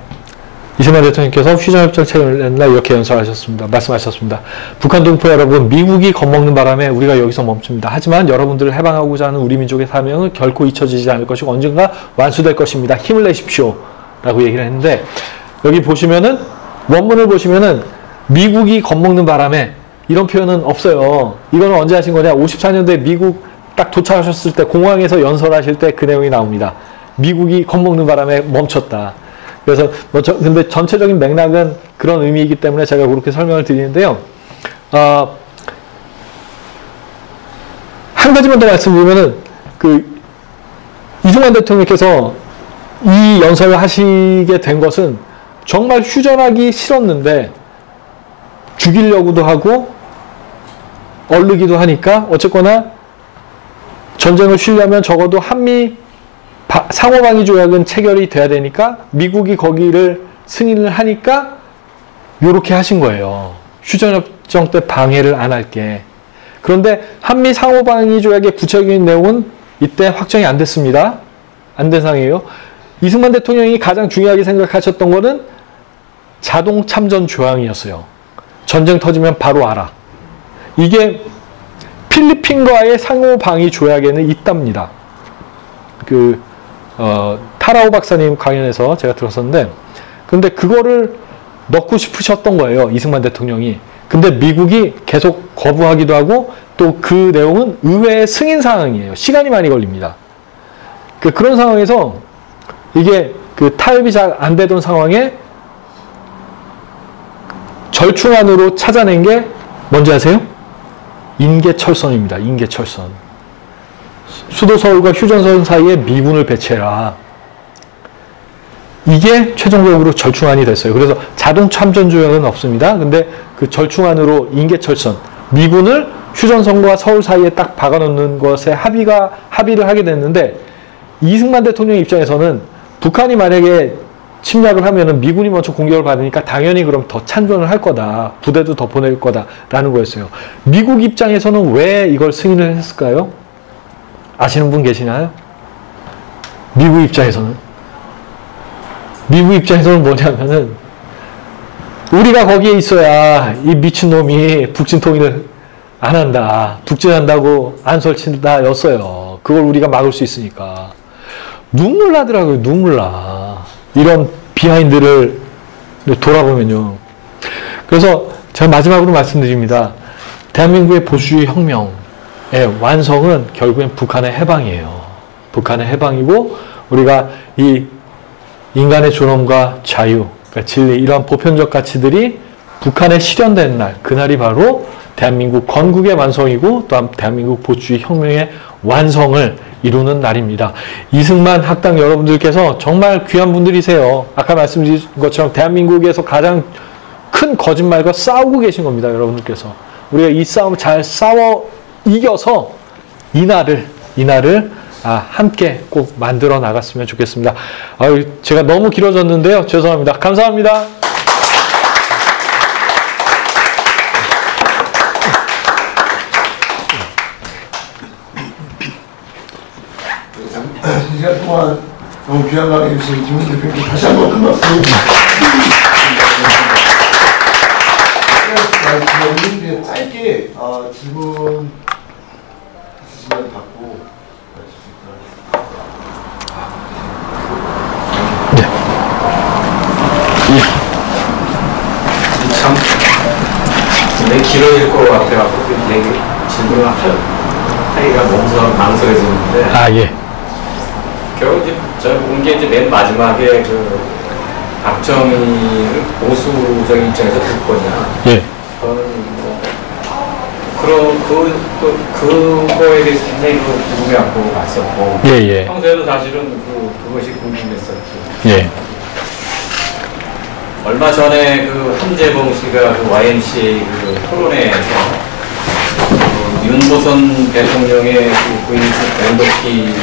이승만 대통령께서 휴전협정 체결한 날 이렇게 말씀하셨습니다. 북한 동포 여러분, 미국이 겁먹는 바람에 우리가 여기서 멈춥니다. 하지만 여러분들을 해방하고자 하는 우리 민족의 사명은 결코 잊혀지지 않을 것이고 언젠가 완수될 것입니다. 힘을 내십시오. 라고 얘기를 했는데 여기 보시면은 원문을 보시면은 미국이 겁먹는 바람에 이런 표현은 없어요. 이거는 언제 하신 거냐? 54년도에 미국 딱 도착하셨을 때 공항에서 연설하실 때 그 내용이 나옵니다. 미국이 겁먹는 바람에 멈췄다. 그래서 근데 전체적인 맥락은 그런 의미이기 때문에 제가 그렇게 설명을 드리는데요. 한 가지만 더 말씀드리면은 이승만 대통령께서 이 연설을 하시게 된 것은 정말 휴전하기 싫었는데 죽이려고도 하고 얼르기도 하니까 어쨌거나 전쟁을 쉬려면 적어도 한미 상호방위 조약은 체결이 돼야 되니까 미국이 거기를 승인을 하니까 요렇게 하신 거예요. 휴전협정 때 방해를 안 할게. 그런데 한미 상호방위 조약의 구체적인 내용은 이때 확정이 안 됐습니다. 안 된 상황이에요. 이승만 대통령이 가장 중요하게 생각하셨던 거는 자동 참전 조항이었어요. 전쟁 터지면 바로 알아. 이게 필리핀과의 상호방위 조약에는 있답니다. 타라오 박사님 강연에서 제가 들었었는데, 근데 그거를 넣고 싶으셨던 거예요. 이승만 대통령이. 근데 미국이 계속 거부하기도 하고 또 그 내용은 의회의 승인 사항이에요. 시간이 많이 걸립니다. 그런 상황에서 이게 타협이 잘 안 되던 상황에 절충안으로 찾아낸 게 뭔지 아세요? 인계철선입니다. 인계철선. 수도 서울과 휴전선 사이에 미군을 배치해라. 이게 최종적으로 절충안이 됐어요. 그래서 자동 참전 조약은 없습니다. 근데 그 절충안으로 인계철선, 미군을 휴전선과 서울 사이에 딱 박아놓는 것에 합의를 하게 됐는데, 이승만 대통령 입장에서는 북한이 만약에 침략을 하면은 미군이 먼저 공격을 받으니까 당연히 그럼 더 참전을 할 거다. 부대도 더 보낼 거다라는 거였어요. 미국 입장에서는 왜 이걸 승인을 했을까요? 아시는 분 계시나요? 미국 입장에서는 뭐냐면은 우리가 거기에 있어야 이 미친놈이 북진 통일을 안 한다. 북진한다고 안 설친다 였어요. 그걸 우리가 막을 수 있으니까. 눈물 나더라고요. 눈물 나. 이런 비하인드를 돌아보면요. 그래서 제가 마지막으로 말씀드립니다. 대한민국의 보수주의 혁명의 완성은 결국엔 북한의 해방이에요. 북한의 해방이고, 우리가 이 인간의 존엄과 자유, 그러니까 진리, 이러한 보편적 가치들이 북한에 실현된 날, 그날이 바로 대한민국 건국의 완성이고 또한 대한민국 보수주의 혁명의 완성을 이루는 날입니다. 이승만 학당 여러분들께서 정말 귀한 분들이세요. 아까 말씀드린 것처럼 대한민국에서 가장 큰 거짓말과 싸우고 계신 겁니다. 여러분들께서. 우리가 이 싸움을 잘 싸워 이겨서 이날을 함께 꼭 만들어 나갔으면 좋겠습니다. 제가 너무 길어졌는데요. 죄송합니다. 감사합니다. 시간 동안 너무 귀한 강의 해주신 김훈 대표님께 다시 한번 큰 박수. 우리 짧게 질문 있으시면 받고 네. 참 굉장히 길어질 것 같아요. 얘기 질문을 하기가 너무 망설여지는데. 예. 결국 저는 본 게 맨 마지막에 박정희를 보수적인 입장에서 들 거냐. 예. 그거에 대해서 굉장히 궁금해하고 갔었고. 예. 평소에도 사실은 그것이 궁금했었죠. 예. 얼마 전에 한재봉 씨가 YMCA 토론회에서 윤보선 대통령의 부인 공덕희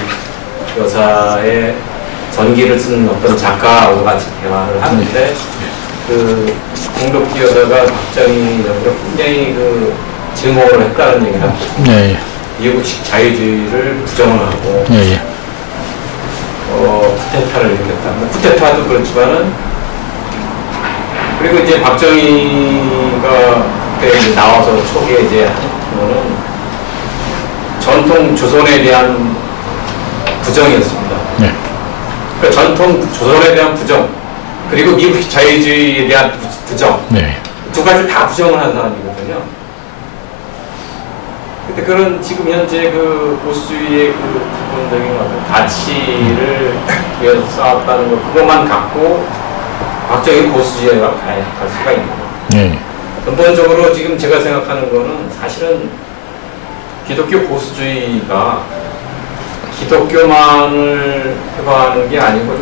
여사의 전기를 쓴 어떤 작가와 같이 대화를 하는데 공덕희 여사가 박정희 여사가 굉장히 증오를 했다는 얘기를 하고 미국식 자유주의를 부정을 하고 쿠데타를 일으켰다. 쿠데타도 그렇지만은 그리고 이제 박정희가 그때 이제 나와서 초기에 이제 한 거는 전통 조선에 대한 부정이었습니다. 네. 그러니까 전통 조선에 대한 부정, 그리고 미국 자유주의에 대한 부정, 네. 두 가지 다 부정을 한 사람이거든요. 근데 그런 지금 현재 그 보수주의의 그 기본적인 어떤 가치를 위해서 싸웠다는 거 그것만 갖고 과학적인 보수주의라고 갈 수가 있는 거예요. 네. 근본적으로 지금 제가 생각하는 거는 사실은 기독교 보수주의가 기독교만을 표방하는 게 아니고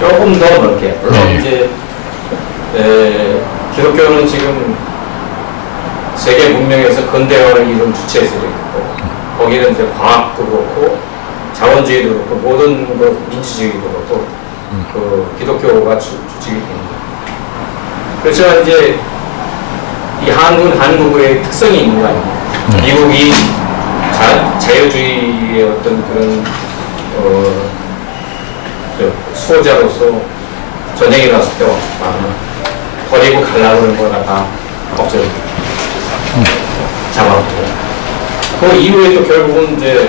조금 더 넓게 물론 이제 기독교는 지금 세계 문명에서 근대화를 이룬 주체 세력이고 거기는 이제 과학도 그렇고 자원주의도 그렇고 모든 그 민주주의도 그렇고 그 기독교가 주축이 됩니다. 그렇지만 이제 이 한국의 특성이 있는 거 아닙니까? 미국이 자유주의의 어떤 그런 수호자로서 전쟁이 났을 때 버리고 가려고 하는 거다가 억지로 잡았고 그 이후에 또 결국은 이제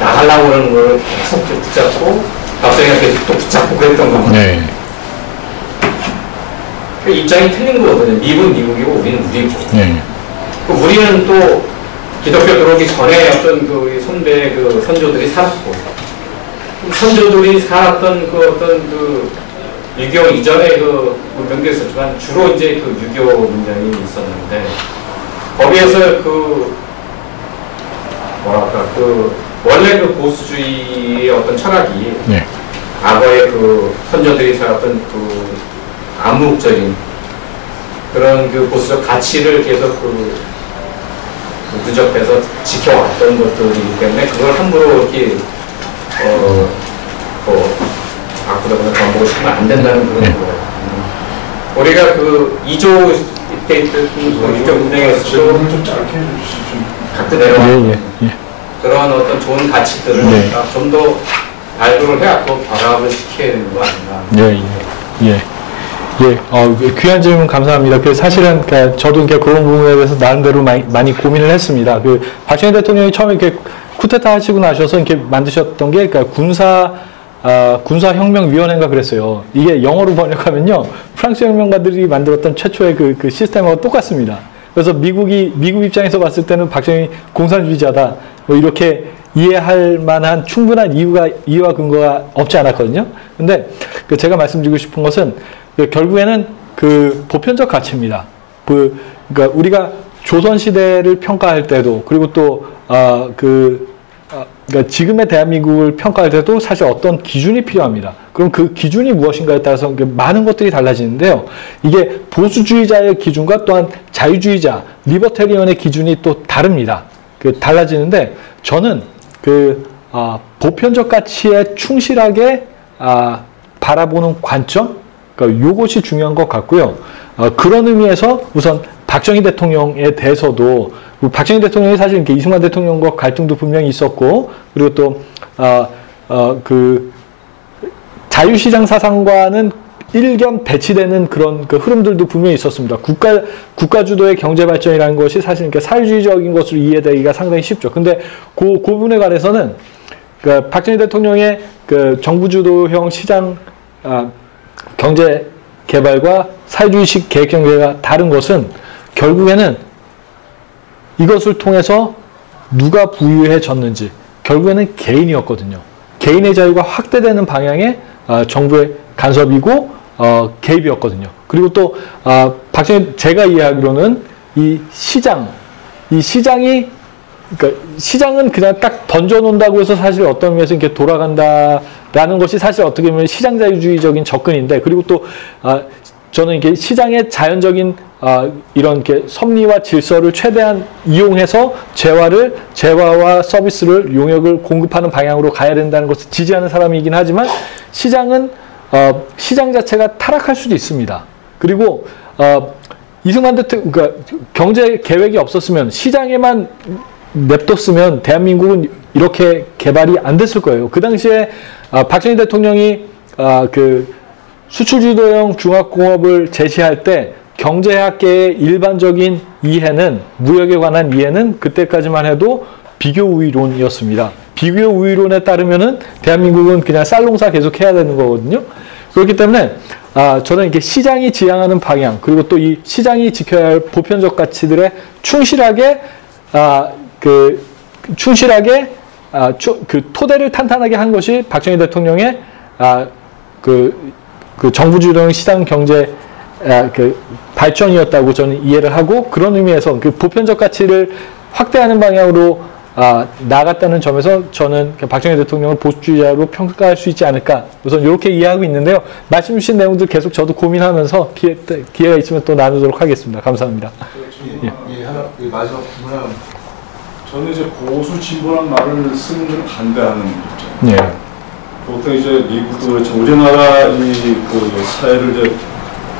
나가려고 하는 걸 계속 붙잡고 박정희가 계속 또 붙잡고 그랬던 겁니다. 네. 그 입장이 틀린 거거든요. 미국은 미국이고 우리는 우리고. 네. 그 우리는 또 기독교 들어오기 전에 어떤 그 선배 그 선조들이 살았고 선조들이 살았던 그 어떤 그 유교 이전에 그 문명도 있었지만 주로 이제 그 유교 문명이 있었는데 거기에서 그 뭐랄까 그 원래 그 보수주의의 어떤 철학이 네. 과거에 그 선조들이 살았던 그 암묵적인 그런 그 보수적 가치를 계속 누적해서 지켜왔던 것들이기 때문에 그걸 함부로 이렇게 바꾸다거나 전복을 시키면 안 된다는 그런 거예요. 우리가 그 2조 때 있던 유교 문명에서도 좀 짧게 해주시죠. 갖고 내려온 그런 어떤 좋은 가치들을 좀 더 발굴을 해갖고 결합을 시켜야 되는 거 아닌가. 귀한 질문 감사합니다. 사실은 저도 그런 부분에 대해서 나름대로 많이 고민을 했습니다. 박정희 대통령이 처음에 이렇게 쿠데타 하시고 나셔서 이렇게 만드셨던 게 군사혁명위원회인가 그랬어요. 이게 영어로 번역하면요, 프랑스 혁명가들이 만들었던 최초의 그 시스템하고 똑같습니다. 그래서 미국 입장에서 봤을 때는 박정희 공산주의자다, 뭐 이렇게 이해할 만한 충분한 이유와 근거가 없지 않았거든요. 근데 제가 말씀드리고 싶은 것은 결국에는 그 보편적 가치입니다. 그러니까 우리가 조선 시대를 평가할 때도, 그리고 또 그러니까 지금의 대한민국을 평가할 때도 사실 어떤 기준이 필요합니다. 그럼 그 기준이 무엇인가에 따라서 많은 것들이 달라지는데요. 이게 보수주의자의 기준과 또한 자유주의자, 리버테리언의 기준이 또 다릅니다. 달라지는데 저는 보편적 가치에 충실하게 바라보는 관점, 그러니까 이것이 중요한 것 같고요. 그런 의미에서 우선 박정희 대통령에 대해서도, 박정희 대통령이 사실 이렇게 이승만 대통령과 갈등도 분명히 있었고, 그리고 또 자유시장 사상과는 일견 배치되는 그런 흐름들도 분명히 있었습니다. 국가 주도의 경제 발전이라는 것이 사실 이렇게 사회주의적인 것으로 이해되기가 상당히 쉽죠. 근데 그 부분에 관해서는 박정희 대통령의 정부 주도형 시장 경제 개발과 사회주의식 계획 경제가 다른 것은 결국에는 이것을 통해서 누가 부유해졌는지 결국에는 개인이었거든요. 개인의 자유가 확대되는 방향의 정부의 간섭이고 개입이었거든요. 그리고 또 박정희, 제가 이해하기로는 이 시장이, 그러니까 시장은 그냥 딱 던져놓는다고 해서 사실 어떤 의미에서 이렇게 돌아간다라는 것이 사실 어떻게 보면 시장자유주의적인 접근인데, 그리고 또 저는 이렇게 시장의 자연적인 이런 이렇게 섭리와 질서를 최대한 이용해서 재화와 서비스를 용역을 공급하는 방향으로 가야 된다는 것을 지지하는 사람이긴 하지만, 시장 자체가 타락할 수도 있습니다. 그리고 이승만 대통령, 그러니까 경제 계획이 없었으면, 시장에만 냅뒀으면 대한민국은 이렇게 개발이 안 됐을 거예요. 그 당시에 박정희 대통령이 수출주도형 중화공업을 제시할 때 경제학계의 일반적인 이해는, 무역에 관한 이해는 그때까지만 해도 비교우위론이었습니다. 비교우위론에 따르면은 대한민국은 그냥 쌀농사 계속 해야 되는 거거든요. 그렇기 때문에 저는 이렇게 시장이 지향하는 방향 그리고 또 이 시장이 지켜야 할 보편적 가치들에 충실하게 그 토대를 탄탄하게 한 것이 박정희 대통령의 그 정부주도형 시장 경제 그 발전이었다고 저는 이해를 하고 그런 의미에서 그 보편적 가치를 확대하는 방향으로 나아갔다는 점에서 저는 박정희 대통령을 보수주의자로 평가할 수 있지 않을까 우선 이렇게 이해하고 있는데요. 말씀 주신 내용들 계속 저도 고민하면서 기회가 있으면 또 나누도록 하겠습니다. 감사합니다. 하나 마지막 질문 하나. 저는 이제 보수 진보란 말을 쓰는 걸 반대하는 입장. 예. 보통 이제 미국도 그렇죠. 우리나라 그 사회를 이제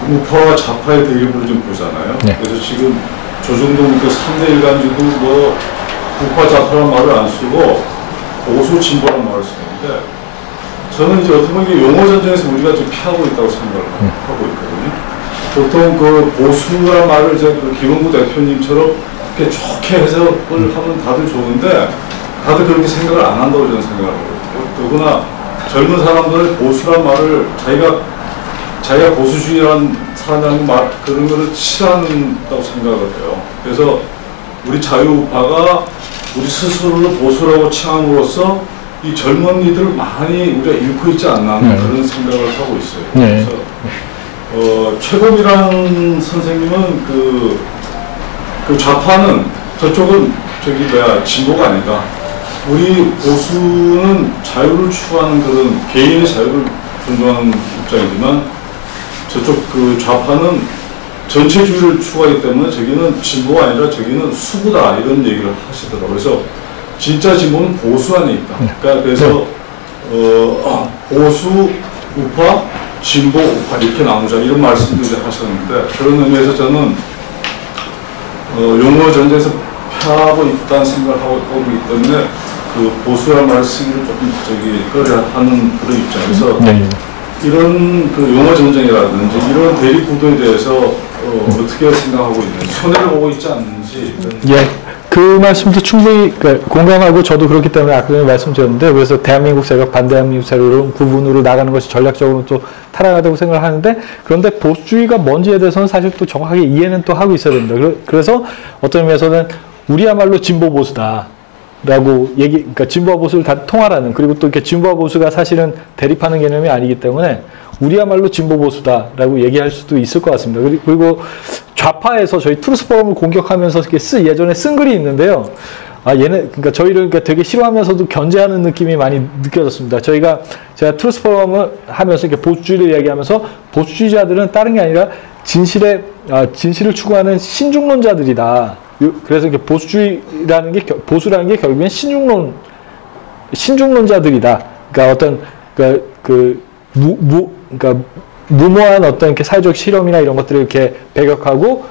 우파와 좌파의 대립으로 좀 보잖아요. 네. 그래서 지금 조정동 그 3대 1간주도 뭐 우파 좌파란 말을 안 쓰고 보수 진보란 말을 쓰는데 저는 이제 어떻게 보면 용어 전쟁에서 우리가 좀 피하고 있다고 생각을 하고 있거든요. 보통 그 보수란 말을 이제 그 김원구 대표님처럼 이렇게 좋게 해석을 하면 다들 좋은데 다들 그렇게 생각을 안 한다고 저는 생각을 하거든요. 더구나 젊은 사람들은 보수란 말을 자기가 보수주의라는 사람이라는 말 그런 거를 싫어한다고 생각을 해요. 그래서 우리 자유우파가 우리 스스로를 보수라고 칭함으로써 이 젊은이들 많이 우리가 잃고 있지 않나 그런 생각을 하고 있어요. 그래서 최고비란 선생님은 그 좌파는 저쪽은 진보가 아니다. 우리 보수는 자유를 추구하는 그런 개인의 자유를 존중하는 입장이지만 저쪽 그 좌파는 전체주의를 추구하기 때문에 저기는 진보가 아니라 저기는 수구다 이런 얘기를 하시더라고요. 그래서 진짜 진보는 보수 안에 있다. 그러니까 그래서 보수 우파, 진보 우파 이렇게 나누자 이런 말씀도 이제 하셨는데 그런 의미에서 저는 용어 전쟁에서 펴하고 있다는 생각을 하고 있기 때문에 그 보수란 말을 쓰기를 조금 꺼려하는 그런 입장에서 이런 그 용어 전쟁이라든지 이런 대립 구도에 대해서 어떻게 생각하고 있는지 손해를 보고 있지 않는지 그 말씀도 충분히 공감하고 저도 그렇기 때문에 아까 전에 말씀드렸는데 그래서 대한민국 세력, 반대한민국 세력으로 구분으로 나가는 것이 전략적으로 또 타락하다고 생각을 하는데 그런데 보수주의가 뭔지에 대해서는 사실 또 정확하게 이해는 또 하고 있어야 됩니다. 그래서 어떤 의미에서는 우리야말로 진보 보수다. 라고 그러니까 진보와 보수를 다 통하라는 그리고 또 이렇게 진보와 보수가 사실은 대립하는 개념이 아니기 때문에 우리야말로 진보 보수다라고 얘기할 수도 있을 것 같습니다. 그리고 좌파에서 저희 트루스 포럼을 공격하면서 이렇게 예전에 쓴 글이 있는데요. 그러니까 저희를 되게 싫어하면서도 견제하는 느낌이 많이 느껴졌습니다. 제가 트루스 포럼을 하면서 이렇게 보수주의를 얘기하면서 보수주의자들은 다른 게 아니라 진실을 추구하는 신중론자들이다. 그래서 이렇게 보수라는 게 결국엔 신중론자들이다. 그러니까 어떤 그러니까 무모한 어떤 이렇게 사회적 실험이나 이런 것들을 이렇게 배격하고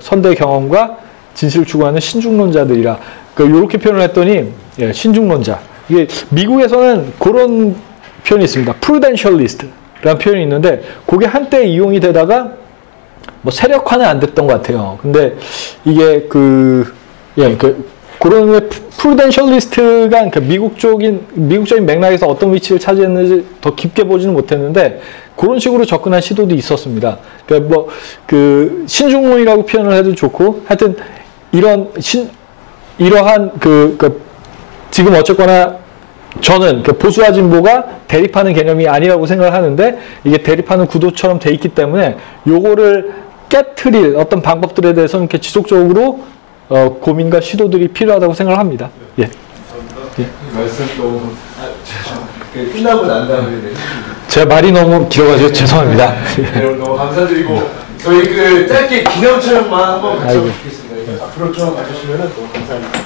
선대 경험과 진실을 추구하는 신중론자들이라. 그러니까 이렇게 표현을 했더니 신중론자. 이게 미국에서는 그런 표현이 있습니다. prudentialist라는 표현이 있는데 그게 한때 이용이 되다가 뭐 세력화는 안 됐던 것 같아요. 근데 이게 그런 프루덴셜리스트가 그러니까 미국적인 맥락에서 어떤 위치를 차지했는지 더 깊게 보지는 못했는데 그런 식으로 접근한 시도도 있었습니다. 그러니까 뭐 신중론이라고 표현을 해도 좋고 하여튼 이러한 지금 어쨌거나 저는 보수와 진보가 대립하는 개념이 아니라고 생각을 하는데 이게 대립하는 구도처럼 돼 있기 때문에 요거를 깨트릴 어떤 방법들에 대해서는 이렇게 지속적으로 고민과 시도들이 필요하다고 생각을 합니다. 예. 말씀 너무 끝나고 난 다음에 제 말이 너무 길어가지고 죄송합니다. 너무 감사드리고 저희 짧게 기념 촬영만 한번 같이 하고 싶겠습니다. 앞으로 좀 와주시면 너무 감사합니다.